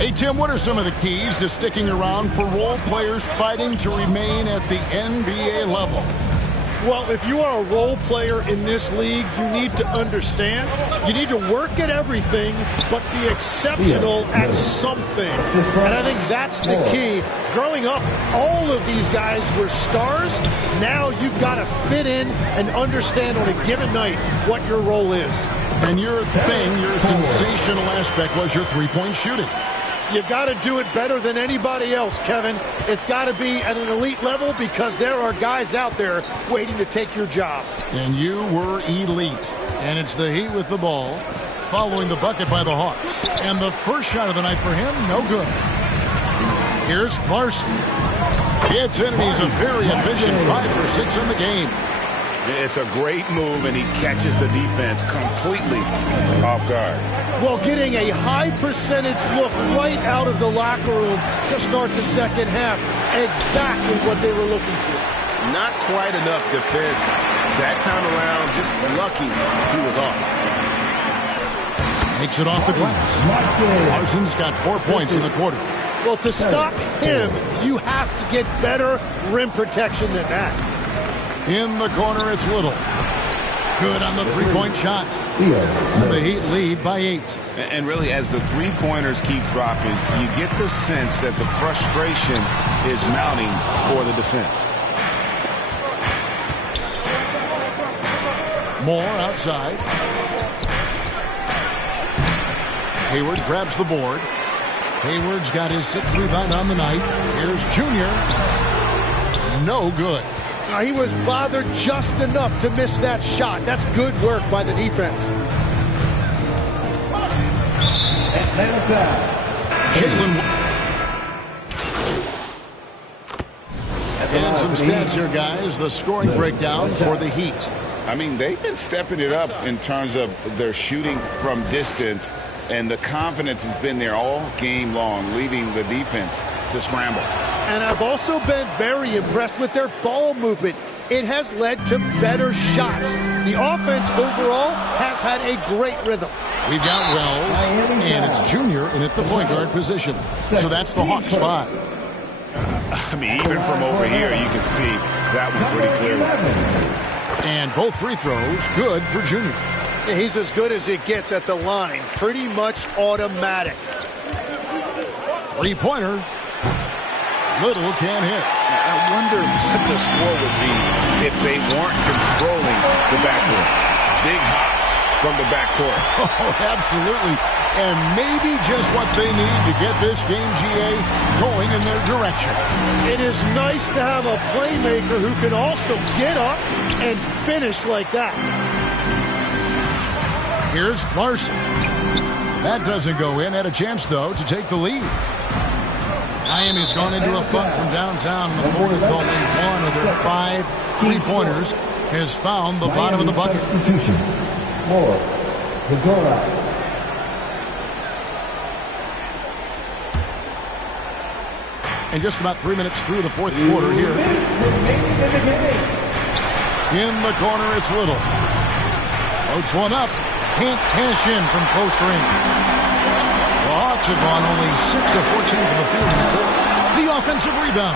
Hey, Tim, what are some of the keys to sticking around for role players fighting to remain at the NBA level? Well, if you are a role player in this league, you need to understand. You need to work at everything, but be exceptional at something. And I think that's the key. Growing up, all of these guys were stars. Now you've got to fit in and understand on a given night what your role is. And your thing, your sensational aspect was your three-point shooting. You've got to do it better than anybody else, Kevin. It's got to be at an elite level because there are guys out there waiting to take your job. And you were elite. And it's the Heat with the ball, following the bucket by the Hawks. And the first shot of the night for him, no good. Here's Larson. Gets in, and he's a very efficient 5 for 6 in the game. It's a great move, and he catches the defense completely off guard. Well, getting a high percentage look right out of the locker room to start the second half. Exactly what they were looking for. Not quite enough defense that time around. Just lucky he was off. Makes it off the glass. Larson's got 4 points in the quarter. Well, to stop him, you have to get better rim protection than that. In the corner, it's Little. Good on the three-point shot. And the Heat lead by 8. And really, as the three-pointers keep dropping, you get the sense that the frustration is mounting for the defense. Moore outside. Hayward grabs the board. Hayward's got his 6th rebound on the night. Here's Junior. No good. He was bothered just enough to miss that shot. That's good work by the defense. And some stats here, guys. The scoring breakdown for the Heat. I mean, they've been stepping it up in terms of their shooting from distance, and the confidence has been there all game long, leaving the defense to scramble. And I've also been very impressed with their ball movement. It has led to better shots. The offense overall has had a great rhythm. We've got Wells, and it's Junior in at the point guard position. So that's the Hawks 5. I mean, even from over here, you can see that one pretty clearly. And both free throws good for Junior. He's as good as it gets at the line. Pretty much automatic. Three-pointer. Little can't hit. I wonder what the score would be if they weren't controlling the backcourt. Big hops from the backcourt. Oh, absolutely. And maybe just what they need to get this game, GA, going in their direction. It is nice to have a playmaker who can also get up and finish like that. Here's Larson. That doesn't go in. Had a chance, though, to take the lead. Miami's gone into a funk from downtown in the fourth. Only one of their 5 three-pointers has found the bottom of the bucket. And just about 3 minutes through the fourth quarter here. In the corner, it's Little. Floats one up. Can't cash in from close range. The Hawks have gone only 6 of 14 from the field in the fourth. The offensive rebound.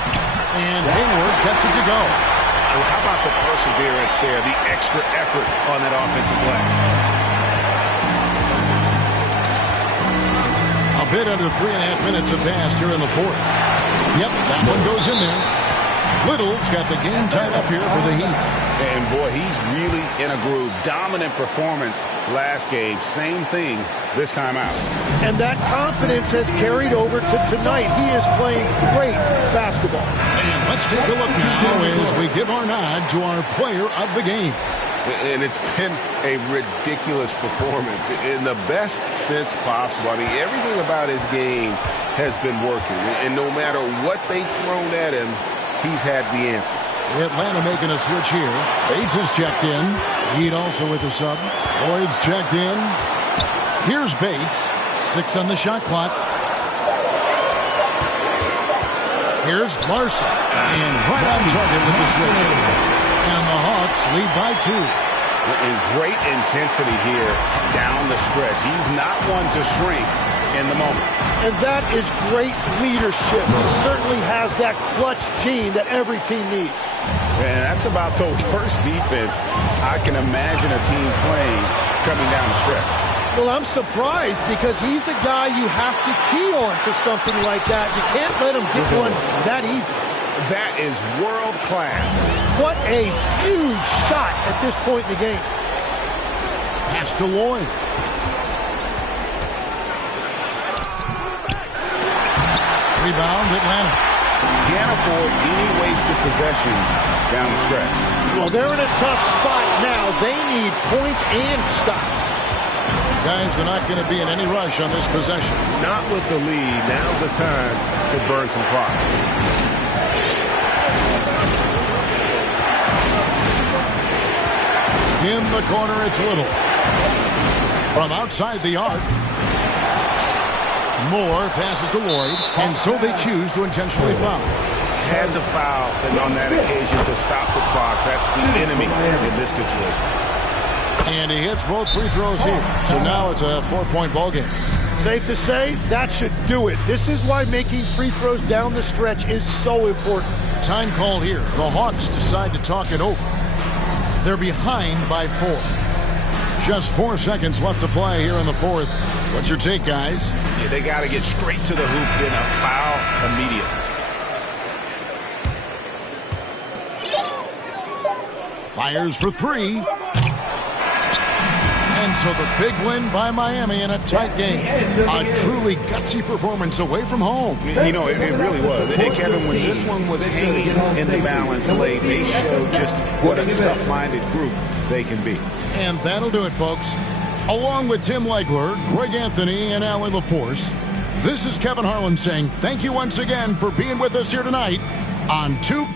And Hayward gets it to go. Well, how about the perseverance there, the extra effort on that offensive glass? A bit under 3.5 minutes have passed here in the fourth. Yep, that one goes in there. Little's got the game tied up here for the Heat. And, boy, he's really in a groove. Dominant performance last game. Same thing this time out. And that confidence has carried over to tonight. He is playing great basketball. And let's take a look now as we give our nod to our player of the game. And it's been a ridiculous performance in the best sense possible. I mean, everything about his game has been working. And no matter what they've thrown at him, he's had the answer. Atlanta making a switch here. Bates is checked in. Heat also with the sub. Lloyd's checked in. Here's Bates. 6 on the shot clock. Here's Larson. And right on target with the switch. And the Hawks lead by 2. And great intensity here down the stretch. He's not one to shrink in the moment. And that is great leadership. He certainly has that clutch gene that every team needs. And that's about the worst defense I can imagine a team playing coming down the stretch. Well, I'm surprised because he's a guy you have to key on for something like that. You can't let him get one that easy. That is world class. What a huge shot at this point in the game. Pass to Lloyd. Rebound, Atlanta. Can't afford any wasted possessions down the stretch. Well, they're in a tough spot now. They need points and stops. Guys, they're not going to be in any rush on this possession. Not with the lead. Now's the time to burn some clock. In the corner, it's Little. From outside the arc. Moore passes to Lloyd, and so they choose to intentionally foul. Had to foul, and on that occasion to stop the clock. That's the enemy in this situation. And he hits both free throws here. So now it's a 4-point ball game. Safe to say, that should do it. This is why making free throws down the stretch is so important. Time called here. The Hawks decide to talk it over. They're behind by 4. Just 4 seconds left to play here in the fourth. What's your take, guys? Yeah, they got to get straight to the hoop, then a foul immediately. Fires for 3. And so the big win by Miami in a tight game. A truly gutsy performance away from home. You know, it really was. And Kevin, when this one was hanging in the balance late, they showed just what a tough-minded group they can be. And that'll do it, folks. Along with Tim Legler, Greg Anthony, and Allie LaForce, this is Kevin Harlan saying thank you once again for being with us here tonight on 2.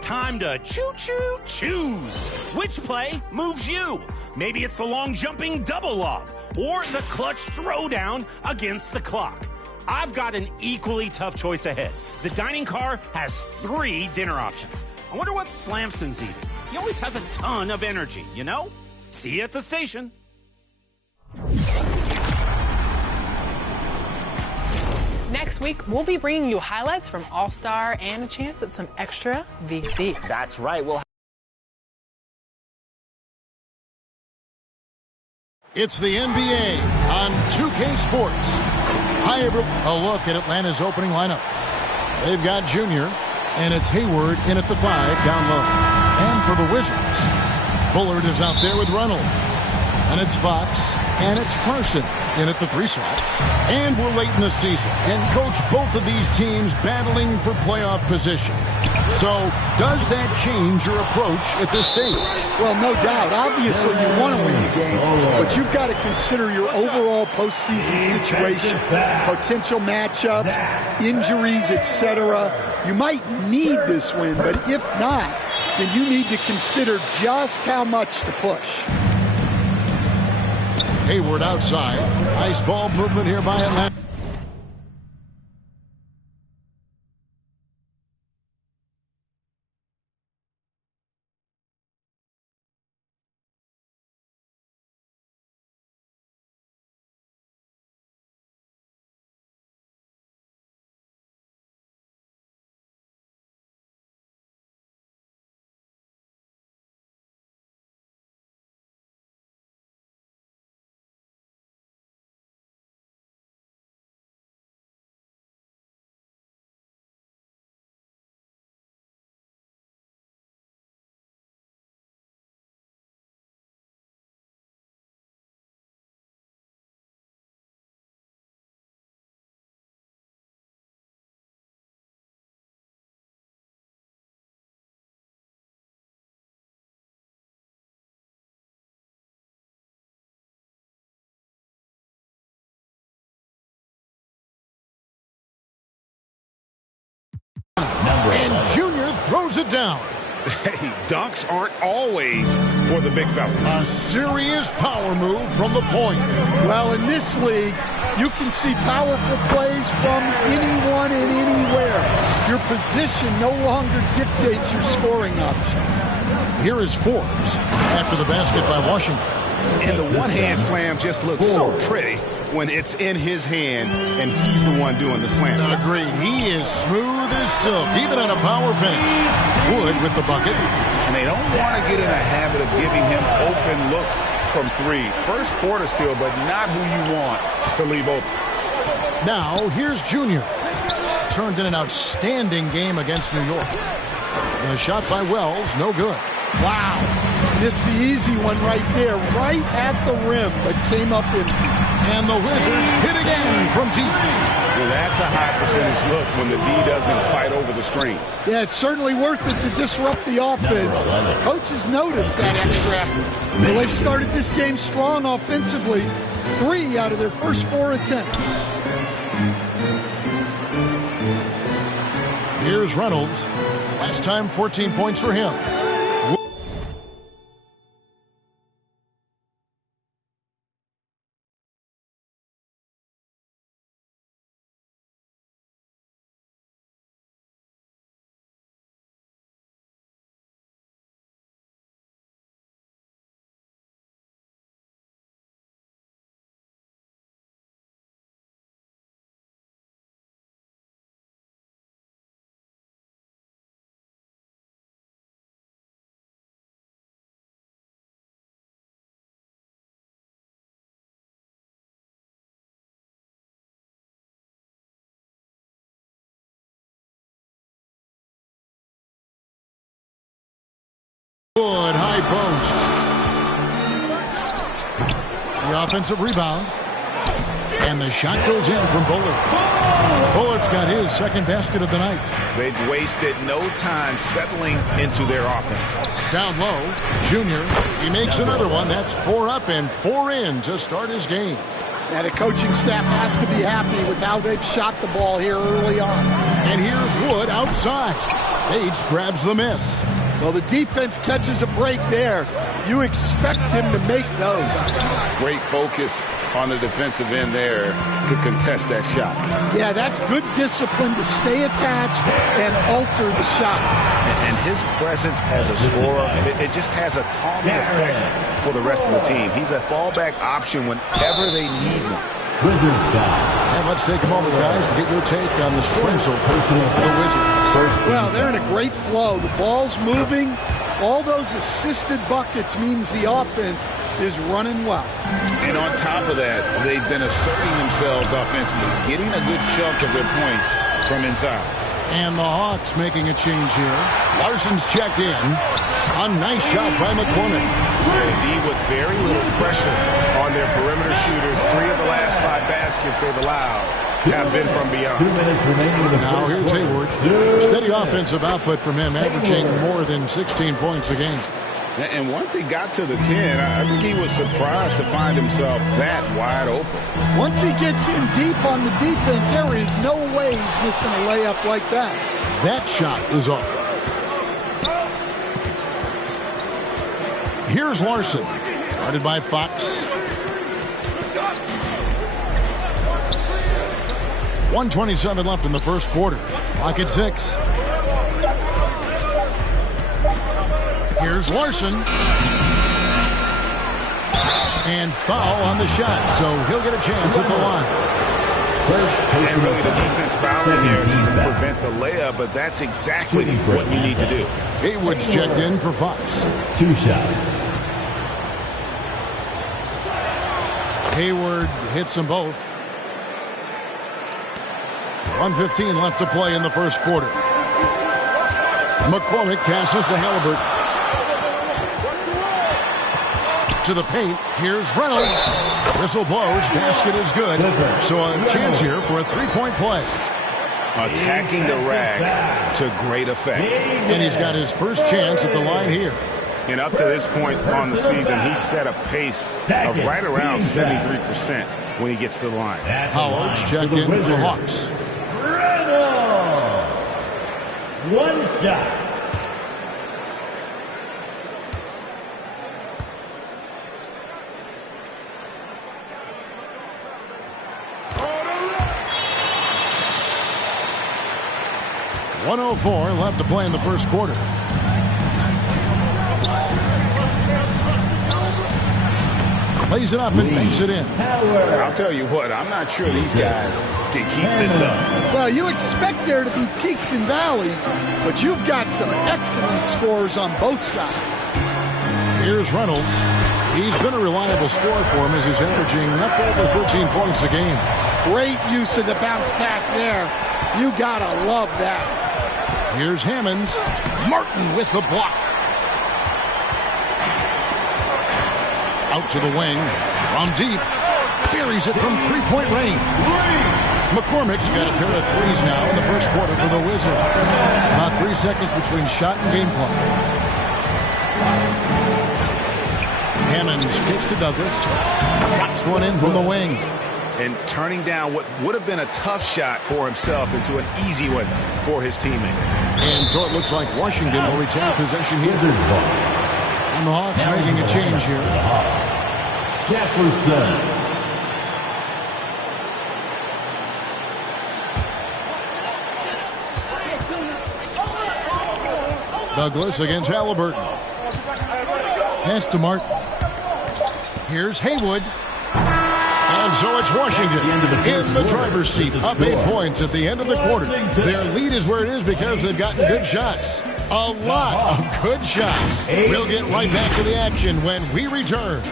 Time to choo-choo choose. Which play moves you? Maybe it's the long jumping double lob or the clutch throwdown against the clock. I've got an equally tough choice ahead. The dining car has 3 dinner options. I wonder what Slamson's eating. He always has a ton of energy, you know? See you at the station. Next week, we'll be bringing you highlights from All-Star and a chance at some extra VC. That's right. It's the NBA on 2K Sports. A look at Atlanta's opening lineup. They've got Junior, and it's Hayward in at the 5 down low. And for the Wizards, Bullard is out there with Reynolds. And it's Fox, and it's Carson in at the 3 slot. And we're late in the season. And, Coach, both of these teams battling for playoff position. So, does that change your approach at this stage? Well, no doubt. Obviously, you want to win the game, but you've got to consider your overall postseason situation, potential matchups, injuries, etc. You might need this win, but if not, then you need to consider just how much to push. Hayward outside. Nice ball movement here by Atlanta. throws it down. Hey, dunks aren't always for the big fellas. A serious power move from the point. Well, in this league, you can see powerful plays from anyone and anywhere. Your position no longer dictates your scoring options. Here is Forbes after the basket by Washington. And the one-hand slam just looks so pretty when it's in his hand and he's the one doing the slam. Agreed. He is smooth as silk, even on a power finish. Wood with the bucket. And they don't want to get in a habit of giving him open looks from three. First quarter still, but not who you want to leave open. Now, here's Junior. Turned in an outstanding game against New York. The shot by Wells, no good. Wow. Missed the easy one right there, right at the rim, but came up empty. And the Wizards hit again from deep. Well, that's a high percentage look when the D doesn't fight over the screen. Yeah, it's certainly worth it to disrupt the offense. Coaches noticed that extra effort. Well, they've started this game strong offensively. 3 out of their first 4 attempts. Here's Reynolds. Last time, 14 points for him. Good high post. The offensive rebound. And the shot goes in from Bullard. Bullard's got his second basket of the night. They've wasted no time settling into their offense. Down low, Junior. He makes another one. That's 4 up and 4 in to start his game. And the coaching staff has to be happy with how they've shot the ball here early on. And here's Wood outside. Bates grabs the miss. Well, the defense catches a break there. You expect him to make those. Great focus on the defensive end there to contest that shot. Yeah, that's good discipline to stay attached and alter the shot. And his presence as a scorer, it just has a calming effect for the rest of the team. He's a fallback option whenever they need one. And let's take a moment, guys, to get your take on the scoring so far for the Wizards. Well, they're in a great flow. The ball's moving. All those assisted buckets means the offense is running well. And on top of that, they've been asserting themselves offensively, getting a good chunk of their points from inside. And the Hawks making a change here. Larson's checked in. A nice shot by McCormick. Indeed, with very little pressure on their perimeter shooters. 3 of the last 5 baskets they've allowed have been from beyond. Now here's Hayward. Steady offensive output from him, averaging more than 16 points a game. And once he got to the 10, I think he was surprised to find himself that wide open. Once he gets in deep on the defense, there is no way he's missing a layup like that. That shot is off. Here's Larson. Guarded by Fox. 1:27 left in the first quarter. Clock at 6. Here's Larson. And foul on the shot, so he'll get a chance at the line. And really the defense fouling here to prevent the layup, but that's exactly what you need to do. Hayward's checked in for Fox. 2 shots. Hayward hits them both. 1:15 left to play in the first quarter. McCormick passes to Halliburton. To the paint. Here's Reynolds. Whistle blows. Basket is good. So a chance here for a 3-point play. Attacking the rag to great effect. And he's got his first chance at the line here. And up to this point on the season, he's set a pace of right around 73% when he gets to the line. Howard's checked in for the Hawks. 1 shot. 1:04 left to play in the first quarter. Plays it up and banks it in. I'll tell you what, I'm not sure these guys can keep this up. Well, you expect there to be peaks and valleys, but you've got some excellent scores on both sides. Here's Reynolds. He's been a reliable scorer for him as he's averaging up over 13 points a game. Great use of the bounce pass there. You gotta love that. Here's Hammonds. Martin with the block. Out to the wing. From deep. Buries it from three-point range. McCormick's got a pair of threes now in the first quarter for the Wizards. About 3 seconds between shot and game clock. Hammonds kicks to Douglas. Drops one in from the wing. And turning down what would have been a tough shot for himself into an easy one for his teammate. And so it looks like Washington will retain possession here. And the Hawks making a change here. Jefferson. Douglas against Halliburton. Pass to Martin. Here's Haywood. And so it's Washington in the driver's seat, up 8 points at the end of the quarter. Their lead is where it is because they've gotten good shots. A lot of good shots. We'll get right back to the action when we return.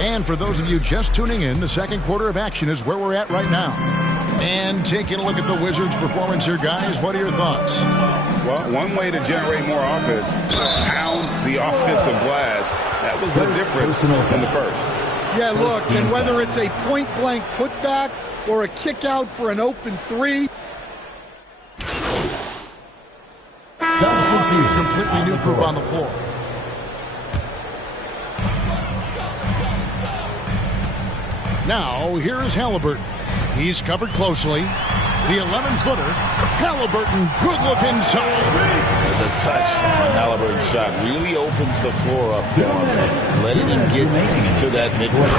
And for those of you just tuning in, the second quarter of action is where we're at right now. And taking a look at the Wizards' performance here, guys, what are your thoughts? Well, one way to generate more offense, pound the offensive glass. That was the difference in the first. Yeah, look, and whether it's a point-blank putback or a kick out for an open three. Completely new group on the floor. Now, here is Halliburton. He's covered closely. The 11-footer. Halliburton, good look inside. The touch on Halliburton's shot really opens the floor up for him, letting him get to that mid-range.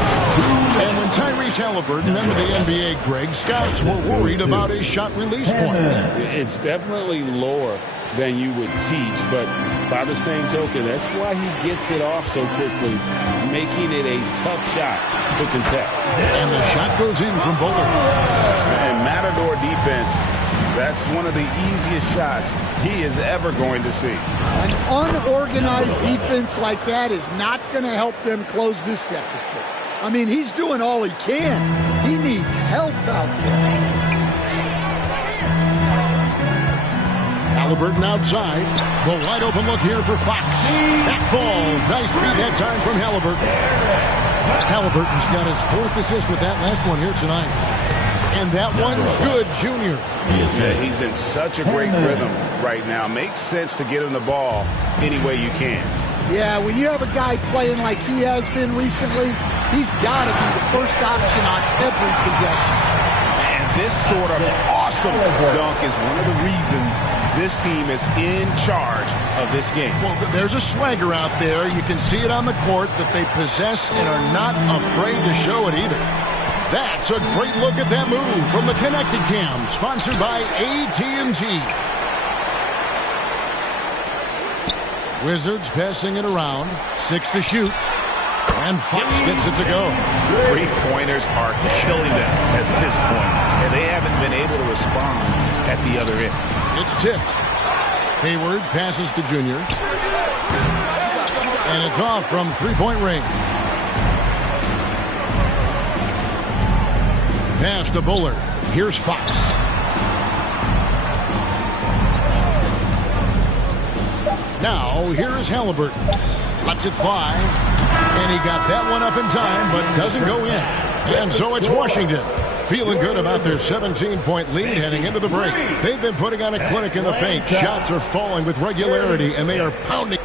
And when Tyrese Halliburton entered the NBA, Greg, scouts were worried about his shot release point. It's definitely lower than you would teach, but by the same token, that's why he gets it off so quickly, making it a tough shot to contest. And the shot goes in from Bullard. And Matador defense, that's one of the easiest shots he is ever going to see. An unorganized defense like that is not going to help them close this deficit. I mean, he's doing all he can. He needs help out there. Halliburton outside. The wide open look here for Fox. That falls. Nice feed that time from Halliburton. Halliburton's got his fourth assist with that last one here tonight. And that one's good, Junior. Yeah, he's in such a great rhythm right now. Makes sense to get him the ball any way you can. Yeah, when you have a guy playing like he has been recently, he's got to be the first option on every possession. And this sort of awesome dunk is one of the reasons this team is in charge of this game. Well, there's a swagger out there. You can see it on the court that they possess and are not afraid to show it either. That's a great look at that move from the Connected Cam, sponsored by AT&T. Wizards passing it around. 6 to shoot. And Fox gets it to go. Three-pointers are killing them at this point, and they haven't been able to respond at the other end. It's tipped. Hayward passes to Junior. And it's off from three-point range. Pass to Bullard. Here's Fox. Now, here is Halliburton. Lets it fly. And he got that one up in time, but doesn't go in. And so it's Washington. Feeling good about their 17-point lead heading into the break. They've been putting on a clinic in the paint. Shots are falling with regularity, and they are pounding.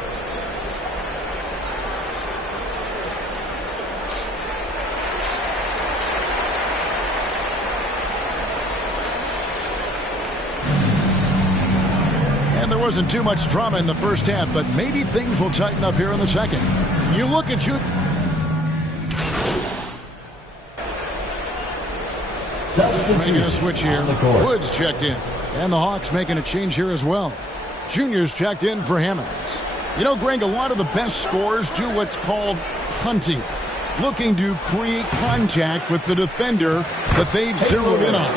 wasn't too much drama in the first half, but maybe things will tighten up here in the second. You look at you. Making a switch here. Woods checked in. And the Hawks making a change here as well. Junior's checked in for Hammonds. You know, Greg, a lot of the best scorers do what's called hunting. Looking to create contact with the defender that they've zeroed in on.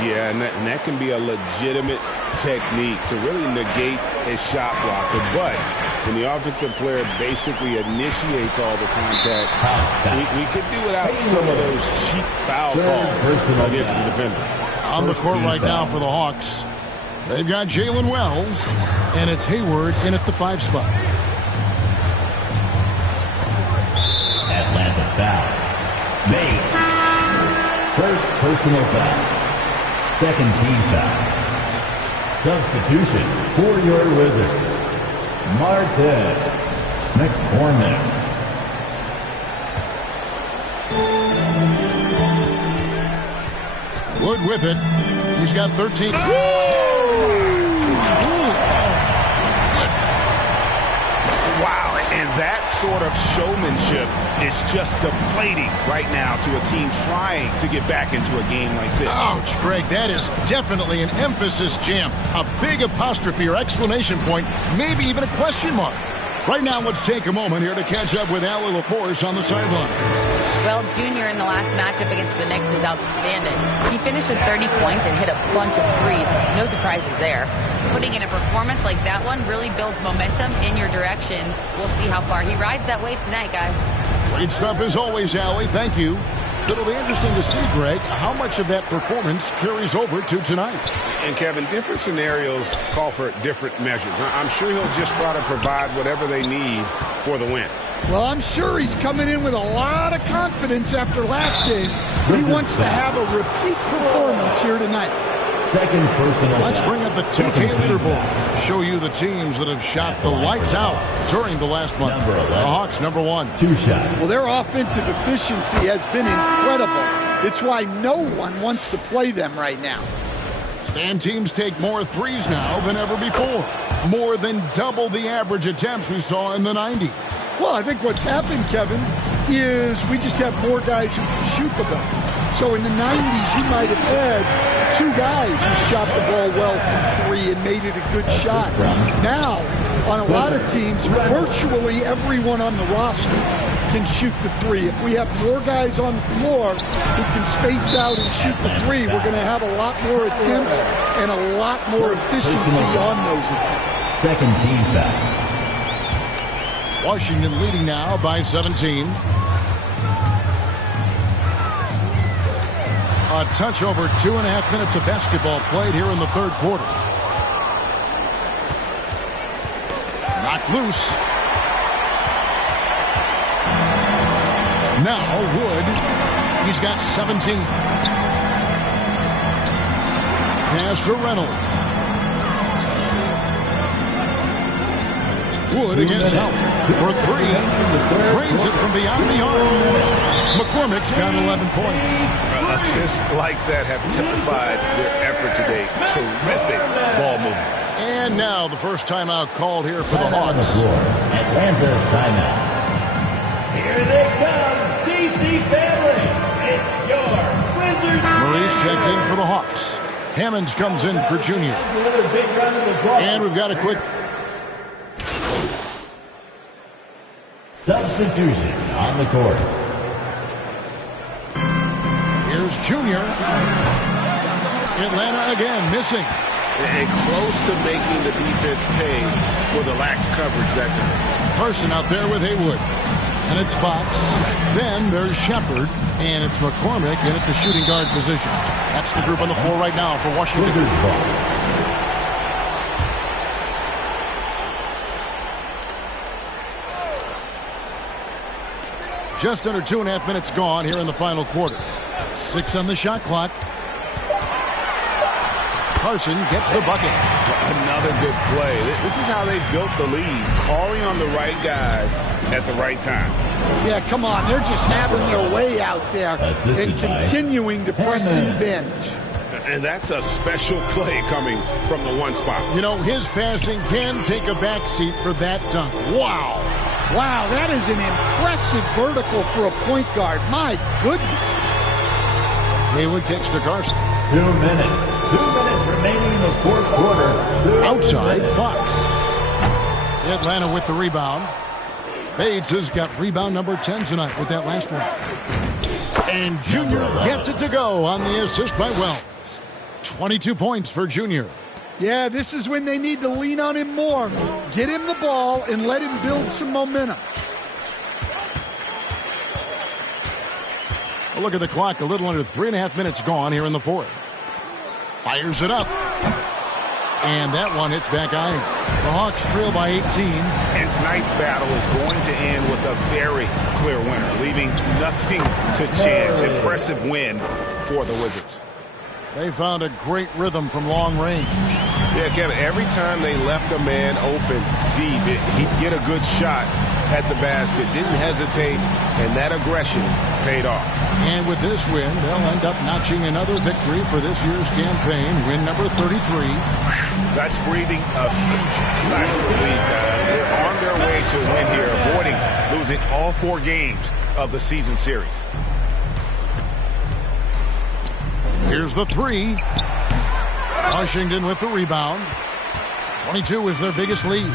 Yeah, and that can be a legitimate technique to really negate a shot blocker. But when the offensive player basically initiates all the contact, we could do without some of those cheap foul calls against the defender. On the court right now for the Hawks, they've got Jalen Wells, and it's Hayward in at the 5 spot. Atlanta foul. Made. First personal foul. Second team foul. Substitution for your Wizards. Martin McCormick. Wood with it. He's got 13. Wow, and that sort of showmanship is just deflating right now to a team trying to get back into a game like this. Ouch, Greg, that is definitely an emphasis jam. A big apostrophe or exclamation point, maybe even a question mark. Right now, let's take a moment here to catch up with Allie LaForce on the sideline. Well, Junior in the last matchup against the Knicks was outstanding. He finished with 30 points and hit a bunch of threes. No surprises there. Putting in a performance like that one really builds momentum in your direction. We'll see how far he rides that wave tonight, guys. Great stuff as always, Allie. Thank you. It'll be interesting to see, Greg, how much of that performance carries over to tonight. And, Kevin, different scenarios call for different measures. I'm sure he'll just try to provide whatever they need for the win. Well, I'm sure he's coming in with a lot of confidence after last game. He wants to have a repeat performance here tonight. Second personal. Let's bring up the 2K leaderboard. Show you the teams that have shot the lights out during the last month. The Hawks, number 1. 2 shots. Well, their offensive efficiency has been incredible. It's why no one wants to play them right now. And teams take more threes now than ever before. More than double the average attempts we saw in the 90s. Well, I think what's happened, Kevin, is we just have more guys who can shoot the ball. So in the 90s, you might have had 2 guys who shot the ball well from 3 and made it a good shot. Now, on a lot of teams, virtually everyone on the roster can shoot the 3. If we have more guys on the floor who can space out and shoot the 3, we're going to have a lot more attempts and a lot more efficiency on those attempts. Second team foul. Washington leading now by 17. A touch over 2.5 minutes of basketball played here in the third quarter. Knocked loose. Now Wood. He's got 17. Pass to Reynolds. Wood against help for 3. Drains it from beyond the arc. McCormick's got 11 points. Assists like that have typified their effort today. Terrific ball movement. And now the first timeout called here for the Hawks. Atlanta timeout. Here they come, DC family. It's your Wizards. Murray's checked in for the Hawks. Hammonds comes in for Junior. And we've got a quick substitution on the court. Here's Junior. Atlanta again missing. And close to making the defense pay for the lax coverage that time. Person out there with Haywood. And it's Fox. Then there's Shepard. And it's McCormick in at the shooting guard position. That's the group on the floor right now for Washington. Just under 2.5 minutes gone here in the final quarter. 6 on the shot clock. Carson gets the bucket. Another good play. This is how they built the lead. Calling on the right guys at the right time. Yeah, come on. They're just having their way out there and continuing to press the advantage. And that's a special play coming from the one spot. You know, his passing can take a backseat for that dunk. Wow. Wow, that is an impressive vertical for a point guard. My goodness. Haywood kicks to Carson. 2 minutes. 2 minutes remaining in the fourth quarter. Outside, Fox. Atlanta with the rebound. Bates has got rebound number 10 tonight with that last one. And Junior gets it to go on the assist by Wells. 22 points for Junior. Yeah, this is when they need to lean on him more. Get him the ball and let him build some momentum. A look at the clock. A little under 3.5 minutes gone here in the fourth. Fires it up. And that one hits back iron. The Hawks trail by 18. And tonight's battle is going to end with a very clear winner, leaving nothing to chance. Impressive win for the Wizards. They found a great rhythm from long range. Yeah, Kevin, every time they left a man open deep, he'd get a good shot at the basket. Didn't hesitate, and that aggression paid off. And with this win, they'll end up notching another victory for this year's campaign, win number 33. That's breathing a huge sigh of relief, guys. They're on their way to a win here, avoiding losing all 4 games of the season series. Here's the three. Washington with the rebound. 22 is their biggest lead.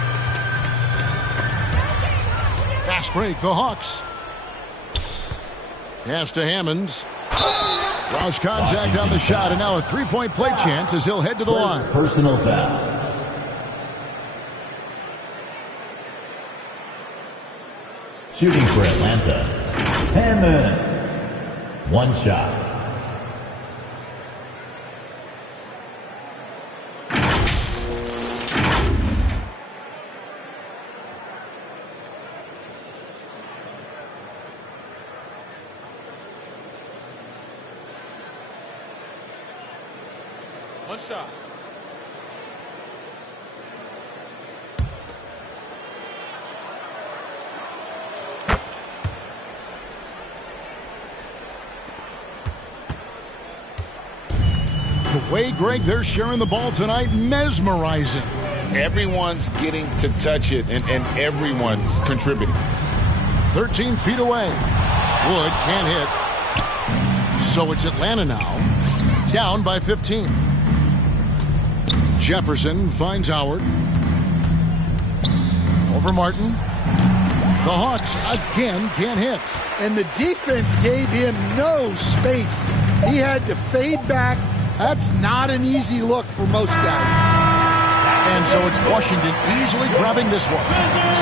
Fast break, the Hawks. Pass to Hammonds. Draws contact on the shot, and now a three-point play chance as he'll head to the line. Personal foul. Shooting for Atlanta. Hammonds. One shot. One shot. The way, Greg, they're sharing the ball tonight, mesmerizing. Everyone's getting to touch it, and everyone's contributing. 13 feet away. Wood can't hit. So it's Atlanta now, down by 15. Jefferson finds Howard. Over Martin. The Hawks again can't hit. And the defense gave him no space. He had to fade back. That's not an easy look for most guys. And so it's Washington easily grabbing this one.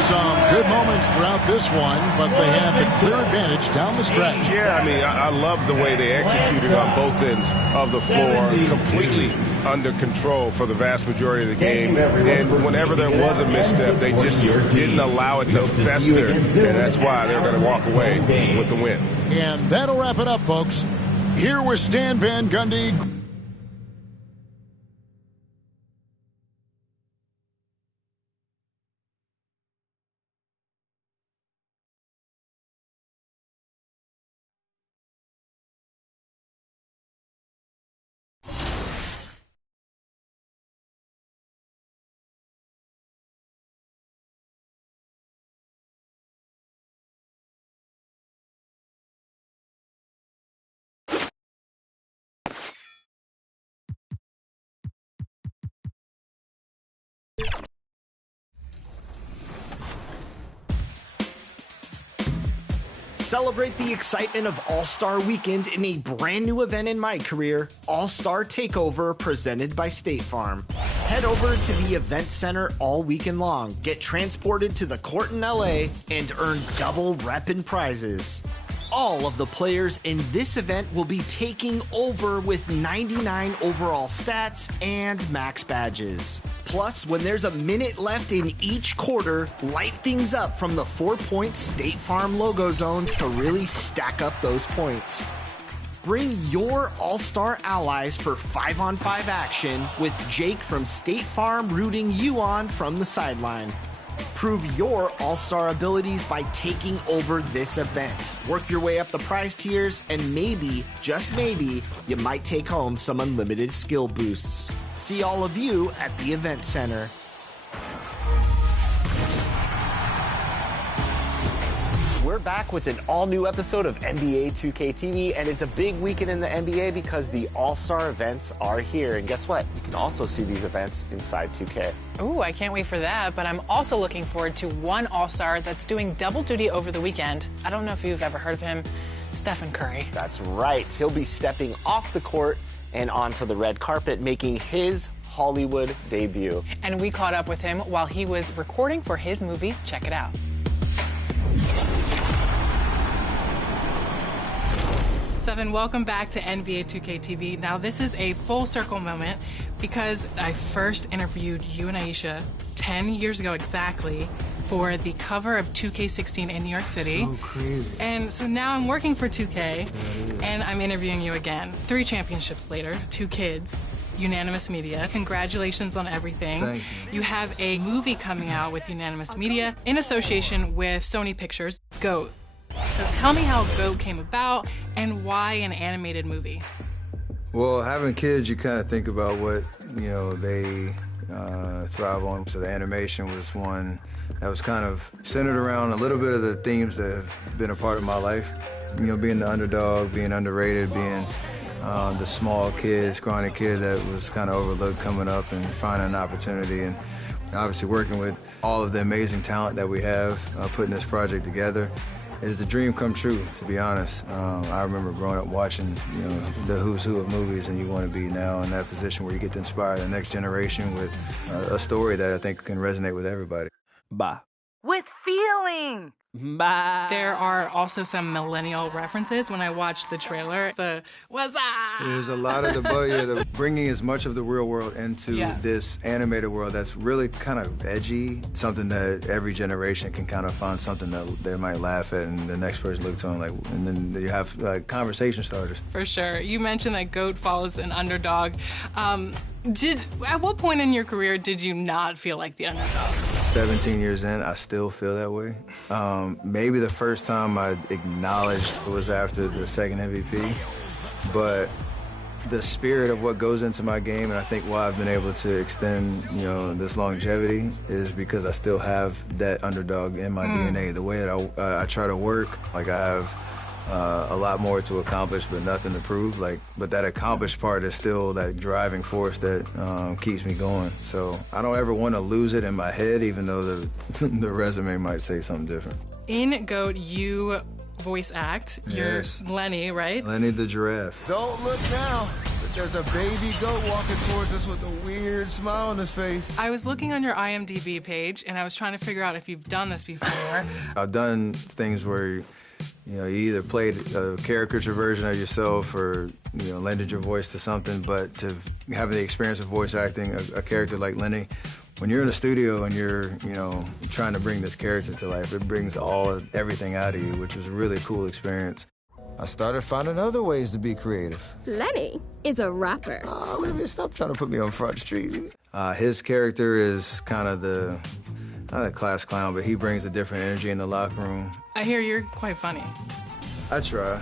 Some good moments throughout this one, but they have the clear advantage down the stretch. Yeah, I mean, I love the way they executed on both ends of the floor, completely under control for the vast majority of the game. And whenever there was a misstep, they just didn't allow it to fester, and that's why they're going to walk away with the win. And that'll wrap it up, folks. Here was Stan Van Gundy. Celebrate the excitement of All-Star Weekend in a brand new event in MyCareer, All-Star Takeover, presented by State Farm. Head over to the event center all weekend long, get transported to the court in LA, and earn double rep and prizes. All of the players in this event will be taking over with 99 overall stats and max badges. Plus, when there's a minute left in each quarter, light things up from the 4-point State Farm logo zones to really stack up those points. Bring your all-star allies for 5-on-5 action with Jake from State Farm rooting you on from the sideline. Prove your all-star abilities by taking over this event. Work your way up the prize tiers, and maybe, just maybe, you might take home some unlimited skill boosts. See all of you at the event center. We're back with an all-new episode of NBA 2K TV, and it's a big weekend in the NBA because the All-Star events are here. And guess what? You can also see these events inside 2K. Ooh, I can't wait for that, but I'm also looking forward to one All-Star that's doing double duty over the weekend. I don't know if you've ever heard of him, Stephen Curry. That's right. He'll be stepping off the court and onto the red carpet, making his Hollywood debut. And we caught up with him while he was recording for his movie. Check it out. Seven, welcome back to NBA 2K TV. Now, this is a full circle moment because I first interviewed you and Aisha 10 years ago exactly for the cover of 2K16 in New York City. So crazy. And so now I'm working for 2K and I'm interviewing you again. 3 championships later, 2 kids. Unanimous Media. Congratulations on everything. Thank you. You have a movie coming out with Unanimous Media in association with Sony Pictures, GOAT. So tell me how GOAT came about and why an animated movie. Well, having kids, you kind of think about what, they thrive on. So the animation was one that was kind of centered around a little bit of the themes that have been a part of my life. Being the underdog, being underrated, being the small kid, scrawny kid that was kind of overlooked coming up and finding an opportunity. And obviously working with all of the amazing talent that we have, putting this project together. Is the dream come true, to be honest. I remember growing up watching, the who's who of movies, and you want to be now in that position where you get to inspire the next generation with a story that I think can resonate with everybody. Bye. With feeling. Bye. There are also some millennial references when I watched the trailer. The what's up? There's a lot of the bringing as much of the real world into this animated world that's really kind of edgy, something that every generation can kind of find something that they might laugh at, and the next person looks on and then you have conversation starters. For sure. You mentioned that GOAT follows an underdog. At what point in your career did you not feel like the underdog? 17 years in, I still feel that way. Maybe the first time I acknowledged was after the second MVP, but the spirit of what goes into my game, and I think why I've been able to extend, this longevity is because I still have that underdog in my DNA. The way that I try to work, like I have a lot more to accomplish, but nothing to prove. But that accomplished part is still that driving force that keeps me going. So I don't ever want to lose it in my head, even though the resume might say something different. In GOAT, you voice act. You're Lenny, right? Lenny the giraffe. Don't look now. There's a baby goat walking towards us with a weird smile on his face. I was looking on your IMDb page, and I was trying to figure out if you've done this before. I've done things where you either played a caricature version of yourself or, lended your voice to something, but to have the experience of voice acting a character like Lenny, when you're in the studio and you're, trying to bring this character to life, it brings everything out of you, which was a really cool experience. I started finding other ways to be creative. Lenny is a rapper. Olivia, stop trying to put me on Front Street. His character is kind of not a class clown, but he brings a different energy in the locker room. I hear you're quite funny. I try.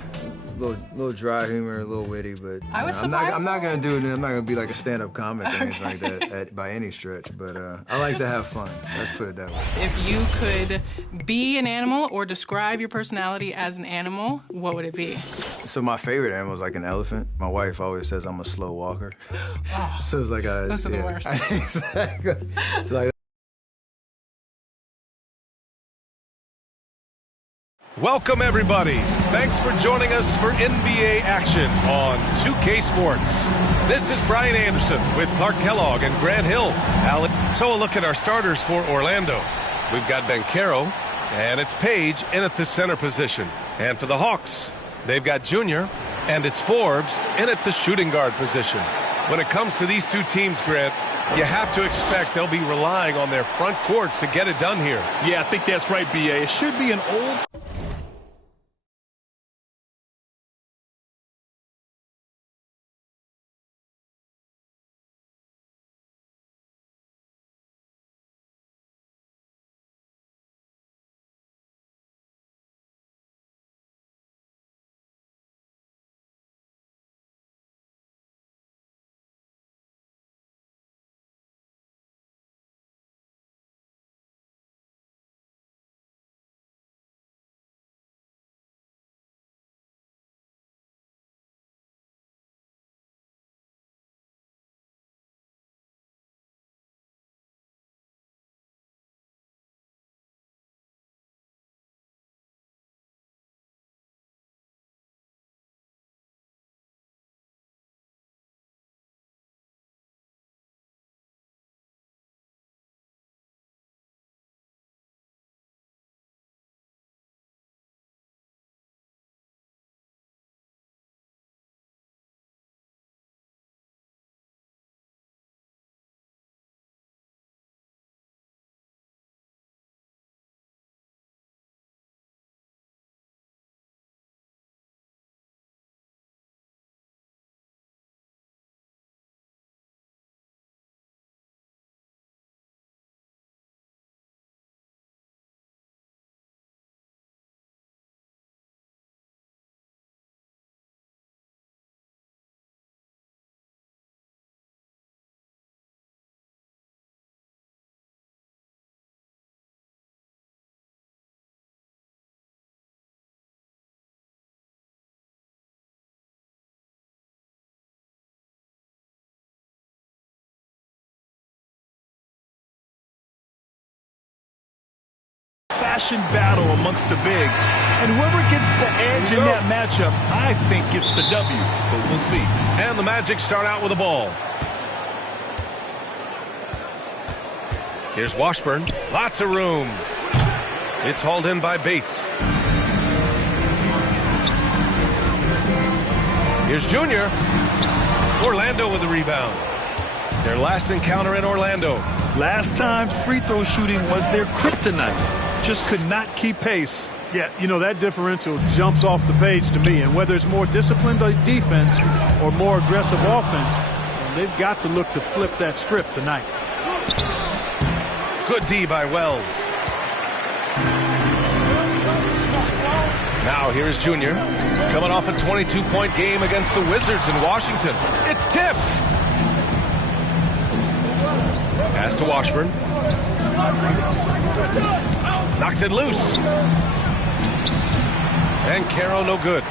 Little dry humor, a little witty, but I'm not gonna be like a stand-up comic or anything like that by any stretch. But I like to have fun. Let's put it that way. If you could be an animal or describe your personality as an animal, what would it be? So my favorite animal is like an elephant. My wife always says I'm a slow walker. So it's like those are the worst. Exactly. So like. Welcome, everybody. Thanks for joining us for NBA action on 2K Sports. This is Brian Anderson with Clark Kellogg and Grant Hill. So a look at our starters for Orlando. We've got Banchero, and it's Page in at the center position. And for the Hawks, they've got Junior, and it's Forbes in at the shooting guard position. When it comes to these two teams, Grant, you have to expect they'll be relying on their front court to get it done here. Yeah, I think that's right, B.A. It should be an old old-fashioned battle amongst the bigs. And whoever gets the edge in that matchup, I think gets the W. But we'll see. And the Magic start out with a ball. Here's Washburn. Lots of room. It's hauled in by Bates. Here's Junior. Orlando with the rebound. Their last encounter in Orlando. Last time free throw shooting was their kryptonite. Just could not keep pace. Yeah, you know, that differential jumps off the page to me. And whether it's more disciplined defense or more aggressive offense, they've got to look to flip that script tonight. Good D by Wells. Now here's Junior. Coming off a 22-point game against the Wizards in Washington. It's tipped. Pass to Washburn. Knocks it loose. And Caro no good.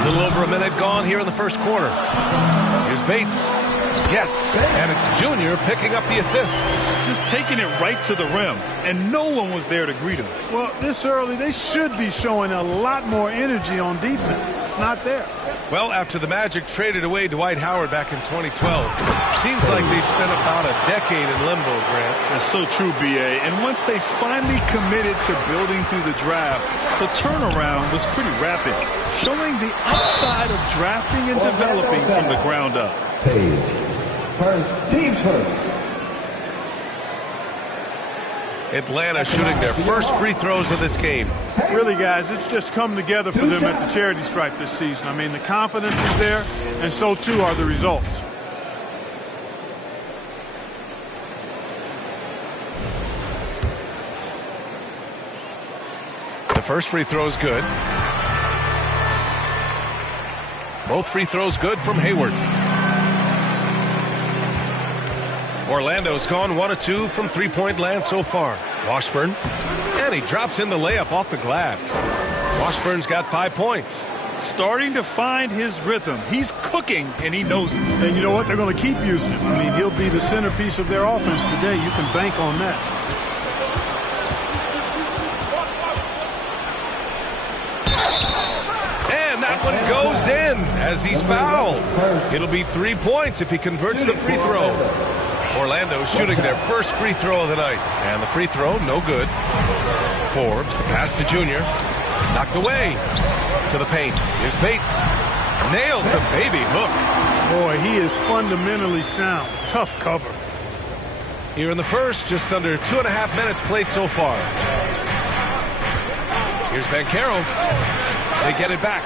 A little over a minute gone here in the first quarter. Here's Bates. Yes, and it's Junior picking up the assist. Just taking it right to the rim, and no one was there to greet him. Well, this early, they should be showing a lot more energy on defense. It's not there. Well, after the Magic traded away Dwight Howard back in 2012, seems like they spent about a decade in limbo, Grant. That's so true, B.A. And once they finally committed to building through the draft, the turnaround was pretty rapid, showing the upside of drafting and developing from the ground up. First, teams first. Atlanta shooting their first free throws of this game. Really, guys, it's just come together for them at the charity stripe this season. I mean, the confidence is there, and so too are the results. The first free throw is good. Both free throws good from Hayward. Orlando's gone 1 of 2 from three-point land so far. Washburn, and he drops in the layup off the glass. Washburn's got 5 points. Starting to find his rhythm. He's cooking, and he knows it. And you know what? They're going to keep using him. I mean, he'll be the centerpiece of their offense today. You can bank on that. And that one goes in as he's fouled. It'll be 3 points if he converts the free throw. Orlando shooting their first free throw of the night. And the free throw, no good. Forbes, the pass to Junior. Knocked away to the paint. Here's Bates. Nails the baby hook. Boy, he is fundamentally sound. Tough cover. Here in the first, just under 2.5 minutes played so far. Here's Bancaro. They get it back.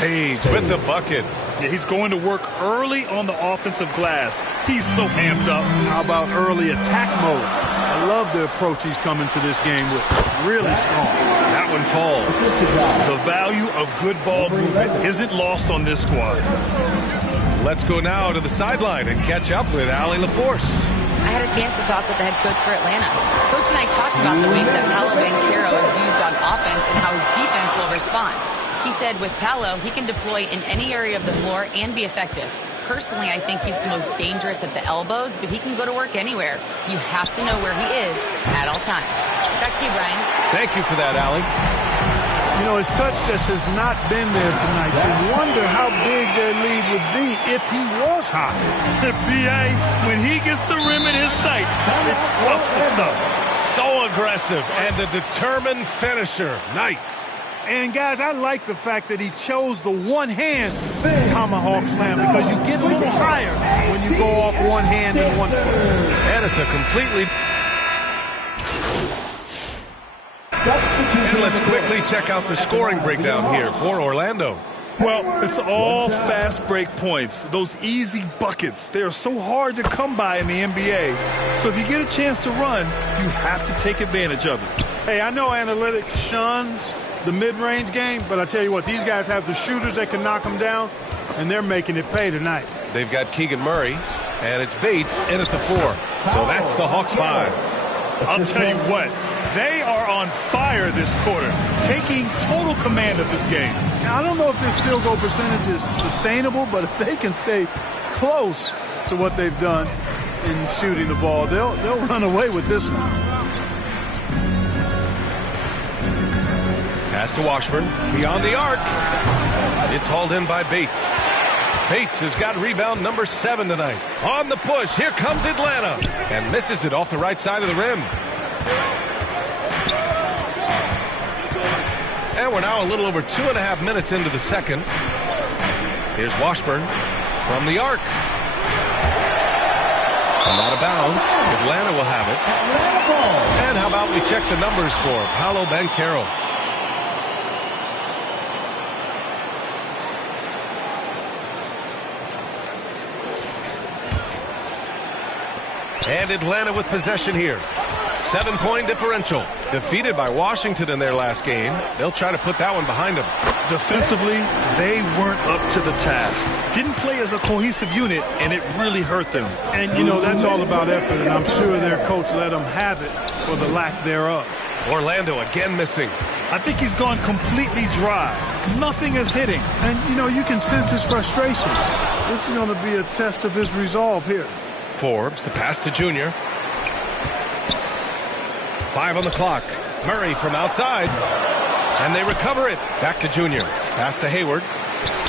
Page with the bucket. Yeah, he's going to work early on the offensive glass. He's so amped up. How about early attack mode? I love the approach he's coming to this game with. Really strong. That one falls. The value of good ball movement isn't lost on this squad. Let's go now to the sideline and catch up with Allie LaForce. I had a chance to talk with the head coach for Atlanta. Coach and I talked about the ways that Paolo Banchero is used on offense and how his defense will respond. He said with Paolo, he can deploy in any area of the floor and be effective. Personally, I think he's the most dangerous at the elbows, but he can go to work anywhere. You have to know where he is at all times. Back to you, Brian. Thank you for that, Allie. You know, his touch just has not been there tonight. You wonder how big their lead would be if he was hot. B.A., when he gets the rim in his sights, it's tough to stop. So aggressive and a determined finisher. Nice. And, guys, I like the fact that he chose the one-hand tomahawk slam because you get a little higher when you go off one hand and 1 foot. And it's a completely... And let's quickly check out the scoring breakdown here for Orlando. Well, it's all fast break points. Those easy buckets. They are so hard to come by in the NBA. So if you get a chance to run, you have to take advantage of it. Hey, I know analytics shuns the mid-range game, but I tell you what, these guys have the shooters that can knock them down, and they're making it pay tonight. They've got Keegan Murray, and it's Bates in at the 4. So that's the Hawks 5. I'll tell you what, they are on fire this quarter, taking total command of this game. Now, I don't know if this field goal percentage is sustainable, but if they can stay close to what they've done, in shooting the ball. They'll run away with this one. Pass to Washburn. Beyond the arc. It's hauled in by Bates. Bates has got rebound number 7 tonight. On the push. Here comes Atlanta. And misses it off the right side of the rim. And we're now a little over 2.5 minutes into the second. Here's Washburn from the arc. And out of bounds. Atlanta will have it. And how about we check the numbers for Paolo Banchero. And Atlanta with possession here. 7-point differential. Defeated by Washington in their last game. They'll try to put that one behind them. Defensively, they weren't up to the task. Didn't play as a cohesive unit, and it really hurt them. And, you know, that's all about effort, and I'm sure their coach let them have it for the lack thereof. Orlando again missing. I think he's gone completely dry. Nothing is hitting. And, you know, you can sense his frustration. This is going to be a test of his resolve here. Forbes, the pass to Junior. 5 on the clock. Murray from outside. And they recover it. Back to Junior. Pass to Hayward.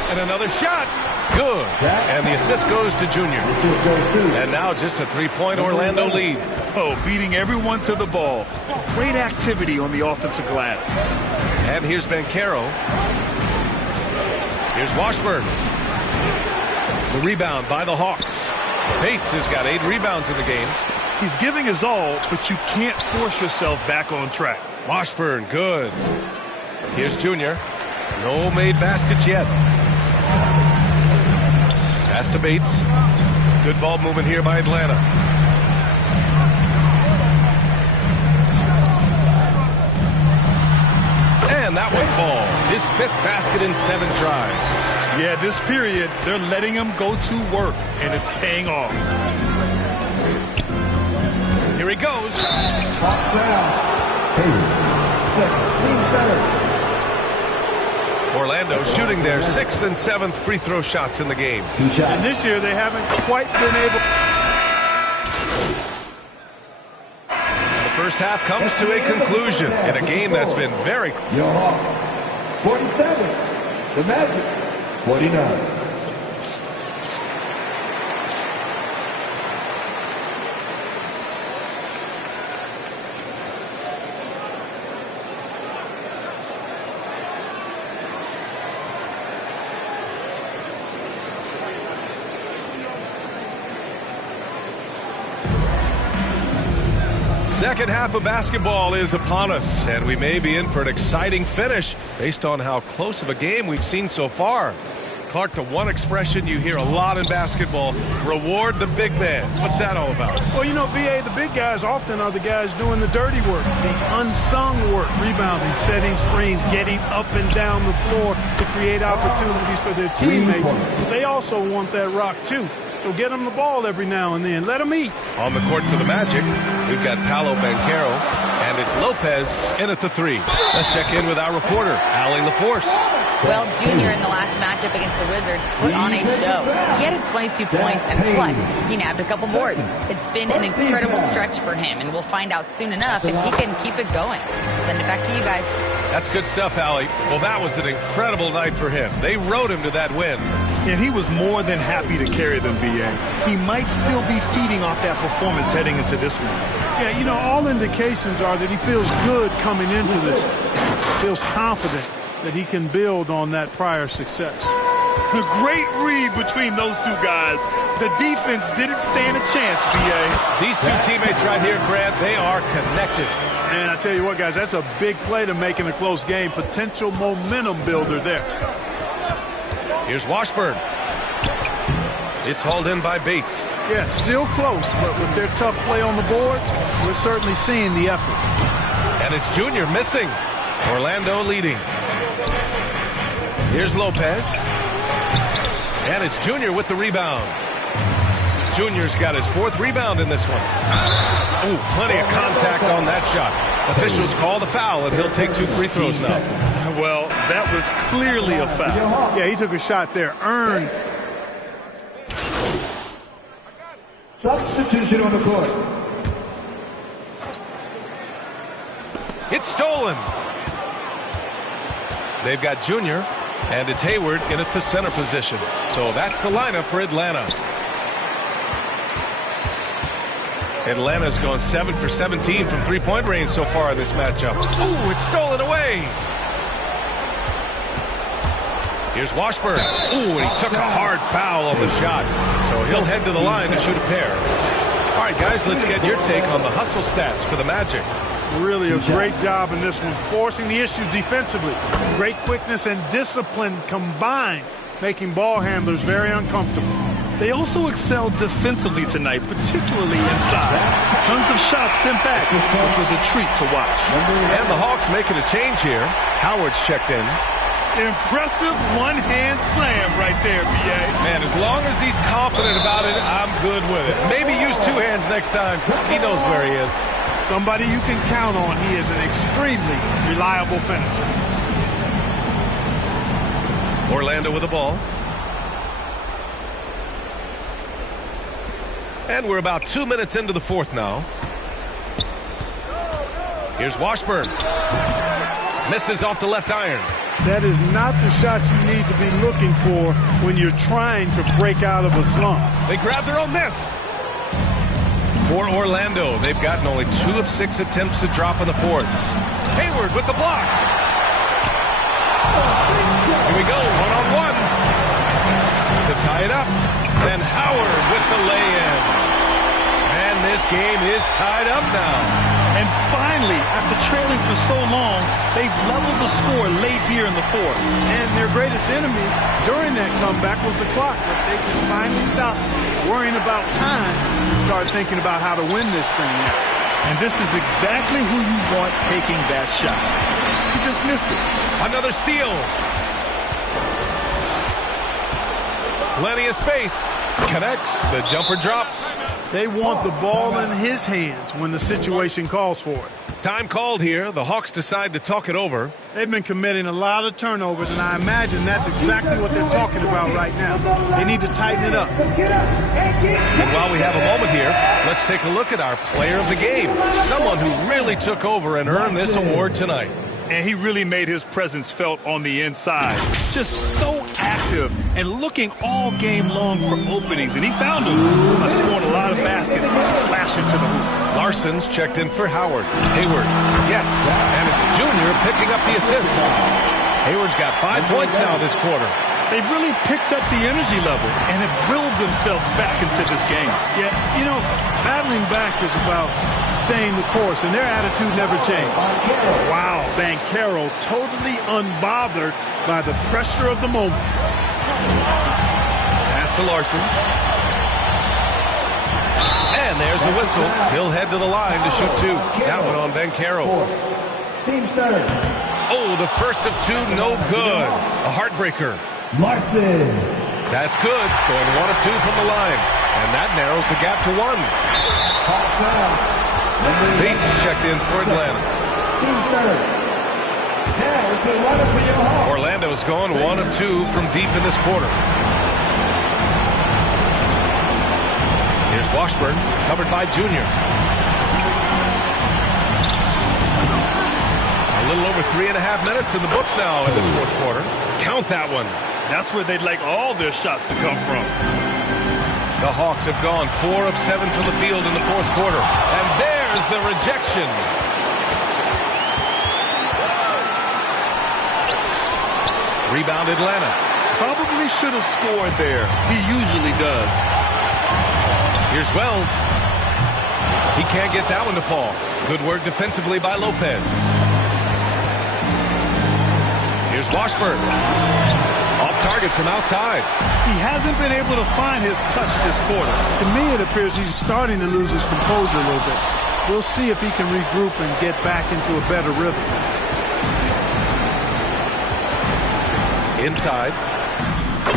And another shot. Good. And the assist goes to Junior. And now just a 3-point Orlando lead. Oh, beating everyone to the ball. Great activity on the offensive glass. And here's Banchero. Here's Washburn. The rebound by the Hawks. Bates has got 8 rebounds in the game. He's giving his all, but you can't force yourself back on track. Washburn, good. Here's Junior. No made baskets yet. Pass to Bates. Good ball movement here by Atlanta. And that one falls. His 5th basket in 7 tries. Yeah, this period, they're letting him go to work, and it's paying off. Here he goes. Clock's down. Team center. Orlando shooting their 6th and 7th free throw shots in the game. And this year they haven't quite been able. The first half comes to a conclusion in a game that's been very. Your Hawks, 47. The Magic, 49. Second half of basketball is upon us, and we may be in for an exciting finish based on how close of a game we've seen so far. Clark, the one expression you hear a lot in basketball, reward the big man. What's that all about? Well, you know, B.A., the big guys often are the guys doing the dirty work, the unsung work, rebounding, setting screens, getting up and down the floor to create opportunities for their teammates. They also want that rock, too. So get them the ball every now and then. Let them eat. On the court for the Magic, we've got Paolo Banchero, and it's Lopez in at the 3. Let's check in with our reporter, Allie LaForce. Well, Junior in the last matchup against the Wizards put on a show. He had 22 points, and plus, he nabbed a couple boards. It's been an incredible stretch for him, and we'll find out soon enough if he can keep it going. Send it back to you guys. That's good stuff, Allie. Well, that was an incredible night for him. They rode him to that win. And he was more than happy to carry them, B.A. He might still be feeding off that performance heading into this one. Yeah, you know, all indications are that he feels good coming into this. Feels confident that he can build on that prior success. A great read between those two guys. The defense didn't stand a chance, B.A. These two teammates right here, Grant, they are connected. And I tell you what, guys, that's a big play to make in a close game. Potential momentum builder there. Here's Washburn. It's hauled in by Bates. Yeah, still close, but with their tough play on the boards, we're certainly seeing the effort. And it's Junior missing. Orlando leading. Here's Lopez. And it's Junior with the rebound. Junior's got his 4th rebound in this one. Ooh, plenty of contact on that shot. Officials call the foul, and he'll take 2 free throws now. Well, that was clearly a foul. Yeah, he took a shot there. Earned. Substitution on the court. It's stolen. They've got Junior, and it's Hayward in at the center position. So that's the lineup for Atlanta. Atlanta's gone 7 for 17 from three-point range so far in this matchup. Ooh, it's stolen away. Here's Washburn. Ooh, and he took a hard foul on the shot. So he'll head to the line to shoot a pair. All right, guys, let's get your take on the hustle stats for the Magic. Really a great job in this one, forcing the issues defensively. Great quickness and discipline combined, making ball handlers very uncomfortable. They also excelled defensively tonight, particularly inside. Tons of shots sent back, which was a treat to watch. And the Hawks making a change here. Howard's checked in. Impressive one-hand slam right there, B.A. Man, as long as he's confident about it, I'm good with it. Maybe use two hands next time. He knows where he is. Somebody you can count on. He is an extremely reliable finisher. Orlando with the ball. And we're about 2 minutes into the fourth now. Here's Washburn. Misses off the left iron. That is not the shot you need to be looking for when you're trying to break out of a slump. They grab their own miss. For Orlando, they've gotten only 2 of 6 attempts to drop in the fourth. Hayward with the block. Here we go, one-on-one. To tie it up. Then Howard with the lay-in. And this game is tied up now. And finally, after trailing for so long, they've leveled the score late here in the fourth. And their greatest enemy during that comeback was the clock. But they can finally stop worrying about time and start thinking about how to win this thing now. And this is exactly who you want taking that shot. He just missed it. Another steal. Plenty of space. Connects. The jumper drops. They want the ball in his hands when the situation calls for it. Time called here. The Hawks decide to talk it over. They've been committing a lot of turnovers, and I imagine that's exactly what they're talking about right now. They need to tighten it up. And while we have a moment here, let's take a look at our player of the game. Someone who really took over and earned this award tonight. And he really made his presence felt on the inside. Just so active and looking all game long for openings. And he found them by scoring a lot of baskets and slashing to the hoop. Larson's checked in for Howard. Hayward, yes. And it's Junior picking up the assist. Hayward's got 5 points now this quarter. They've really picked up the energy level and have willed themselves back into this game. Yeah, you know, battling back is about staying the course, and their attitude never changed. Wow, Banchero totally unbothered by the pressure of the moment. Pass to Larson. And there's a whistle. He'll head to the line to shoot two. That one on Banchero. Team starter. Oh, the first of two, no good. A heartbreaker. Larson. That's good. Going 1 of 2 from the line. And that narrows the gap to 1. Hawks now. Bates checked in for Atlanta. Team starter. Now it's a lineup for your Hawks. Orlando's gone 1 of 2 from deep in this quarter. Here's Washburn, covered by Junior. A little over 3.5 minutes in the books now in this fourth quarter. Count that one. That's where they'd like all their shots to come from. The Hawks have gone 4 of 7 from the field in the fourth quarter. And there's the rejection. Rebound Atlanta. Probably should have scored there. He usually does. Here's Wells. He can't get that one to fall. Good work defensively by Lopez. Here's Washburn. Off target from outside. He hasn't been able to find his touch this quarter. To me, it appears he's starting to lose his composure a little bit. We'll see if he can regroup and get back into a better rhythm. Inside.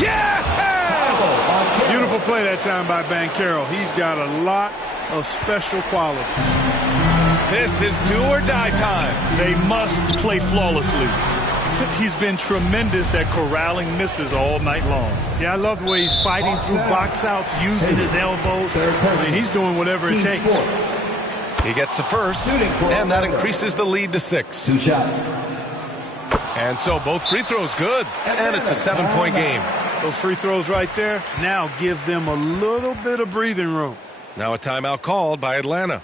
Yes! Beautiful play that time by Banchero. He's got a lot of special qualities. This is do or die time. They must play flawlessly. He's been tremendous at corralling misses all night long. Yeah, I love the way he's fighting through box outs, using his elbows. I mean, he's doing whatever it takes. He gets the first, and that increases the lead to 6. 2 shots. And so both free throws good, and it's a 7-point game. Those free throws right there now give them a little bit of breathing room. Now a timeout called by Atlanta.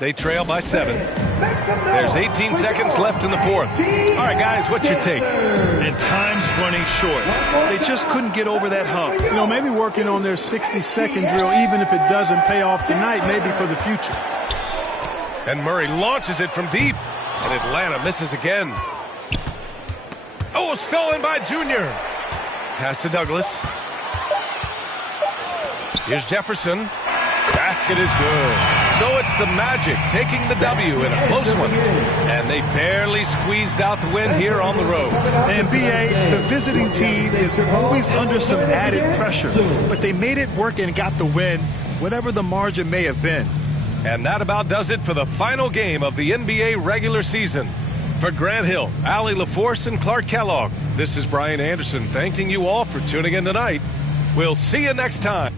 They trail by 7. There's 18 seconds left in the fourth. All right, guys, what's your take? And time's running short. They just couldn't get over that hump. You know, maybe working on their 60-second drill, even if it doesn't pay off tonight, maybe for the future. And Murray launches it from deep, and Atlanta misses again. Oh, stolen by Junior. Pass to Douglas. Here's Jefferson. Basket is good. So it's the Magic taking the W in a close one. And they barely squeezed out the win here on the road. And BA, the visiting team is always under some added pressure. But they made it work and got the win, whatever the margin may have been. And that about does it for the final game of the NBA regular season. For Grant Hill, Allie LaForce, and Clark Kellogg, this is Brian Anderson thanking you all for tuning in tonight. We'll see you next time.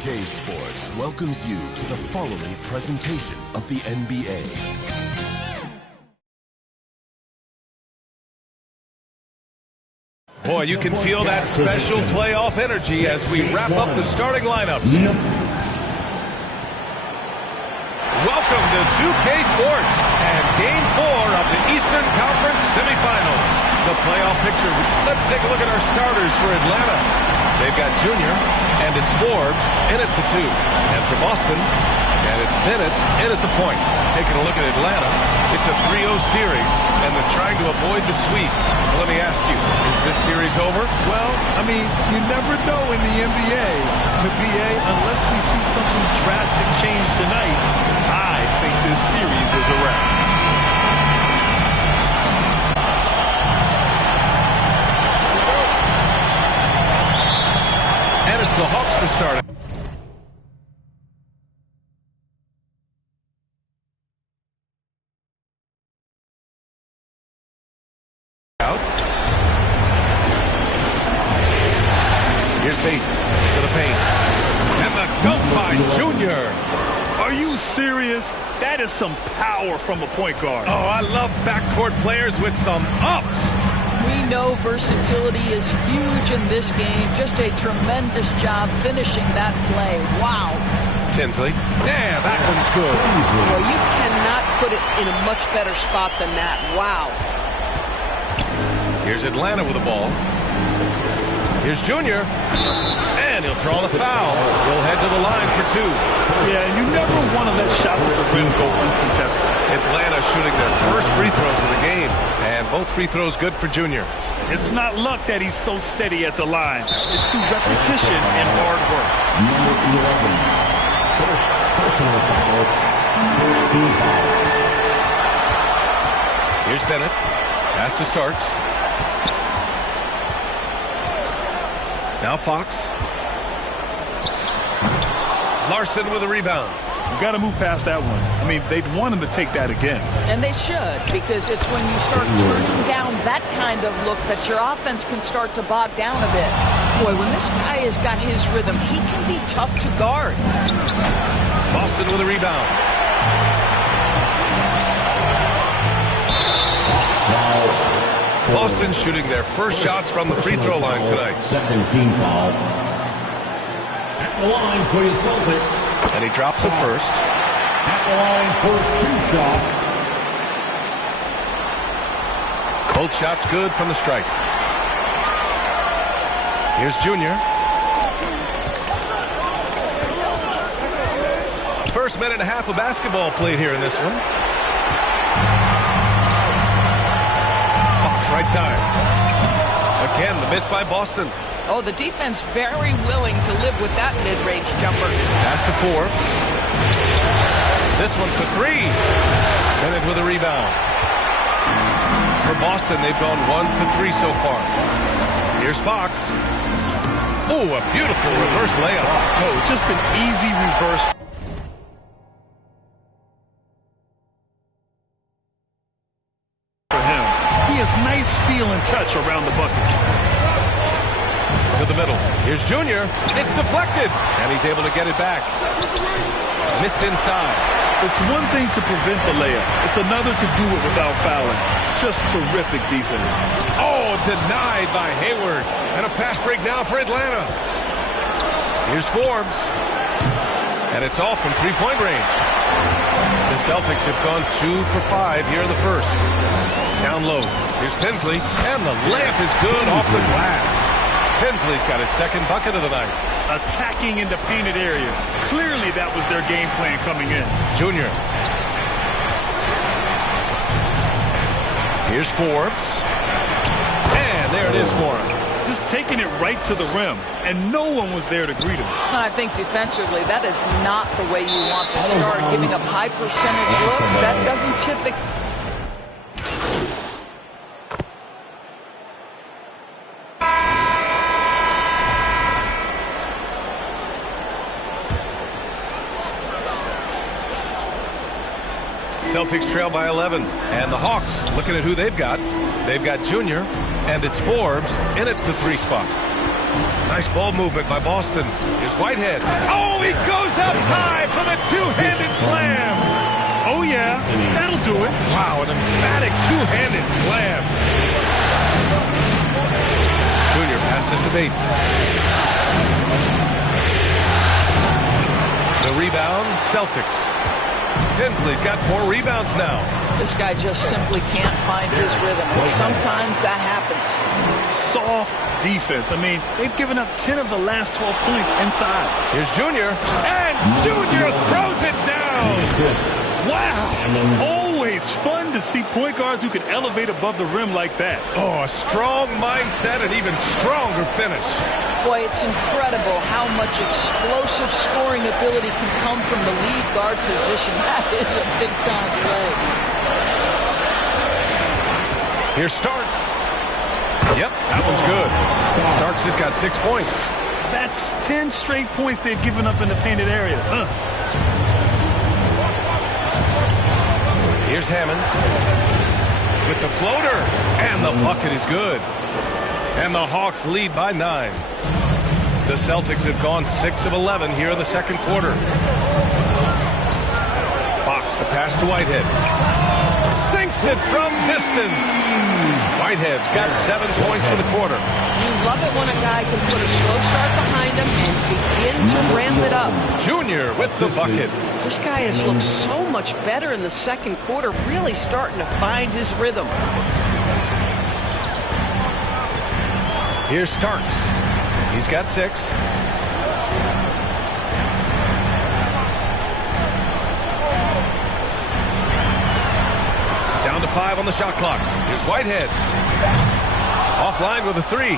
MyCareer Sports welcomes you to the following presentation of the NBA. Boy, you can feel that special playoff energy as we wrap up the starting lineups. Welcome to 2K Sports and Game 4 of the Eastern Conference Semifinals. The playoff picture. Let's take a look at our starters for Atlanta. They've got Junior, and it's Forbes in at the 2. And for Boston, and it's Bennett in at the point. Taking a look at Atlanta, it's a 3-0 series, and they're trying to avoid the sweep. So let me ask you, is this series over? Well, I mean, you never know in the NBA. The BA, unless we see something drastic change tonight, I think this series is a wrap. And it's the Hawks to start. dunk by Junior. Are you serious? That is some power from a point guard. Oh, I love backcourt players with some ups. We know versatility is huge in this game. Just a tremendous job finishing that play. Wow. Tinsley. Yeah, that one's good. Well, you cannot put it in a much better spot than that. Wow. Here's Atlanta with the ball. Here's Junior. And he'll draw the foul. He'll head to the line for two. Yeah, and you never want to let shots at the rim go uncontested. Atlanta shooting their first free throws of the game. And both free throws good for Junior. It's not luck that he's so steady at the line. It's through repetition and hard work. Number 11. First personal foul. First team foul. Here's Bennett. Pass to Starks. Now Fox. Larson with a rebound. You got to move past that one. I mean, they'd want him to take that again. And they should, because it's when you start turning down that kind of look that your offense can start to bog down a bit. Boy, when this guy has got his rhythm, he can be tough to guard. Boston with a rebound. Boston shooting their first shots from the free throw line tonight. Second team foul. At the line for your Celtics. And he drops it first. At the line for two shots. Both shots good from the stripe. Here's Junior. First minute and a half of basketball played here in this one. Fox right side. Again, the miss by Boston. Oh, the defense very willing to live with that mid-range jumper. Pass to Forbes. This one for three. Bennett with a rebound. For Boston, they've gone 1 for 3 so far. Here's Fox. Oh, a beautiful reverse layup. Oh, just an easy reverse. For him, he has nice feel and touch around the bucket. To the middle. Here's Junior. It's deflected. And he's able to get it back. Missed inside. It's one thing to prevent the layup. It's another to do it without fouling. Just terrific defense. Oh, denied by Hayward. And a fast break now for Atlanta. Here's Forbes. And it's all from three-point range. The Celtics have gone 2 for 5 here in the first. Down low. Here's Tinsley. And the layup is good off the glass. Tinsley's got his second bucket of the night. Attacking in the painted area. Clearly that was their game plan coming in. Junior. Here's Forbes. And there it is for him. Just taking it right to the rim, and no one was there to greet him. I think defensively, that is not the way you want to start, giving up high percentage looks. That doesn't typically... Celtics trail by 11. And the Hawks looking at who they've got. They've got Junior, and it's Forbes in at the 3 spot. Nice ball movement by Boston. Here's Whitehead. Oh, he goes up high for the two-handed slam. Oh, yeah, that'll do it. Wow, an emphatic two-handed slam. Junior passes to Bates. The rebound, Celtics. Tinsley's got 4 rebounds now. This guy just simply can't find his rhythm, and sometimes that happens. Soft defense. I mean, they've given up 10 of the last 12 points inside. Here's Junior, and Junior throws it down. Wow. Always fun to see point guards who can elevate above the rim like that. Oh, a strong mindset and even stronger finish. Boy, it's incredible how much explosive scoring ability can come from the lead guard position. That is a big-time play. Here's Starks. Yep, that one's good. Starks has got 6 points. That's 10 straight points they've given up in the painted area. Here's Hammonds with the floater, and the bucket is good. And the Hawks lead by 9. The Celtics have gone 6 of 11 here in the second quarter. Fox, the pass to Whitehead. Sinks it from distance. Whitehead's got 7 points for the quarter. You love it when a guy can put a slow start behind him and begin to ramp it up. Junior with the bucket. This guy has looked so much better in the second quarter, really starting to find his rhythm. Here's Starks. He's got 6. Down to 5 on the shot clock. Here's Whitehead. Offline with a 3. The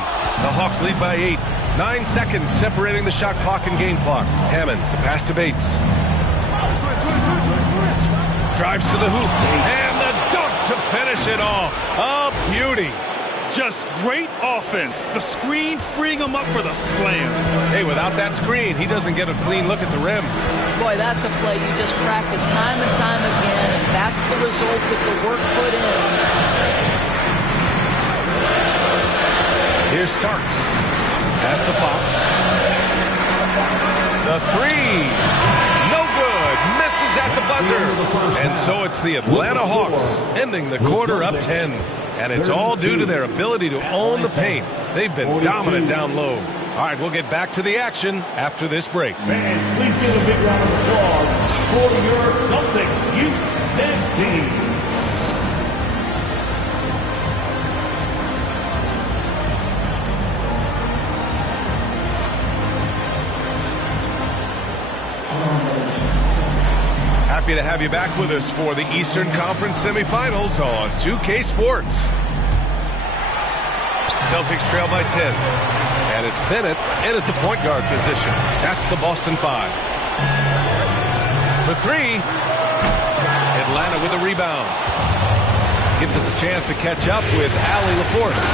Hawks lead by 8. 9 seconds separating the shot clock and game clock. Hammonds, the pass to Bates. Drives to the hoop. And the dunk to finish it off. A beauty. Just great offense. The screen freeing him up for the slam. Hey, without that screen, he doesn't get a clean look at the rim. Boy, that's a play you just practice time and time again, and that's the result of the work put in. Here's Starks. Pass to Fox. The 3. No good. Misses at the buzzer. And so it's the Atlanta Hawks ending the quarter up 10. And it's all due to their ability to own the paint. They've been dominant down low. All right, we'll get back to the action after this break. Fans, please give a big round of applause for your Celtics youth dance team. Happy to have you back with us for the Eastern Conference semifinals on 2K Sports. Celtics trail by 10. And it's Bennett in at the point guard position. That's the Boston 5. For 3. Atlanta with a rebound. Gives us a chance to catch up with Allie LaForce.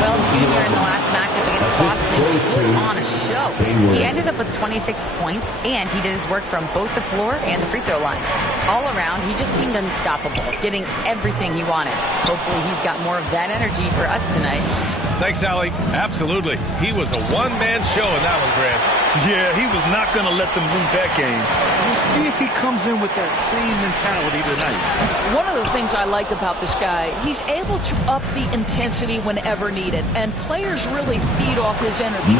Well, Junior in the last matchup against Boston put on a show. He ended up with 26 points, and he did his work from both the floor and the free throw line. All around, he just seemed unstoppable, getting everything he wanted. Hopefully, he's got more of that energy for us tonight. Thanks, Allie. Absolutely. He was a one-man show in that one, Grant. Yeah, he was not going to let them lose that game. We'll see if he comes in with that same mentality tonight. One of the things I like about this guy, he's able to up the intensity whenever needed, and players really feed off his energy.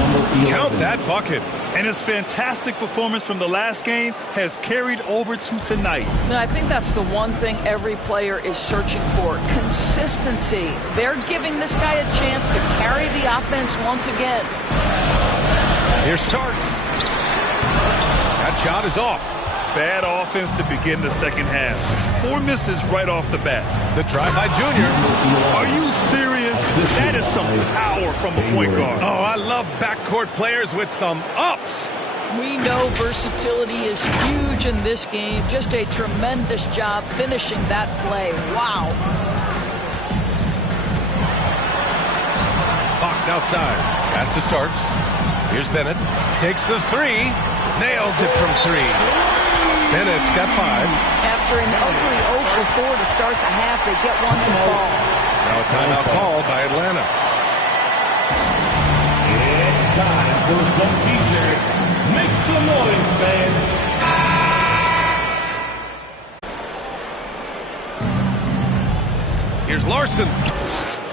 Count that bucket. And his fantastic performance from the last game has carried over to tonight. And I think that's the one thing every player is searching for, consistency. They're giving this guy a chance to carry the offense once again. Here Starks. That shot is off. Bad offense to begin the second half. 4 misses right off the bat. The drive by Junior. Are you serious? That is some power from a point guard. Oh, I love backcourt players with some ups. We know versatility is huge in this game. Just a tremendous job finishing that play. Wow. Fox outside. Pass to Starks. Here's Bennett. Takes the 3. Nails it from 3. Bennett's got 5. After an ugly 0 for 4 to start the half, they get one to fall. Now a timeout called by Atlanta. It's time for some DJ. Make some noise, fans. Here's Larson.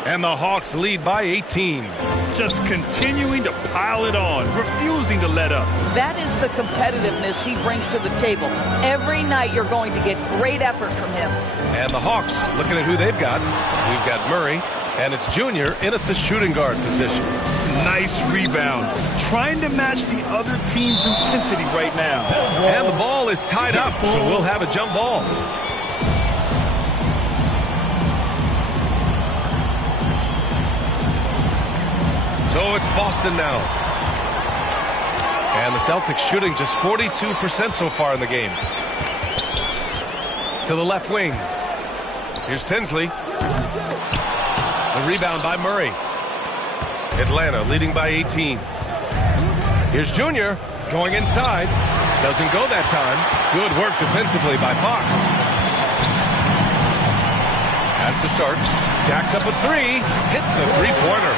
And the Hawks lead by 18. Just continuing to pile it on, refusing to let up. That is the competitiveness he brings to the table. Every night you're going to get great effort from him. And the Hawks, looking at who they've got. We've got Murray, and it's Junior in at the shooting guard position. Nice rebound. Trying to match the other team's intensity right now. And the ball is tied up, so we'll have a jump ball. So it's Boston now. And the Celtics shooting just 42% so far in the game. To the left wing. Here's Tinsley. The rebound by Murray. Atlanta leading by 18. Here's Junior going inside. Doesn't go that time. Good work defensively by Fox. Pass to Starks. Jacks up a 3. Hits a 3-pointer.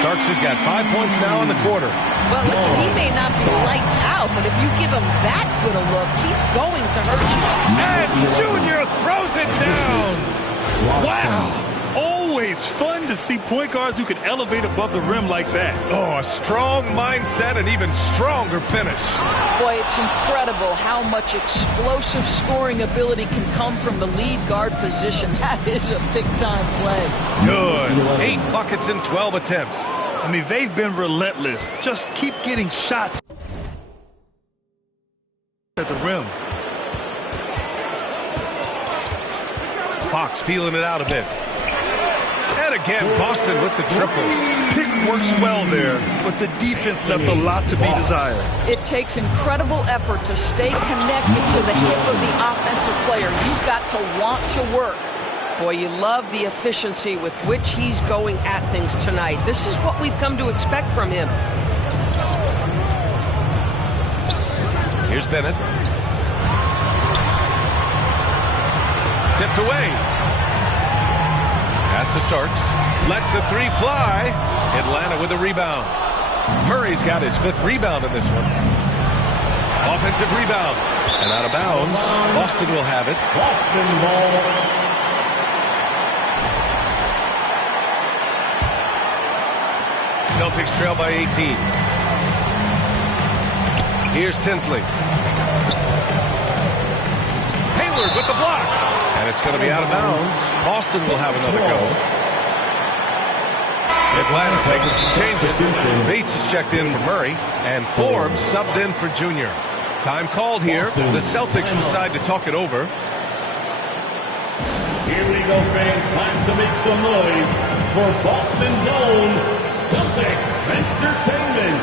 Starks has got 5 points now in the quarter. Well, listen, he may not be lights out, but if you give him that good a look, he's going to hurt you. And Junior throws it down. Wow. Always fun to see point guards who can elevate above the rim like that. Oh, a strong mindset and even stronger finish. Boy, it's incredible how much explosive scoring ability can come from the lead guard position. That is a big-time play. Good. 8 buckets in 12 attempts. I mean, they've been relentless. Just keep getting shots at the rim. Fox feeling it out a bit. And again, Boston with the triple. Pick works well there, but the defense left a lot to be desired. It takes incredible effort to stay connected to the hip of the offensive player. You've got to want to work. Boy, you love the efficiency with which he's going at things tonight. This is what we've come to expect from him. Here's Bennett. Tipped away. Pass to Starks. Lets the 3 fly. Atlanta with a rebound. Murray's got his 5th rebound in this one. Offensive rebound. And out of bounds. Boston will have it. Boston ball. Celtics trail by 18. Here's Tinsley. Hayward with the block. And it's going to be out of bounds. Boston will have another go. Atlanta making some changes. Bates is checked in for Murray. And Forbes subbed in for Junior. Time called here. The Celtics decide to talk it over. Here we go, fans. Time to make some noise for Boston's own Celtics Entertainment.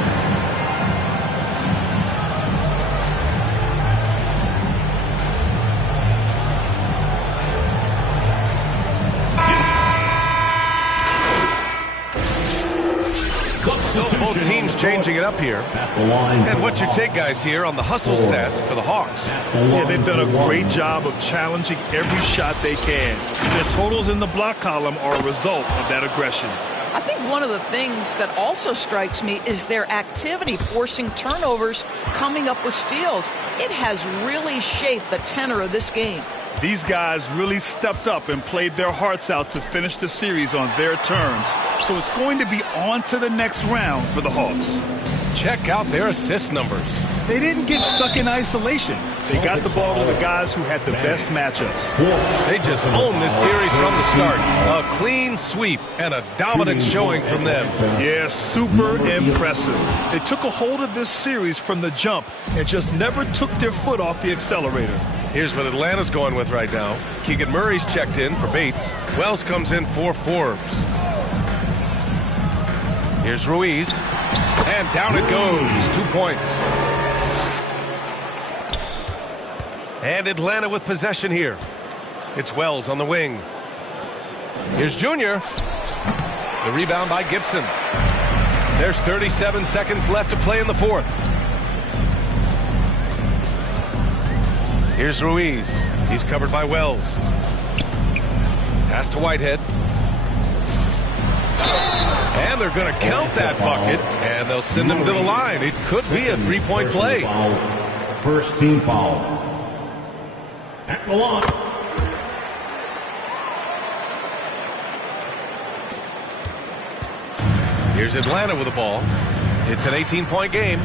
So both teams changing it up here. And what's your take, guys, here on the hustle stats for the Hawks? Yeah, they've done a great job of challenging every shot they can. Their totals in the block column are a result of that aggression. I think one of the things that also strikes me is their activity forcing turnovers, coming up with steals. It has really shaped the tenor of this game. These guys really stepped up and played their hearts out to finish the series on their terms. So it's going to be on to the next round for the Hawks. Check out their assist numbers. They didn't get stuck in isolation. They got the ball to the guys who had the best matchups. They just owned this series from the start. A clean sweep and a dominant showing from them. Yeah, super impressive. They took a hold of this series from the jump and just never took their foot off the accelerator. Here's what Atlanta's going with right now. Keegan Murray's checked in for Bates. Wells comes in for Forbes. Here's Ruiz. And down it goes. 2 points. And Atlanta with possession here. It's Wells on the wing. Here's Junior. The rebound by Gibson. There's 37 seconds left to play in the fourth. Here's Ruiz. He's covered by Wells. Pass to Whitehead. And they're going to count that bucket, and they'll send him to the line. It could be a three-point play. First team foul. At the line. Here's Atlanta with the ball. It's an 18-point game.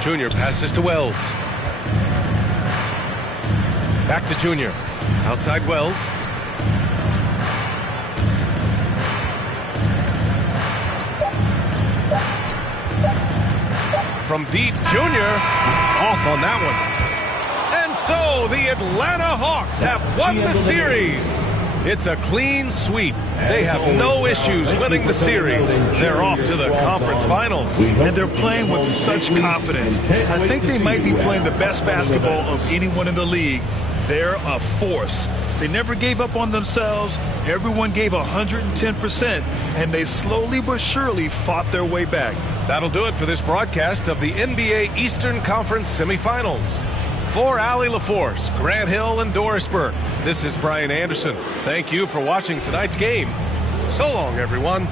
Junior passes to Wells. Back to Junior. Outside Wells. From deep, Junior off on that one. And so the Atlanta Hawks have won the series. It's a clean sweep. They have no issues winning the series. They're off to the conference finals. And they're playing with such confidence. I think they might be playing the best basketball of anyone in the league. They're a force. They never gave up on themselves. Everyone gave 110%, and they slowly but surely fought their way back. That'll do it for this broadcast of the NBA Eastern Conference semifinals. For Allie LaForce, Grant Hill, and Doris Burke, this is Brian Anderson. Thank you for watching tonight's game. So long, everyone.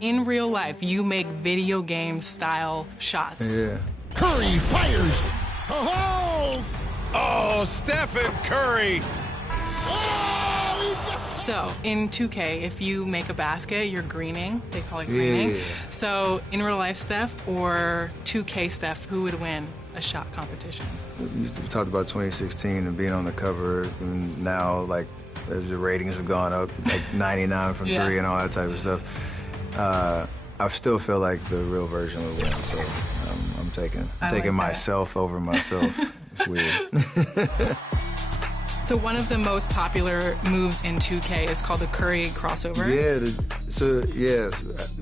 In real life, you make video game style shots. Yeah. Curry fires. Oh! Oh, Stephen Curry. So in 2K, if you make a basket, you're greening. They call it greening. Yeah. So in real life Steph or 2K Steph, who would win a shot competition? We talked about 2016 and being on the cover, and now, like, as the ratings have gone up, like 99 from three and all that type of stuff, I still feel like the real version would win. So I'm taking myself over myself. It's weird. So one of the most popular moves in 2K is called the Curry crossover. Yeah,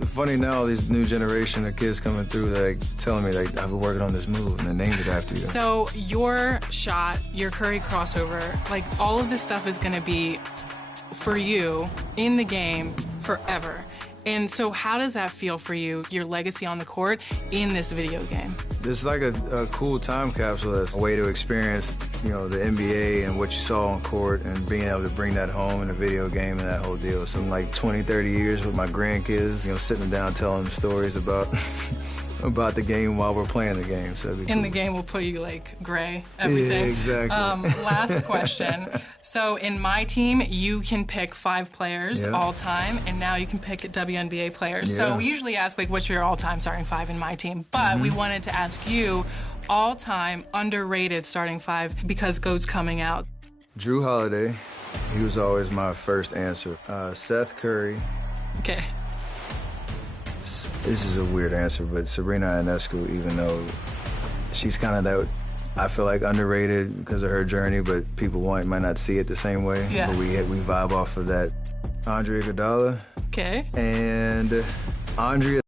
funny now, these new generation of kids coming through, like, telling me, like, I've been working on this move, and they named it after you. So your shot, your Curry crossover, like, all of this stuff is going to be for you in the game forever. And so how does that feel for you, your legacy on the court in this video game? This is like a cool time capsule. It's a way to experience, the NBA and what you saw on court and being able to bring that home in a video game and that whole deal. So in like 20, 30 years with my grandkids, sitting down telling them stories about the game while we're playing the game. So in the game, we'll put you like gray, everything. Yeah, exactly. Last question. So in my team, you can pick 5 players all time, and now you can pick WNBA players. So we usually ask, like, what's your all-time starting 5 in my team? But we wanted to ask you all-time underrated starting 5 because GOAT's coming out. Drew Holiday, he was always my first answer. Seth Curry. Okay. This is a weird answer, but Sabrina Ionescu, even though she's kind of that, I feel like, underrated because of her journey, but people might not see it the same way. Yeah. But we vibe off of that. Andrea Iguodala. Okay. And Andrea.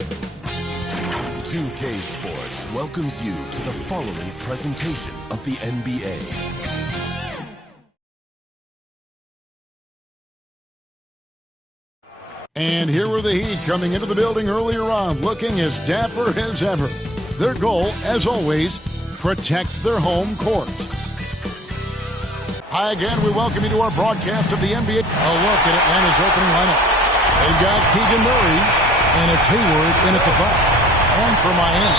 2K Sports welcomes you to the following presentation of the NBA. And here were the Heat coming into the building earlier on, looking as dapper as ever. Their goal, as always, protect their home court. Hi again, we welcome you to our broadcast of the NBA. A look at Atlanta's opening lineup. They've got Keegan Murray, and it's Hayward in at the 5. And for Miami,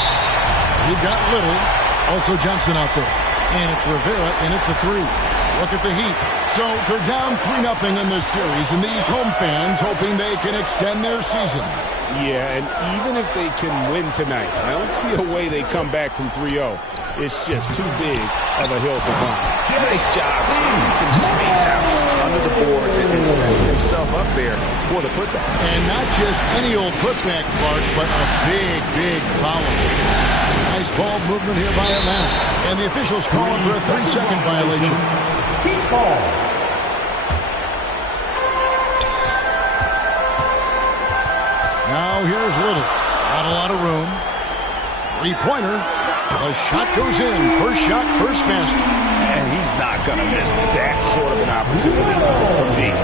you've got Little, also Johnson out there. And it's Rivera in at the 3. Look at the Heat. So they're down 3-0 in this series, and these home fans hoping they can extend their season. Yeah, and even if they can win tonight, I don't see a way they come back from 3-0. It's just too big of a hill to climb. Nice job clearing some space out under the boards and setting himself up there for the putback. And not just any old putback, Clark, but a big, big foul. Nice ball movement here by Atlanta. And the officials calling for a 3-second violation. Heat ball. Now here's Little. Not a lot of room. 3-pointer. The shot goes in. First shot, first basket. And he's not going to miss that sort of an opportunity from deep.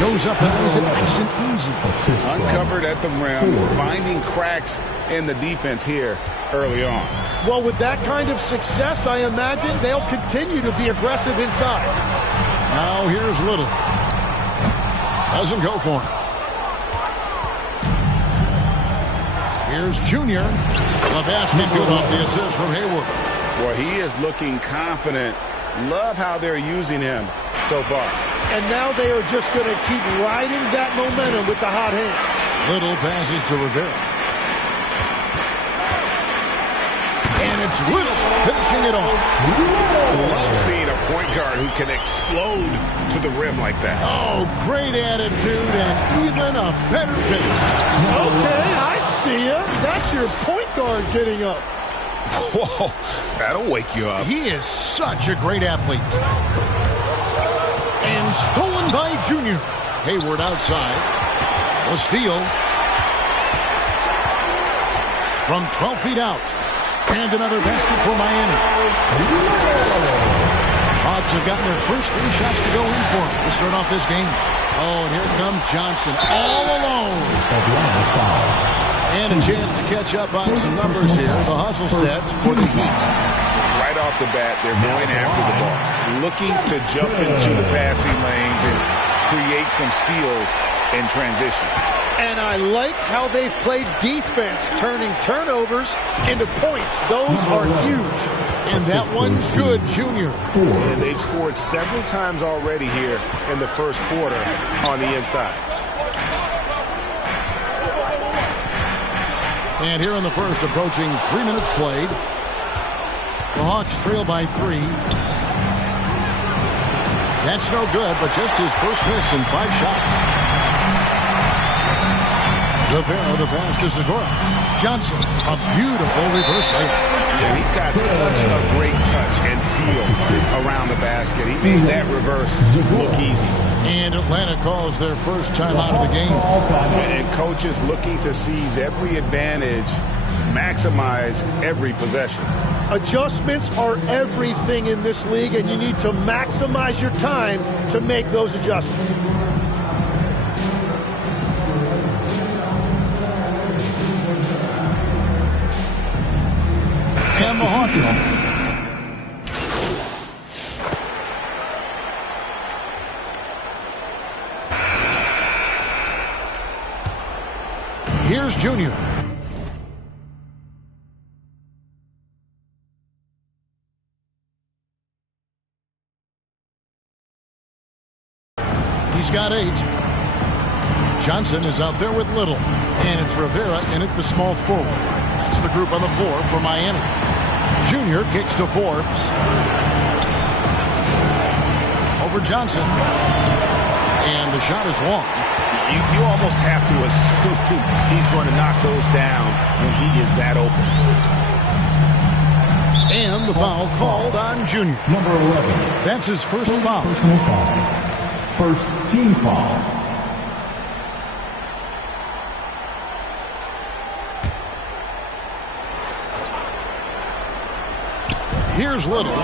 Goes up and lays it nice and easy. Uncovered at the rim, finding cracks in the defense here early on. Well, with that kind of success, I imagine they'll continue to be aggressive inside. Now here's Little. Doesn't go for him. Here's Junior. The basket good off the assist from Hayward. Well, he is looking confident. Love how they're using him so far. And now they are just going to keep riding that momentum with the hot hand. Little passes to Rivera. And it's Little finishing it off. Love seeing a point guard who can explode to the rim like that. Oh, great attitude and even a better finish. Okay, I see ya. That's your point guard getting up. Whoa, that'll wake you up. He is such a great athlete. And stolen by Junior. Hayward outside. The steal. From 12 feet out. And another basket for Miami. Hawks have gotten their first 3 shots to go in for them to start off this game. Oh, and here comes Johnson all alone. And a chance to catch up on some numbers here. The hustle stats for the Heat. Right off the bat, they're going after the ball, looking to jump into the passing lanes and create some steals in transition. And I like how they've played defense, turning turnovers into points. Those are huge. And that one's good, Junior. And they've scored several times already here in the first quarter on the inside. And here in the first, approaching 3 minutes played. The Hawks trail by 3. That's no good, but just his first miss in 5 shots. Rivera, the pass to Segura. Johnson, a beautiful reverse layup. Yeah, he's got such a great touch and feel around the basket. He made that reverse look easy. And Atlanta calls their first timeout of the game. And coaches looking to seize every advantage, maximize every possession. Adjustments are everything in this league, and you need to maximize your time to make those adjustments. And the Hawks. Here's Junior. He's got 8. Johnson is out there with Little. And it's Rivera in at the small forward. That's the group on the floor for Miami. Junior kicks to Forbes. Over Johnson. And the shot is long. You almost have to assume he's going to knock those down when he is that open. And the foul called on Junior. Number 11. That's his first foul. Personal foul. First team foul. Here's Little.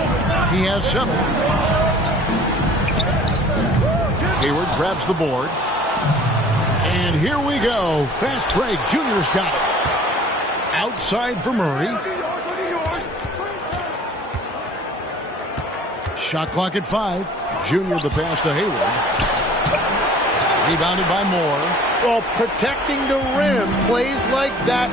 He has 7. Hayward grabs the board. And here we go. Fast break. Junior's got it. Outside for Murray. Shot clock at 5. Junior the pass to Hayward. Rebounded by Moore. Well, protecting the rim, plays like that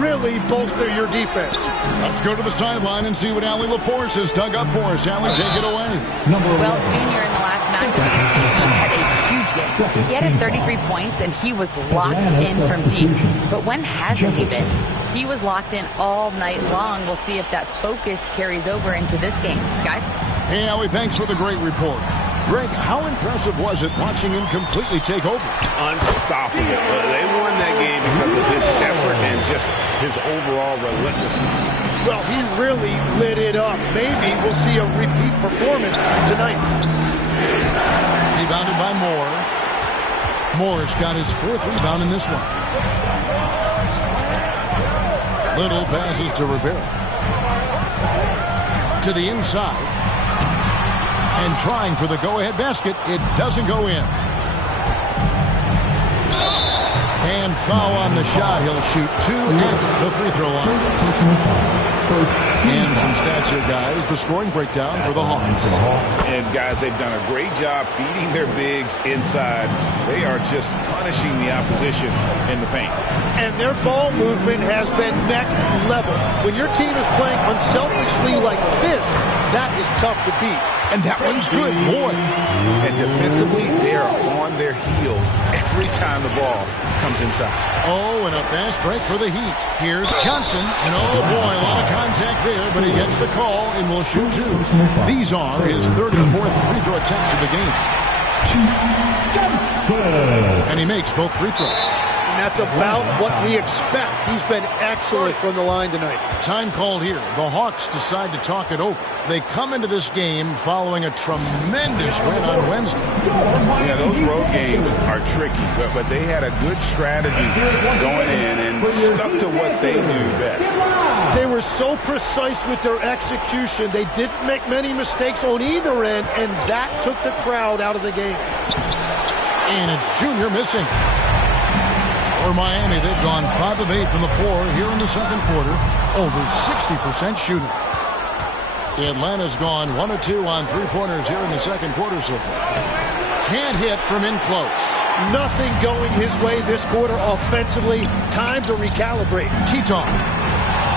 really bolster your defense. Let's go to the sideline and see what Allie LaForce has dug up for us. Allie, take it away. Well, Junior in the last matchup had a huge game. He had 33 points, and he was locked in from deep. But when hasn't he been? He was locked in all night long. We'll see if that focus carries over into this game. Guys? Hey, Allie, thanks for the great report. Greg, how impressive was it watching him completely take over? Unstoppable. They won that game because of his effort and just his overall relentlessness. Well, he really lit it up. Maybe we'll see a repeat performance tonight. Rebounded by Moore. Moore's got his 4th rebound in this one. Little passes to Rivera. To the inside. And trying for the go-ahead basket. It doesn't go in. And foul on the shot. He'll shoot 2 at the free throw line. And some stats here, guys. The scoring breakdown for the Hawks. And, guys, they've done a great job feeding their bigs inside. They are just punishing the opposition in the paint. And their ball movement has been next level. When your team is playing unselfishly like this, that is tough to beat. And that one's good, boy. And defensively, they are on their heels every time the ball comes inside. Oh, and a fast break for the Heat. Here's Johnson. And oh, boy, a lot of contact there, but he gets the call and will shoot 2. These are his 3rd and 4th free throw attempts of the game. And he makes both free throws. And that's about what we expect. He's been excellent from the line tonight. Time called here. The Hawks decide to talk it over. They come into this game following a tremendous win on Wednesday. Yeah, those road games are tricky, but they had a good strategy going in and stuck to what they do best. They were so precise with their execution. They didn't make many mistakes on either end, and that took the crowd out of the game. And it's Junior missing. For Miami, they've gone 5 of 8 from the floor here in the second quarter. Over 60% shooting. Atlanta's gone 1 of 2 on three-pointers here in the second quarter so far. Can't hit from in close. Nothing going his way this quarter offensively. Time to recalibrate. T-Talk.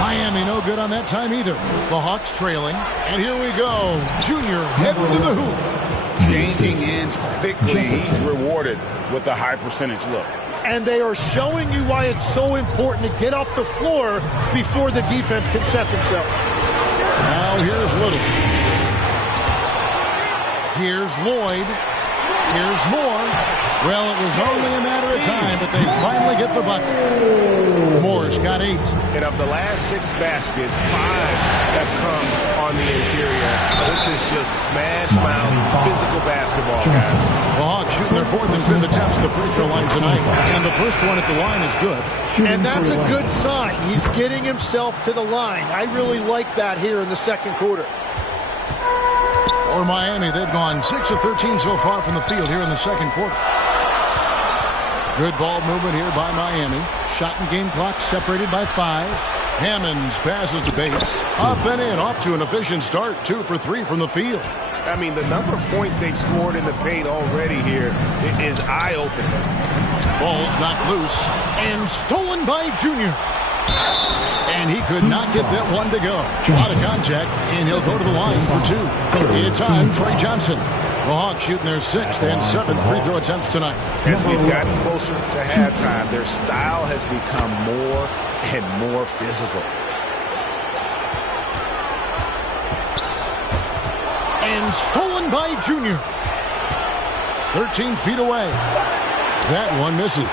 Miami no good on that time either. The Hawks trailing. And here we go. Junior heading to the hoop. Changing ends quickly. He's rewarded with a high percentage look. And they are showing you why it's so important to get off the floor before the defense can set themselves. Now here's Little. Here's Lloyd. Here's Moore. Well, it was only a matter of time, but they finally get the bucket. Moore's got 8. And of the last 6 baskets, 5 have come on the interior. This is just smash mouth physical basketball, guys. The Hawks shooting their 4th and 5th attempts at the free throw line tonight. And the first one at the line is good. And that's a good sign. He's getting himself to the line. I really like that here in the second quarter. For Miami, they've gone 6 of 13 so far from the field here in the second quarter. Good ball movement here by Miami. Shot and game clock separated by 5. Hammonds passes to Bates. Up and in, off to an efficient start. 2 for 3 from the field. I mean, the number of points they've scored in the paint already here is eye-opening. Ball's knocked loose and stolen by Junior. And he could not get that one to go. Out of contact, and he'll go to the line for 2. It's on Trey Johnson. The Hawks shooting their 6th and 7th free throw attempts tonight. As we've gotten closer to halftime, their style has become more and more physical. And stolen by Junior. 13 feet away. That one misses.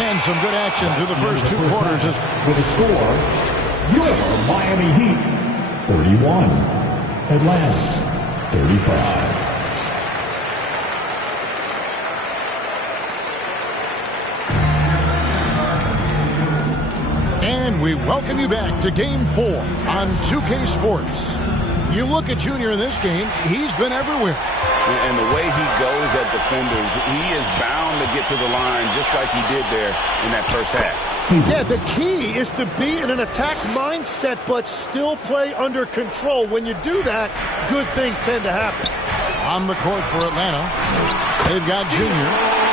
And some good action through the first 2 quarters. With a score, your Miami Heat 31. Atlanta 35. And we welcome you back to Game 4 on 2K Sports. You look at Junior in this game, he's been everywhere. And the way he goes at defenders, he is bound to get to the line just like he did there in that first half. Yeah, the key is to be in an attack mindset but still play under control. When you do that, good things tend to happen. On the court for Atlanta, they've got Junior,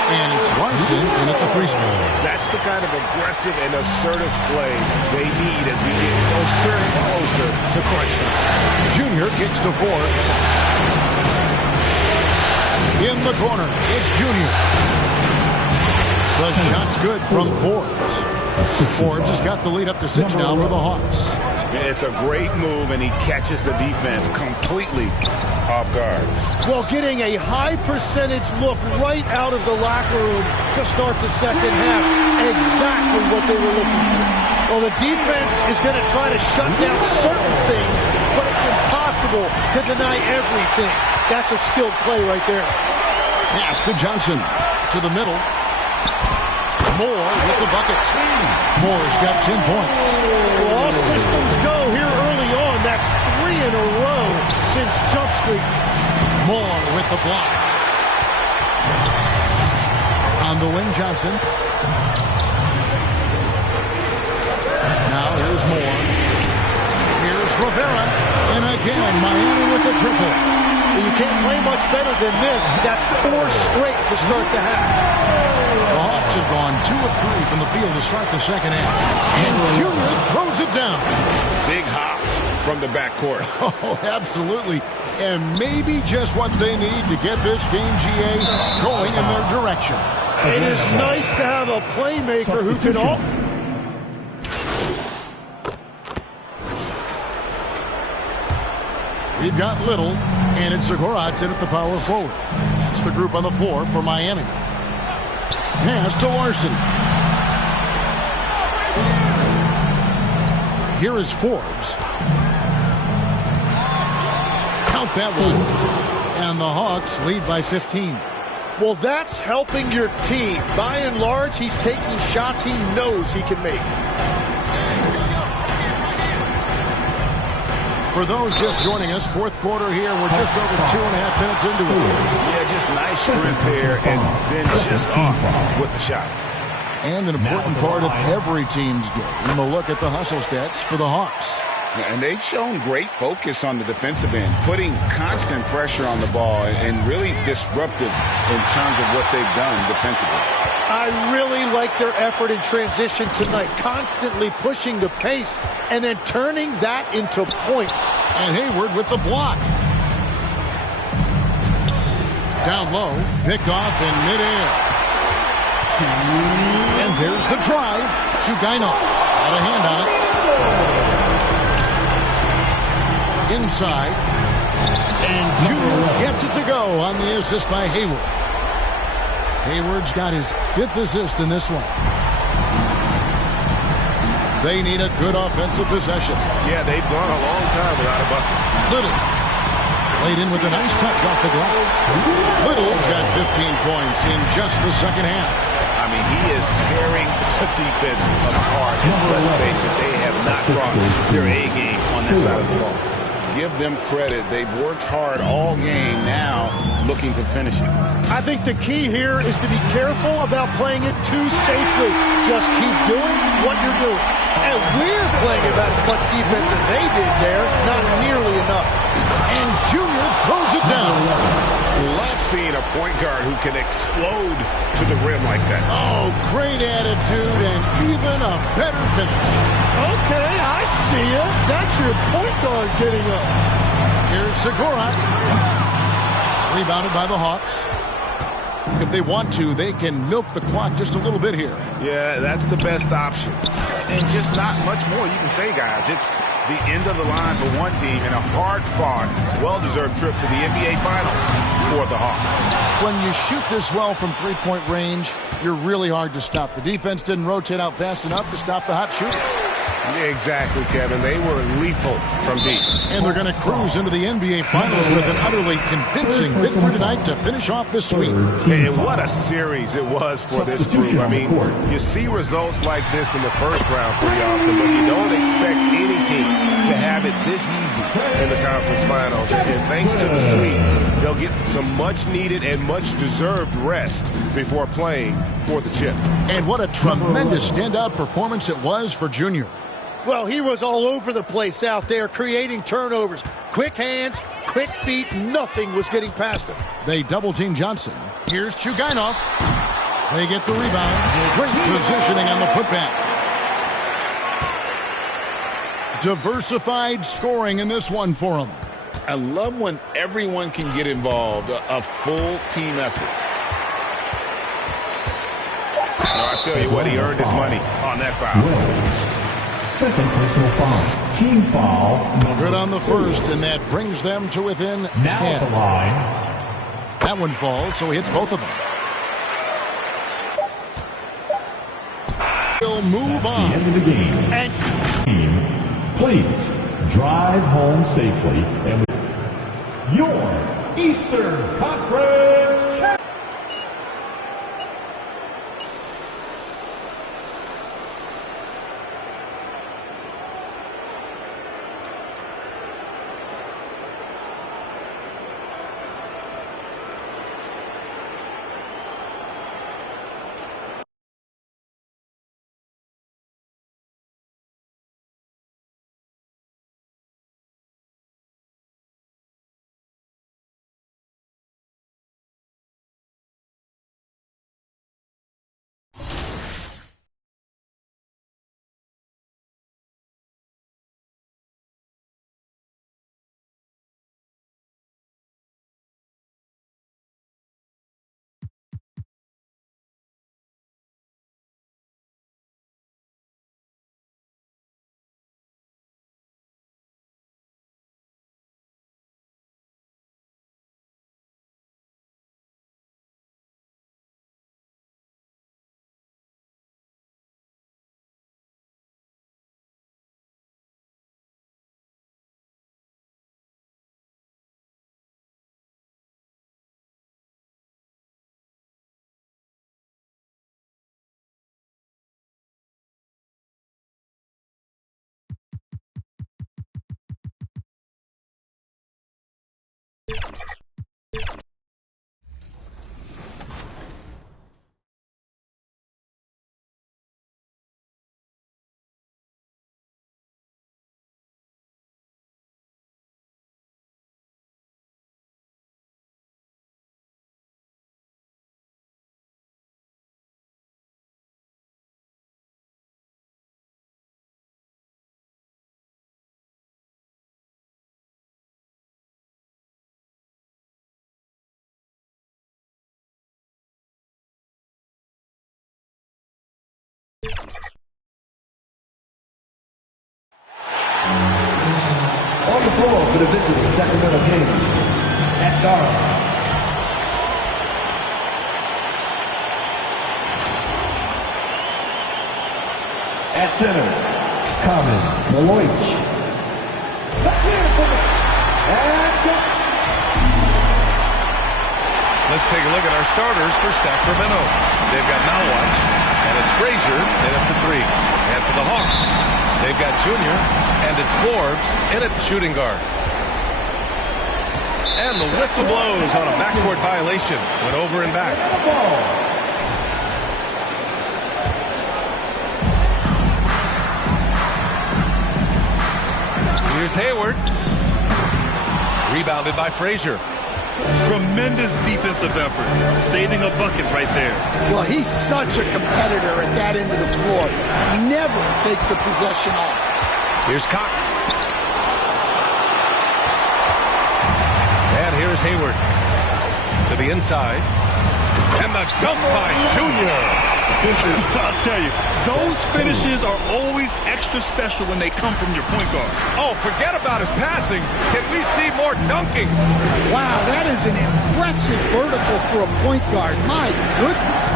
and it's Larson in at the free spot. That's the kind of aggressive and assertive play they need as we get closer and closer to crunch time. Junior kicks to Forbes. In the corner, it's Junior. The shot's good from Forbes. Forbes has got the lead up to 6 now for the Hawks. It's a great move, and he catches the defense completely off guard. Well, getting a high percentage look right out of the locker room to start the second half. Exactly what they were looking for. Well, the defense is going to try to shut down certain things, but it's impossible to deny everything. That's a skilled play right there. Pass to Johnson. To the middle. Moore with the bucket. Moore's got 10 points. Well, all systems go here early on. That's 3 in a row since Jump Street. Moore with the block. On the wing, Johnson. Now here's Moore. Here's Rivera. And again, Miami with the triple. You can't play much better than this. That's 4 straight to start the half. The Hawks have gone 2 of 3 from the field to start the second half. And Junior throws it down. Big hops from the backcourt. Oh, absolutely. And maybe just what they need to get this game, GA, going in their direction. It is nice to have a playmaker who can all... We've got Little, and it's Zagoratsin at the power forward. That's the group on the floor for Miami. Pass to Larson. Here is Forbes. Count that one. And the Hawks lead by 15. Well, that's helping your team. By and large, he's taking shots he knows he can make. For those just joining us, fourth quarter here. We're just over 2.5 minutes into it. Yeah, just nice strength there and then just off with the shot. And an important part of every team's game, a look at the hustle stats for the Hawks. And they've shown great focus on the defensive end, putting constant pressure on the ball and really disruptive in terms of what they've done defensively. I really like their effort in transition tonight, constantly pushing the pace and then turning that into points. And Hayward with the block. Down low, picked off in midair. And there's the drive to Gainov. Got a hand on it. Inside. And Junior gets it to go on the assist by Hayward. Hayward's got his 5th assist in this one. They need a good offensive possession. Yeah, they've gone a long time without a bucket. Little. Played in with a nice touch off the glass. Little's got 15 points in just the second half. I mean, he is tearing the defense apart. And let's face it, they have not brought their A game on that side of the ball. Give them credit. They've worked hard all game, now looking to finish it. I think the key here is to be careful about playing it too safely. Just keep doing what you're doing. And we're playing about as much defense as they did there. Not nearly enough. And Junior throws it down. Love seeing a point guard who can explode to the rim like that. Oh, great attitude and even a better finish. Okay, I see you. That's your point guard getting up. Here's Segura. Rebounded by the Hawks. If they want to, they can milk the clock just a little bit here. Yeah, that's the best option. And just not much more you can say, guys. It's the end of the line for one team and a hard-fought, well-deserved trip to the NBA Finals for the Hawks. When you shoot this well from three-point range, you're really hard to stop. The defense didn't rotate out fast enough to stop the hot shooter. Exactly, Kevin. They were lethal from deep. And they're going to cruise into the NBA Finals with an utterly convincing victory tonight to finish off this sweep. And what a series it was for this group. I mean, you see results like this in the first round pretty often, but you don't expect any team to have it this easy in the conference finals. And thanks to the sweep, they'll get some much-needed and much-deserved rest before playing for the chip. And what a tremendous standout performance it was for Junior. Well, he was all over the place out there, creating turnovers. Quick hands, quick feet, nothing was getting past him. They double-team Johnson. Here's Chugainov. They get the rebound. Great positioning on the putback. Diversified scoring in this one for them. I love when everyone can get involved, a full team effort. I'll tell you what, he earned his money on that foul. Second personal foul. Team foul. Good on the first, and that brings them to within 10. Now at the line. That one falls, so he hits both of them. He'll move on. The end of the game. And team, please drive home safely and your Eastern Conference champion. On the floor for the visiting Sacramento Kings, at guard. At center, Carmen Maloich. Let's take a look at our starters for Sacramento. They've got Malawach, and it's Frazier in at the 3. And for the Hawks, they've got Junior, and it's Forbes in at shooting guard. And the whistle blows on a backcourt violation. Went over and back. Here's Hayward. Rebounded by Frazier. Tremendous defensive effort. Saving a bucket right there. Well, he's such a competitor at that end of the floor. Never takes a possession off. Here's Cox. And here's Hayward. To the inside. And the dunk by Junior. I'll tell you, those finishes are always extra special when they come from your point guard. Oh, forget about his passing. Can we see more dunking? Wow, that is an impressive vertical for a point guard. My goodness.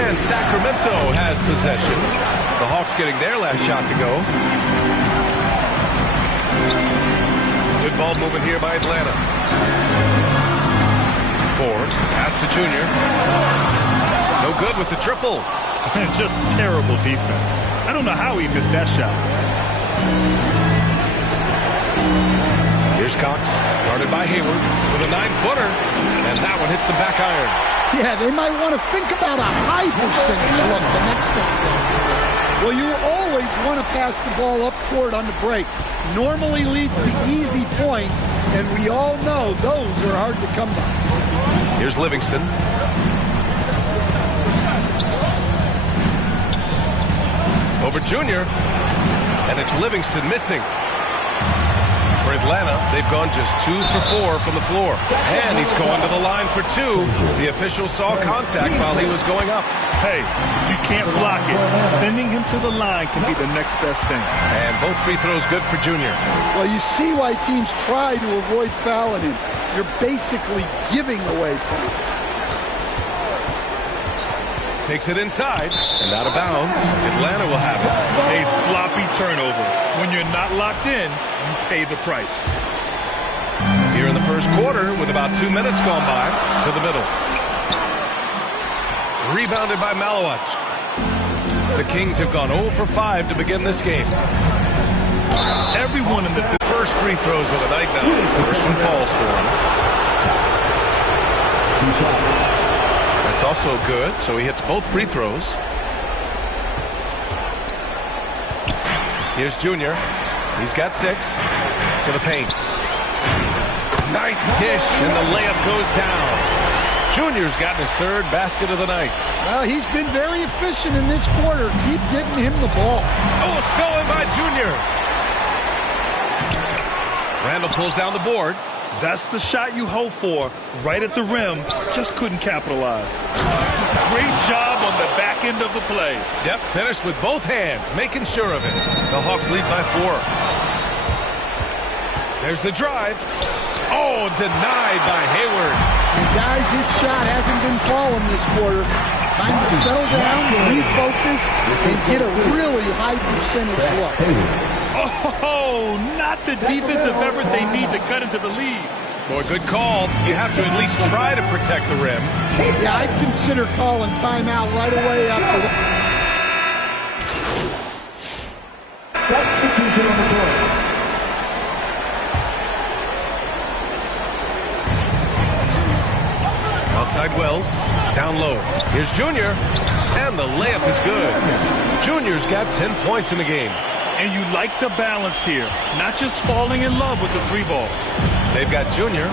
And Sacramento has possession. The Hawks getting their last shot to go. Good ball movement here by Atlanta. Forbes, pass to Junior. No good with the triple. Just terrible defense. I don't know how he missed that shot. Here's Cox, guarded by Hayward with a 9-footer. And that one hits the back iron. Yeah, they might want to think about a high percentage look the next time. Well, you always want to pass the ball up court on the break. Normally leads to easy points, and we all know those are hard to come by. Here's Livingston. Over Junior, and it's Livingston missing. For Atlanta, they've gone just 2 for 4 from the floor. And he's going to the line for 2. The official saw contact while he was going up. Hey, you can't block it. Sending him to the line can be the next best thing. And both free throws good for Junior. Well, you see why teams try to avoid fouling him. You're basically giving away points. Takes it inside and out of bounds. Atlanta will have it. A sloppy turnover. When you're not locked in, you pay the price. Here in the first quarter with about 2 minutes gone by to the middle. Rebounded by Malawach. The Kings have gone 0 for 5 to begin this game. Everyone in the first free throws of the night now. First one falls for him. That's also good, so he hits both free throws. Here's Junior. He's got 6 to the paint. Nice dish, and the layup goes down. Junior's gotten his 3rd basket of the night. Well, he's been very efficient in this quarter. Keep getting him the ball. Oh, stolen by Junior. Randall pulls down the board. That's the shot you hope for. Right at the rim. Just couldn't capitalize. Great job on the back end of the play. Yep, finished with both hands, making sure of it. The Hawks lead by 4. There's the drive. Oh, denied by Hayward. And guys, his shot hasn't been falling this quarter. Time to settle down, refocus, and get a really high percentage look. Oh, not the defensive effort they need to cut into the lead. Boy, good call. You have to at least try to protect the rim. Yeah, I'd consider calling timeout right away after the... Substitution on the court. Outside Wells, down low. Here's Junior, and the layup is good. Junior's got 10 points in the game. And you like the balance here, not just falling in love with the 3-ball. They've got Junior,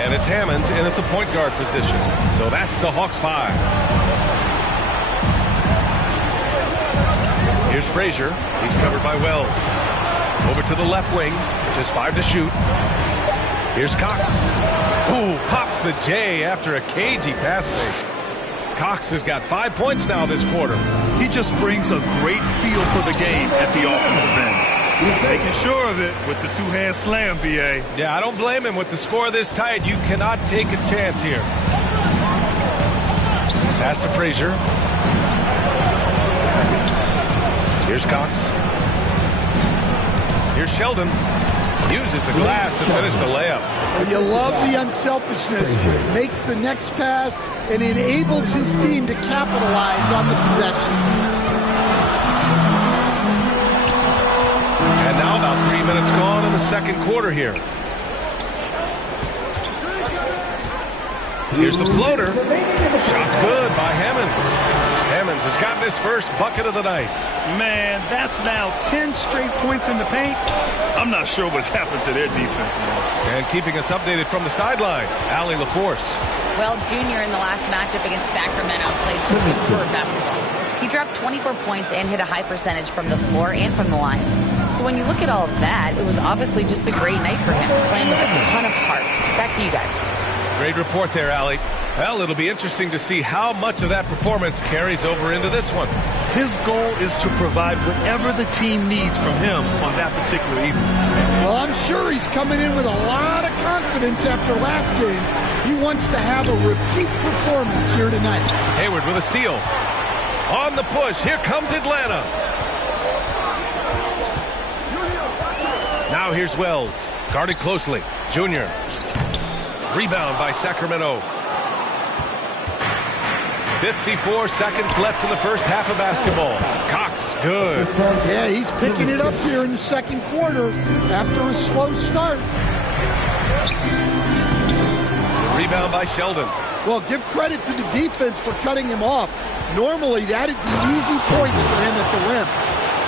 and it's Hammonds in at the point guard position. So that's the Hawks 5. Here's Frazier. He's covered by Wells. Over to the left wing, just 5 to shoot. Here's Cox. Ooh, pops the J after a cagey pass fake. Cox has got 5 points now this quarter. He just brings a great feel for the game at the offensive end. He's making sure of it with the two-hand slam, B.A. Yeah, I don't blame him. With the score this tight, you cannot take a chance here. Pass to Frazier. Here's Cox. Here's Sheldon. Uses the glass to finish the layup. Well, you love the unselfishness. Makes the next pass and enables his team to capitalize on the possession. And now about 3 minutes gone in the second quarter here. Here's the floater. Shot's good by Hammonds. Hammonds has gotten his first bucket of the night. Man, that's now 10 straight points in the paint. I'm not sure what's happened to their defense, man. And keeping us updated from the sideline, Allie LaForce. Well, Junior in the last matchup against Sacramento played superb basketball. He dropped 24 points and hit a high percentage from the floor and from the line. So when you look at all of that, it was obviously just a great night for him, playing with a ton of heart. Back to you guys. Great report there, Allie. Well, it'll be interesting to see how much of that performance carries over into this one. His goal is to provide whatever the team needs from him on that particular evening. Well, I'm sure he's coming in with a lot of confidence after last game. He wants to have a repeat performance here tonight. Hayward with a steal. On the push, here comes Atlanta. Now here's Wells, guarded closely. Junior. Rebound by Sacramento. 54 seconds left in the first half of basketball. Cox, good. Yeah, he's picking it up here in the second quarter after a slow start. Rebound by Sheldon. Well, give credit to the defense for cutting him off. Normally, that'd be easy points for him at the rim.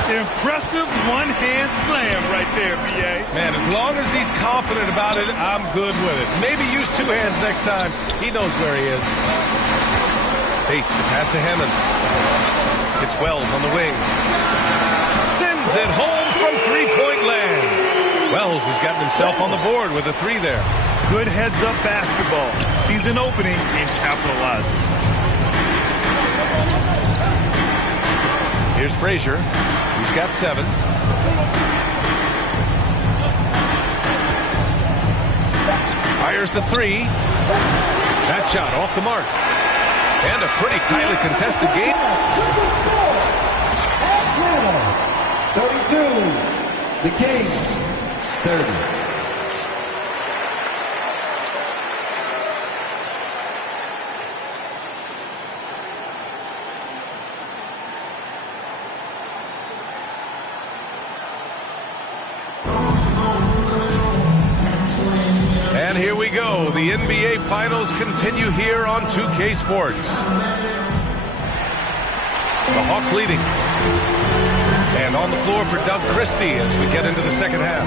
Impressive one-hand slam right there, B.A. Man, as long as he's confident about it, I'm good with it. Maybe use two hands next time. He knows where he is. Bates, the pass to Hammonds. It's Wells on the wing. Sends it home from three-point land. Wells has gotten himself on the board with a three there. Good heads-up basketball. Sees an opening and capitalizes. Here's Frazier. He's got 7. Fires the three. That shot off the mark. And a pretty tightly contested game. 32. The Kings. 30. And here we go. The NBA Finals continue here on 2K Sports. The Hawks leading. And on the floor for Doug Christie as we get into the second half.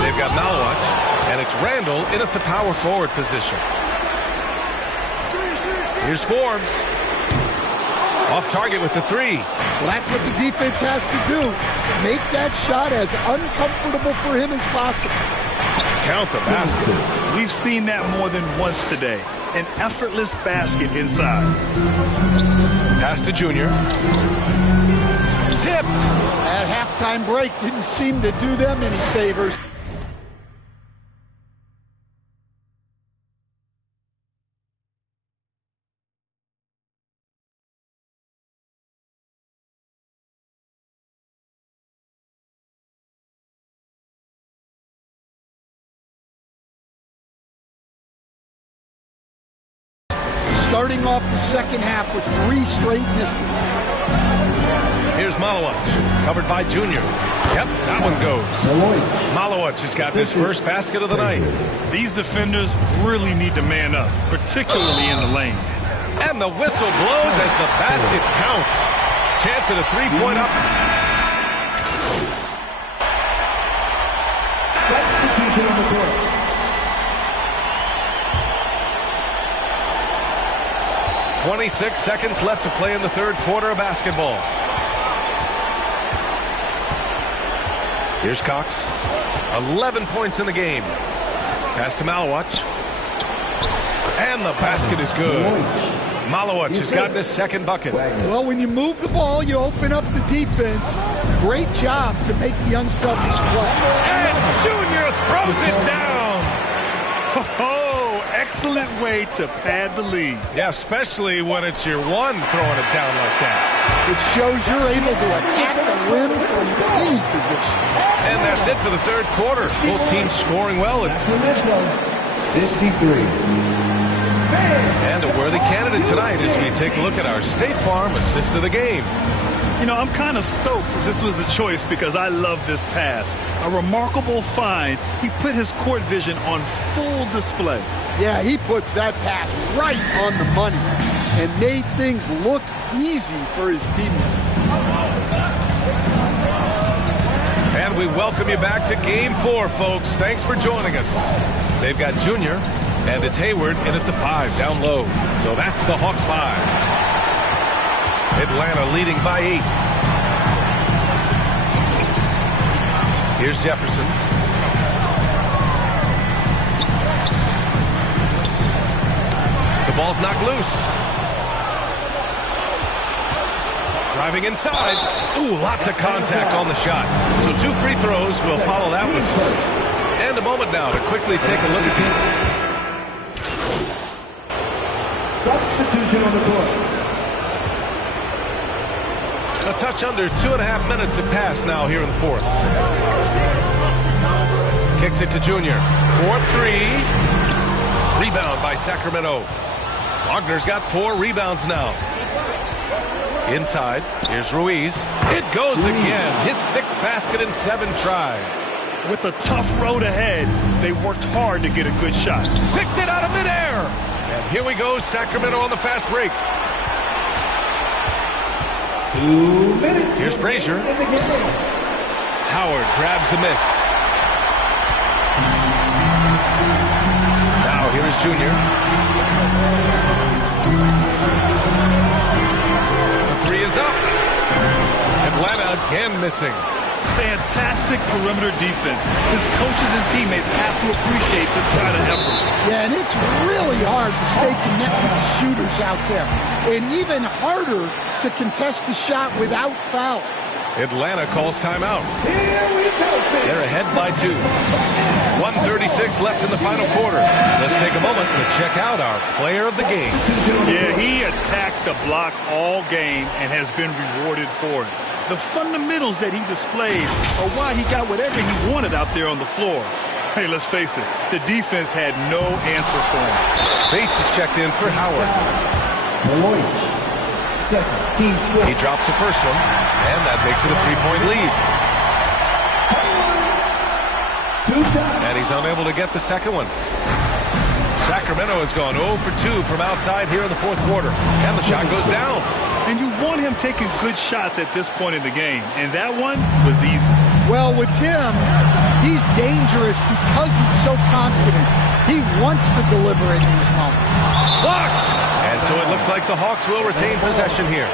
They've got Malwatch, and it's Randall in at the power forward position. Here's Forbes. Off target with the three. Well, that's what the defense has to do. Make that shot as uncomfortable for him as possible. Count the basket. We've seen that more than once today. An effortless basket inside. Pass to Junior. Tipped. That halftime break didn't seem to do them any favors. Starting off the second half with 3 straight misses. Here's Malawach, covered by Junior. Yep, that one goes. Malawach has got his first basket of the night. These defenders really need to man up, particularly in the lane. And the whistle blows as the basket counts. Chance at a three-point up. Substitution on the court. 26 seconds left to play in the third quarter of basketball. Here's Cox. 11 points in the game. Pass to Malawach. And the basket is good. Malowicz has gotten his second bucket. Well, when you move the ball, you open up the defense. Great job to make the unselfish play. And Junior throws it down. Oh, excellent way to pad the lead. Yeah, especially when it's your one throwing it down like that. It shows you're able to attack the rim from any position. And that's it for the third quarter. Both teams scoring well. 53. And a worthy candidate tonight as we take a look at our State Farm assist of the game. You know, I'm kind of stoked that this was a choice because I love this pass. A remarkable find. He put his court vision on full display. Yeah, he puts that pass right on the money and made things look easy for his teammate. And we welcome you back to Game 4, folks. Thanks for joining us. They've got Junior, and it's Hayward in at the 5 down low. So that's the Hawks 5. Atlanta leading by 8. Here's Jefferson. The ball's knocked loose. Driving inside. Ooh, lots of contact on the shot. So 2 free throws will follow that one. And a moment now to quickly take a look at the substitution on the court. A touch under 2.5 minutes have passed now here in the fourth. Kicks it to Junior. 4-3. Rebound by Sacramento. Wagner's got 4 rebounds now. Inside, here's Ruiz. It goes again. His 6th basket in 7 tries. With a tough road ahead, they worked hard to get a good shot. Picked it out of midair. And here we go, Sacramento on the fast break. 2 minutes. Here's Frazier. In the game. Howard grabs the miss. Now here is Junior. The 3 is up. Atlanta again missing. Fantastic perimeter defense. His coaches and teammates have to appreciate this kind of effort. Yeah, and it's really hard to stay connected to shooters out there. And even harder to contest the shot without foul. Atlanta calls timeout. They're ahead by 2. 1:36 left in the final quarter. Let's take a moment to check out our player of the game. Yeah, he attacked the block all game and has been rewarded for it. The fundamentals that he displayed are why he got whatever he wanted out there on the floor. Hey, let's face it, the defense had no answer for him. Bates is checked in for Howard. He drops the first one, and that makes it a 3-point lead. And he's unable to get the second one. Sacramento has gone 0 for 2 from outside here in the fourth quarter, and the shot goes down. And you want him taking good shots at this point in the game, and that one was easy. Well, with him, he's dangerous because he's so confident. He wants to deliver in these moments. Blocked! And so it looks like the Hawks will retain possession here.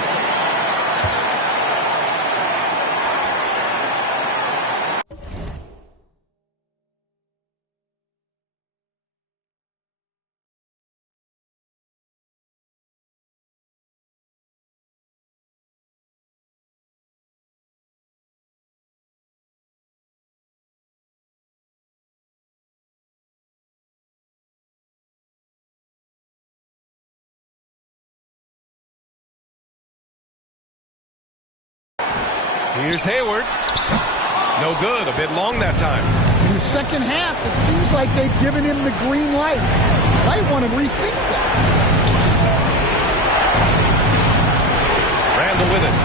Here's Hayward. No good. A bit long that time. In the second half, it seems like they've given him the green light. Might want to rethink that. Randall with it.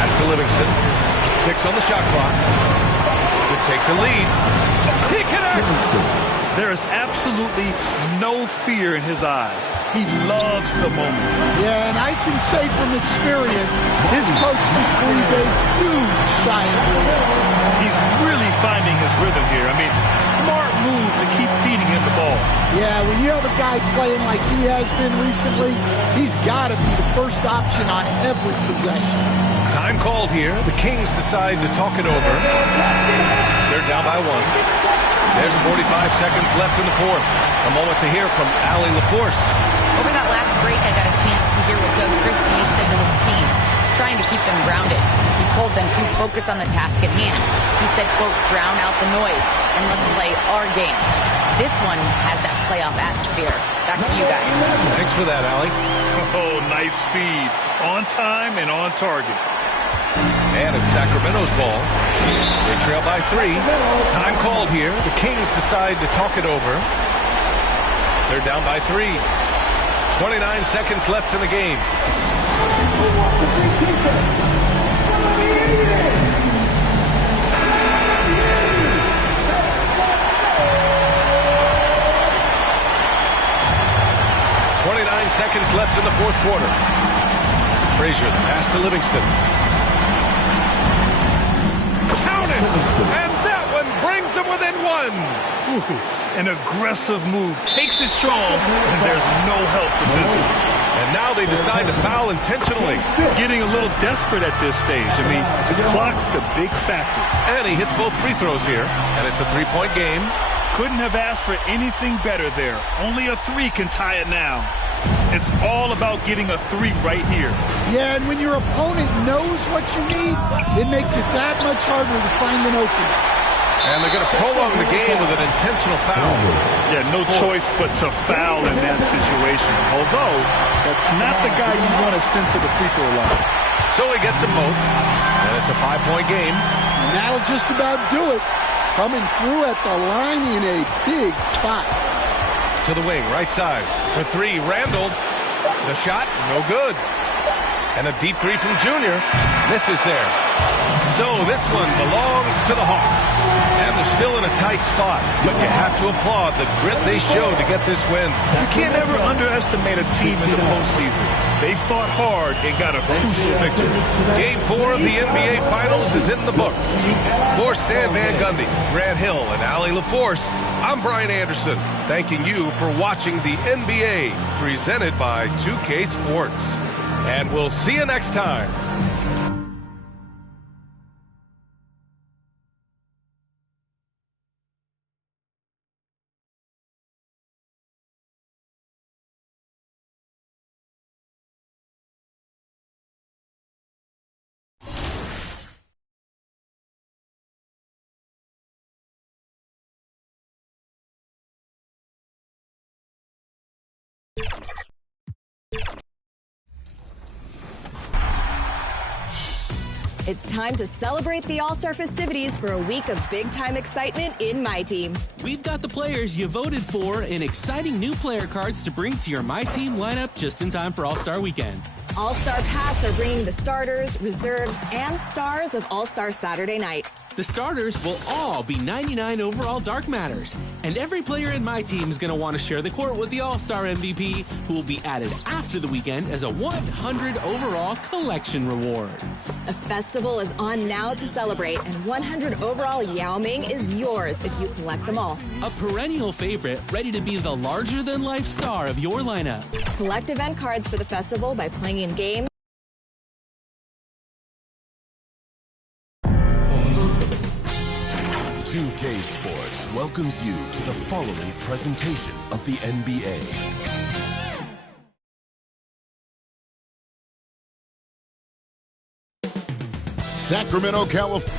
Pass to Livingston. 6 on the shot clock to take the lead. He connects. There is absolutely no fear in his eyes. He loves the moment. Yeah, and I can say from experience, his coach just breathed a huge sigh of relief. He's really finding his rhythm here. I mean, smart move to keep feeding him the ball. Yeah, when you have a guy playing like he has been recently, he's got to be the first option on every possession. Time called here. The Kings decide to talk it over. They're down by 1. There's 45 seconds left in the fourth. A moment to hear from Allie LaForce. Over that last break, I got a chance to hear what Doug Christie said to his team. He's trying to keep them grounded. He told them to focus on the task at hand. He said, quote, drown out the noise and let's play our game. This one has that playoff atmosphere. Back to you guys. Thanks for that, Allie. Oh, nice feed. On time and on target. And it's Sacramento's ball. They trail by 3. Time called here. The Kings decide to talk it over. They're down by 3. 29 seconds left in the game. Seconds left in the fourth quarter. Frazier, the pass to Livingston. Counted! And that one brings them within 1. Ooh, an aggressive move. Takes it strong, and there's no help defensively. And now they decide to foul intentionally. Getting a little desperate at this stage. I mean, the clock's the big factor. And he hits both free throws here. And it's a 3-point game. Couldn't have asked for anything better there. Only a 3 can tie it now. It's all about getting a 3 right here. Yeah, and when your opponent knows what you need, it makes it that much harder to find an opening. And they're going to prolong the game with an intentional foul. Yeah, no choice but to foul in that situation. Although, that's not the guy you want to send to the free throw line. So he gets them both, and it's a 5-point game. And that'll just about do it. Coming through at the line in a big spot. To the wing, right side. For 3, Randall. The shot, no good. And a deep 3 from Junior. Misses there. So this one belongs to the Hawks. And they're still in a tight spot. But you have to applaud the grit they showed to get this win. You can't ever underestimate a team in the postseason. They fought hard and got a crucial victory. Game 4 of the NBA Finals is in the books. For Stan Van Gundy, Grant Hill, and Allie LaForce, I'm Brian Anderson, thanking you for watching the NBA presented by 2K Sports. And we'll see you next time. It's time to celebrate the All-Star festivities for a week of big-time excitement in My Team. We've got the players you voted for and exciting new player cards to bring to your My Team lineup just in time for All-Star Weekend. All-Star packs are bringing the starters, reserves, and stars of All-Star Saturday night. The starters will all be 99 overall Dark Matters, and every player in My Team is going to want to share the court with the All-Star MVP, who will be added after the weekend as a 100 overall collection reward. A festival is on now to celebrate, and 100 overall Yao Ming is yours if you collect them all. A perennial favorite, ready to be the larger-than-life star of your lineup. Collect event cards for the festival by playing in games. 2K Sports welcomes you to the following presentation of the NBA. Sacramento, California.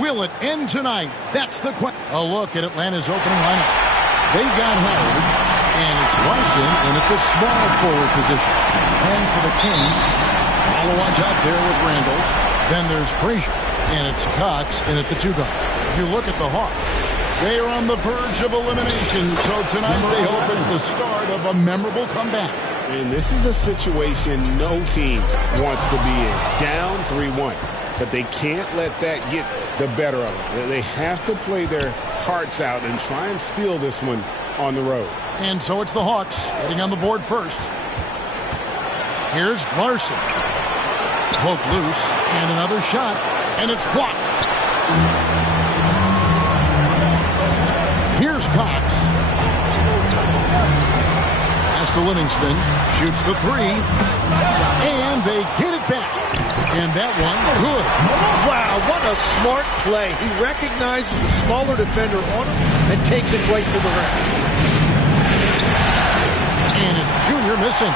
Will it end tonight? That's the question. A look at Atlanta's opening lineup. They've got Howard, and it's Larson in at the small forward position. And for the Kings, watch out there with Randall. Then there's Frazier, and it's Cox in at the 2 guard. You look at the Hawks. They are on the verge of elimination, so tonight they hope it's the start of a memorable comeback. And this is a situation no team wants to be in. Down 3-1. But they can't let that get the better of them. They have to play their hearts out and try and steal this one on the road. And so it's the Hawks getting on the board first. Here's Larson. Poked loose, and another shot, and it's blocked. Here's Cox. Pass to Livingston, shoots the 3, and they get it back. And that one, good. Wow, what a a smart play. He recognizes the smaller defender on him and takes it right to the rim. And it's Junior missing.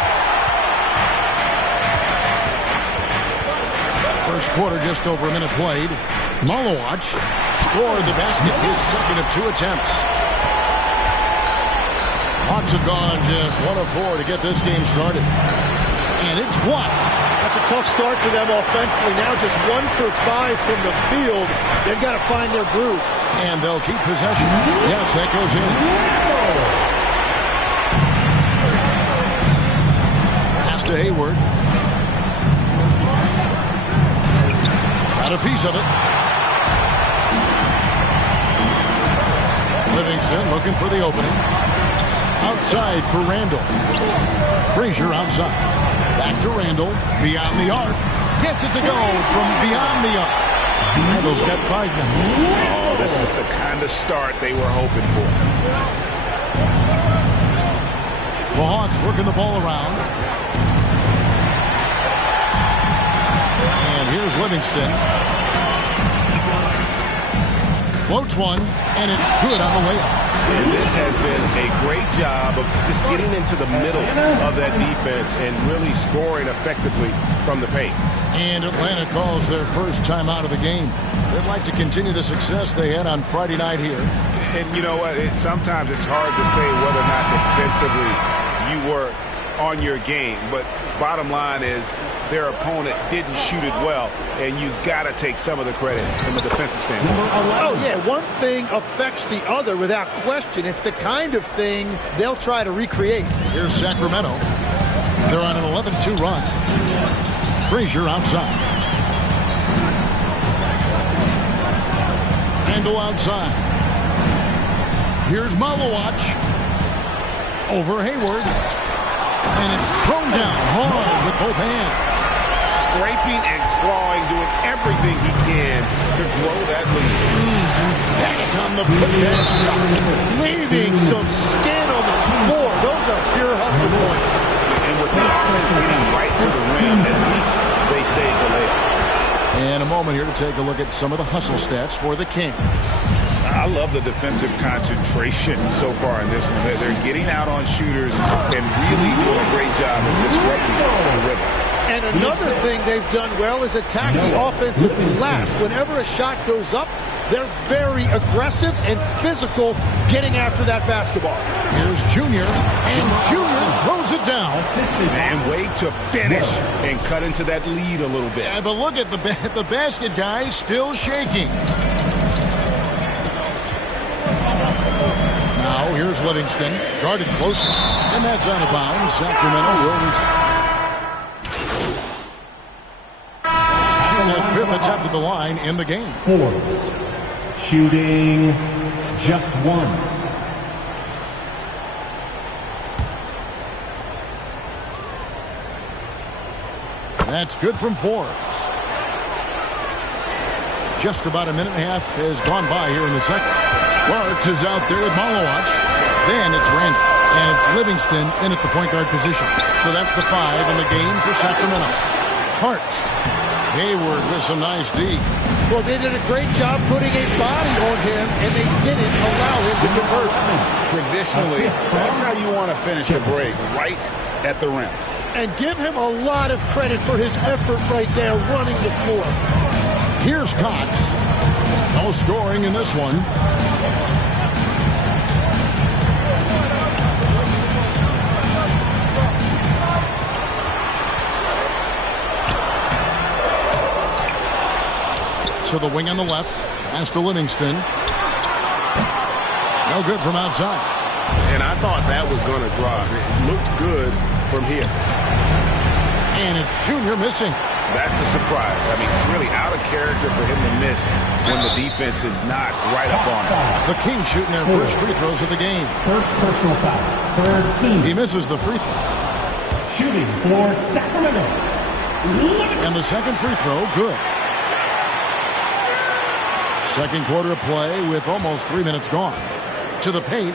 First quarter, just over a minute played. Malowacz scored the basket, his second of 2 attempts. Hawks have gone just 1 of 4 to get this game started. And it's blocked. That's a tough start for them offensively. Now just 1 for 5 from the field. They've got to find their groove. And they'll keep possession. Yes, that goes in. Pass to Hayward. Got a piece of it. Livingston looking for the opening. Outside for Randall. Frazier outside. Back to Randall. Beyond the arc. Gets it to go from beyond the arc. Randall's got 5 now. Oh, this is the kind of start they were hoping for. The Hawks working the ball around. And here's Livingston. Floats one, and it's good on the layup. And this has been a great job of just getting into the middle of that defense and really scoring effectively from the paint. And Atlanta calls their first timeout of the game. They'd like to continue the success they had on Friday night here. And you know what? Sometimes it's hard to say whether or not defensively you were on your game. But bottom line is their opponent didn't shoot it well, and you got to take some of the credit from a defensive standpoint. Oh, yeah. One thing affects the other without question. It's the kind of thing they'll try to recreate. Here's Sacramento. They're on an 11-2 run. Frazier outside. Randall outside. Here's Malowacz. Over Hayward. And it's thrown down hard with both hands. Scraping and clawing, doing everything he can to grow that lead. Back on the putback. Leaving some skin on the floor. Those are pure hustle points. And with the offense getting right to the rim, at least they saved the layup. And a moment here to take a look at some of the hustle stats for the Kings. I love the defensive concentration so far in this one. They're getting out on shooters and really doing a great job of disrupting the rhythm. And another thing they've done well is attack the offensive glass. Whenever a shot goes up, they're very aggressive and physical getting after that basketball. Here's Junior, and Junior throws it down. And wait to finish and cut into that lead a little bit. Yeah, but look at the basket guy still shaking. Now here's Livingston, guarded closely, and that's out of bounds. Sacramento will return. That 5th attempt at the line in the game. Forbes shooting just 1. That's good from Forbes. Just about a minute and a half has gone by here in the second. Clark is out there with Malowacz. Then it's Randall. And it's Livingston in at the point guard position. So that's the 5 in the game for Sacramento. Hartz. Hayward with some nice D. Well, they did a great job putting a body on him, and they didn't allow him to convert. Traditionally, that's how you want to finish the break, right at the rim. And give him a lot of credit for his effort right there running the floor. Here's Cox. No scoring in this one. To the wing on the left. Pass to Livingston. No good from outside. And I thought that was going to drop. It looked good from here. And it's Junior missing. That's a surprise. I mean, really out of character for him to miss when the defense is not right up on him. The Kings shooting their first free throws of the game. First personal foul. Third team. He misses the free throw. Shooting for Sacramento. And the second free throw, good. Second quarter of play with almost 3 minutes gone. To the paint.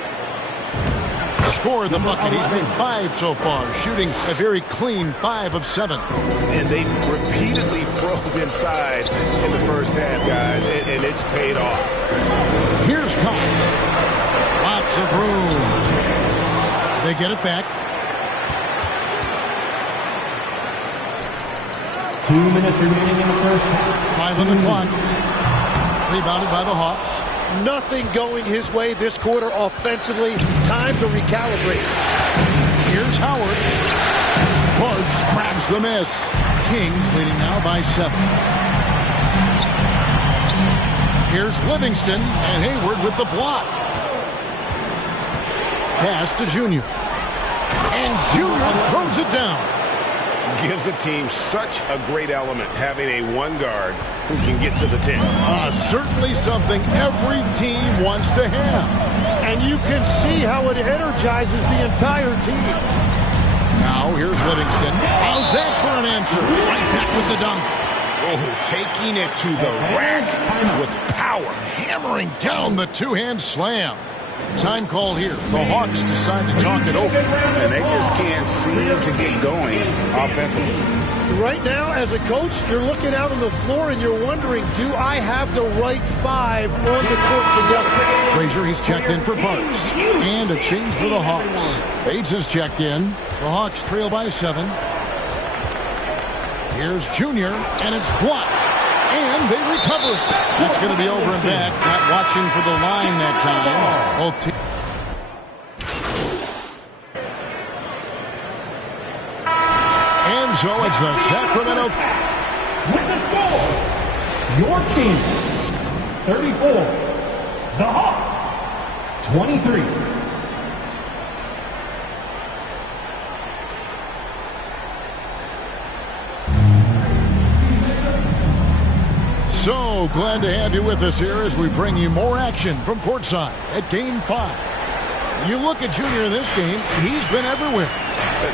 score the bucket. He's made 5 so far, shooting a very clean 5 of 7. And they've repeatedly probed inside in the first half, guys, and it's paid off. Here's Cox. Lots of room. They get it back. 2 minutes remaining in the first half. 5 on the clock. Rebounded by the Hawks. Nothing going his way this quarter offensively. Time to recalibrate. Here's Howard. Barnes grabs the miss. Kings leading now by 7. Here's Livingston and Hayward with the block. Pass to Junior. And Junior throws it down. Gives the team such a great element having a one guard who can get to the 10. Certainly something every team wants to have. And you can see how it energizes the entire team. Now here's Livingston. How's that for an answer? Right back with the dunk. Oh, taking it to the rack with power. Hammering down the two-hand slam. Time call here. The Hawks decide to talk it over. And they just can't seem to get going offensively. Right now, as a coach, you're looking out on the floor and you're wondering, do I have the right 5 on the court together? Frazier, he's checked in for Parks. And a change for the Hawks. Bates is checked in. The Hawks trail by 7. Here's Junior, and it's blocked. And they recover. That's going to be over and back. Not watching for the line that time. Both teams. And so it's the Sacramento. With the score, your Kings 34, the Hawks 23. So glad to have you with us here as we bring you more action from courtside at Game 5. You look at Junior in this game, he's been everywhere.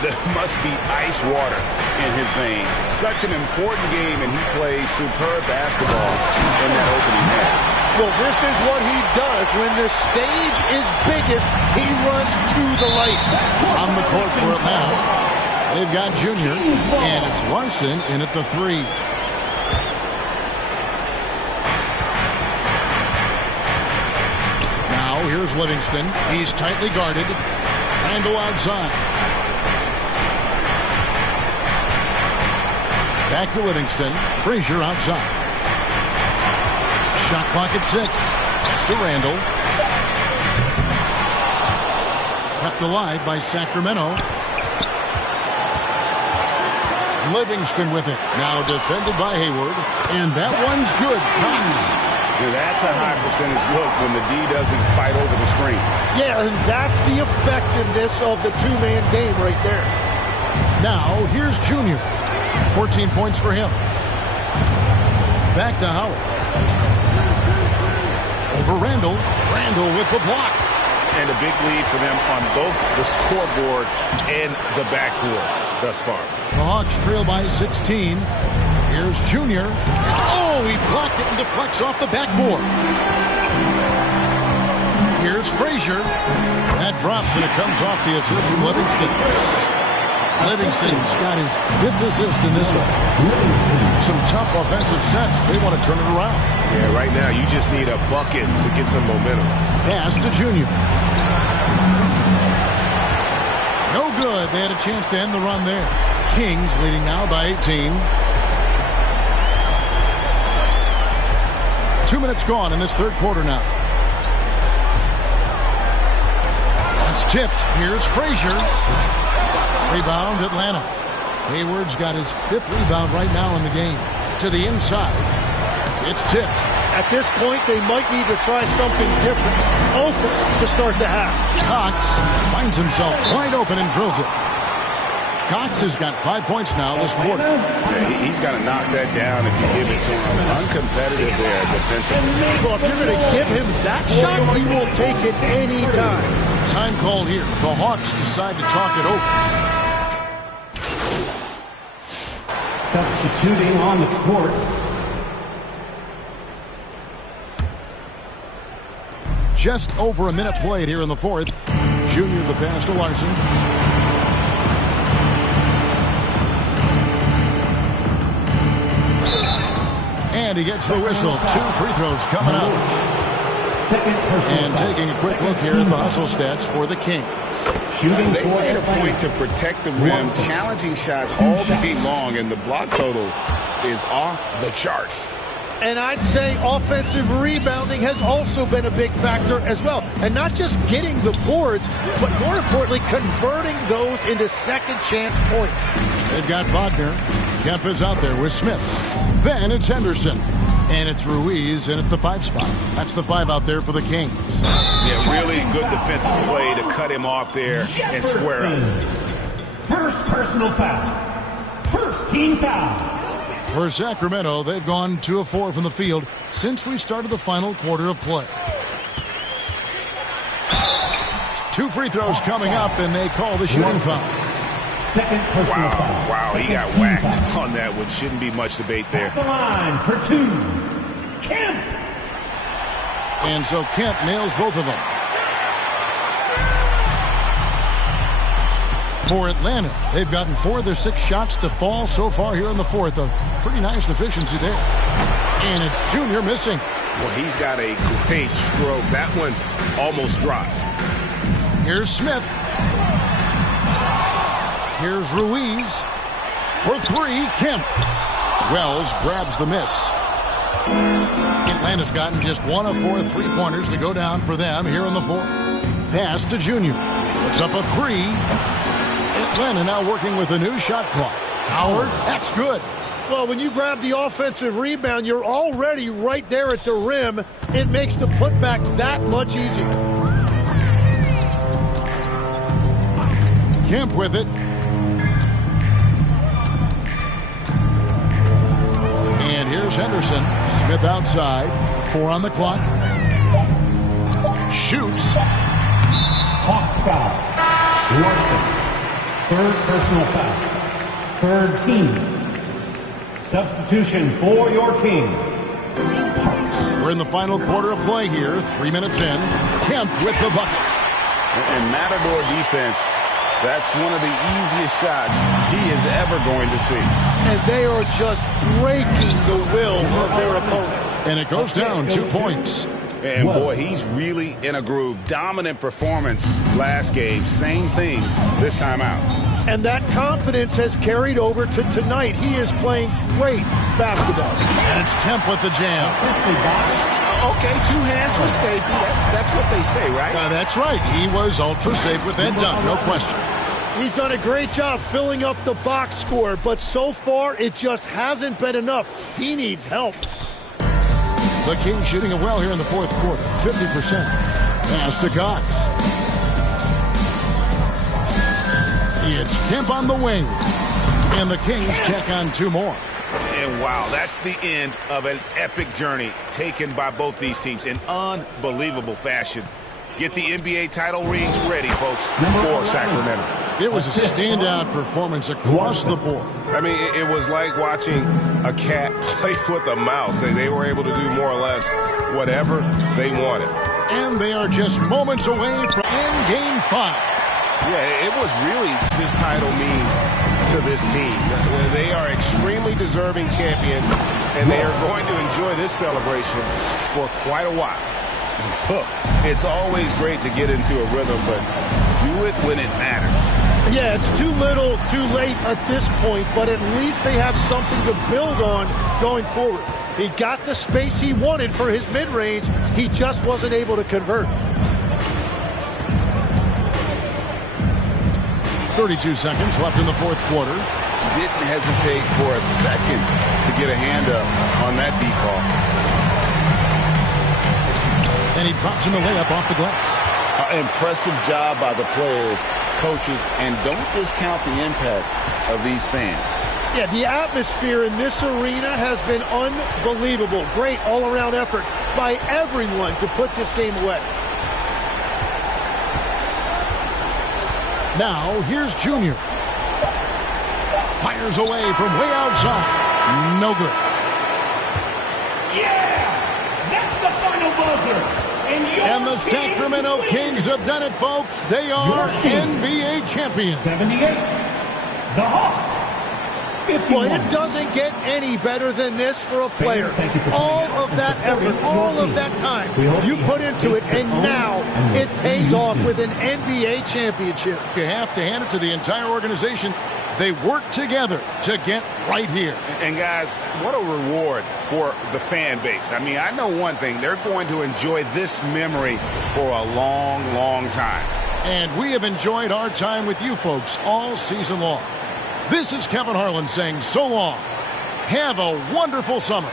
There must be ice water in his veins. Such an important game, and he plays superb basketball in that opening half. Well, this is what he does. When the stage is biggest, he runs to the light. On the court for it now. They've got Junior, and it's Larson in at the 3. Here's Livingston. He's tightly guarded. Randall outside. Back to Livingston. Frazier outside. Shot clock at 6. That's to Randall. Kept alive by Sacramento. Livingston with it. Now defended by Hayward. And that one's good. Cox. That's a high percentage look when the D doesn't fight over the screen. Yeah, and that's the effectiveness of the two-man game right there. Now, here's Junior. 14 points for him. Back to Howard. Over Randall. Randall with the block. And a big lead for them on both the scoreboard and the backboard thus far. The Hawks trail by 16. Here's Junior. Oh, he blocked it and deflects off the backboard. Here's Frazier. That drops and it comes off the assist from Livingston. Livingston's got his 5th assist in this one. Some tough offensive sets. They want to turn it around. Yeah, right now you just need a bucket to get some momentum. Pass to Junior. No good. They had a chance to end the run there. Kings leading now by 18. 2 minutes gone in this third quarter now. It's tipped. Here's Frazier. Rebound, Atlanta. Hayward's got his 5th rebound right now in the game. To the inside. It's tipped. At this point, they might need to try something different. Offense to start the half. Cox finds himself wide open and drills it. Cox has got 5 points now this quarter. Yeah, he's got to knock that down if you give it to him. Uncompetitive there defensively. Well, if you're going to give him that shot, he will take it any time. Time call here. The Hawks decide to talk it over. Substituting on the court. Just over a minute played here in the fourth. Junior the pass to Larson. And he gets the whistle. 2 free throws coming up. And taking a quick look here at the hustle stats for the Kings. They made a point to protect the rim, challenging shots all day long, and the block total is off the charts. And I'd say offensive rebounding has also been a big factor as well. And not just getting the boards, but more importantly, converting those into second chance points. They've got Wagner. Kemp is out there with Smith. Then it's Henderson. And it's Ruiz in at the 5 spot. That's the 5 out there for the Kings. Yeah, really good defensive play to cut him off there and square up. First personal foul. First team foul. For Sacramento, they've gone 2 of 4 from the field since we started the final quarter of play. 2 free throws coming up, and they call the shooting foul. Second personal foul. Wow, he got whacked on that, which shouldn't be much debate there. The line for 2. Kemp. And so Kemp nails both of them. For Atlanta, they've gotten 4 of their 6 shots to fall so far here in the fourth. A pretty nice efficiency there. And it's Junior missing. Well, he's got a great stroke. That one almost dropped. Here's Smith. Here's Ruiz. For 3, Kemp. Wells grabs the miss. Atlanta's gotten just 1 of 4 3-pointers to go down for them here in the fourth. Pass to Junior. Puts up a 3. Atlanta now working with a new shot clock. Howard, that's good. Well, when you grab the offensive rebound, you're already right there at the rim. It makes the putback that much easier. Kemp with it. And here's Henderson. Smith outside. 4 on the clock. Shoots. Hawks foul. Larson. 3rd personal foul. 3rd team. Substitution for your Kings. Parks. We're in the final quarter of play here. 3 minutes in. Kemp with the bucket. And Matador defense, that's one of the easiest shots he is ever going to see. And they are just breaking the will of their opponent. And it goes down 2 points. And boy, he's really in a groove. Dominant performance last game. Same thing this time out. And that confidence has carried over to tonight. He is playing great basketball. And it's Kemp with the jam. Okay, 2 hands for safety. That's what they say, right? That's right. He was ultra safe with that dunk, no question. He's done a great job filling up the box score, but so far it just hasn't been enough. He needs help. The Kings shooting it well here in the fourth quarter. 50%. Pass to Cox. It's Kemp on the wing. And the Kings check on 2 more. And wow, that's the end of an epic journey taken by both these teams in unbelievable fashion. Get the NBA title rings ready, folks, for Sacramento. It was a standout performance across the board. I mean, it was like watching a cat play with a mouse. They were able to do more or less whatever they wanted. And they are just moments away from end game 5. Yeah, it was really this title means to this team. They are extremely deserving champions, and they are going to enjoy this celebration for quite a while. Look, it's always great to get into a rhythm, but do it when it matters. Yeah, it's too little, too late at this point, but at least they have something to build on going forward. He got the space he wanted for his mid-range. He just wasn't able to convert. 32 seconds left in the fourth quarter. Didn't hesitate for a second to get a hand up on that deep ball. And he drops in the layup off the glass. Impressive job by the players, coaches, and don't discount the impact of these fans. Yeah, the atmosphere in this arena has been unbelievable. Great all-around effort by everyone to put this game away. Now, here's Junior. Fires away from way outside. No good. Yeah! That's the final buzzer! And the Sacramento Kings have done it, folks. They are NBA champions. 78. The Hawks. 51. Well, it doesn't get any better than this for a player. All of that effort, all of that time you put into it, and now it pays off with an NBA championship. You have to hand it to the entire organization. They work together to get right here. And guys, what a reward for the fan base. I mean, I know one thing. They're going to enjoy this memory for a long, long time. And we have enjoyed our time with you folks all season long. This is Kevin Harlan saying so long. Have a wonderful summer.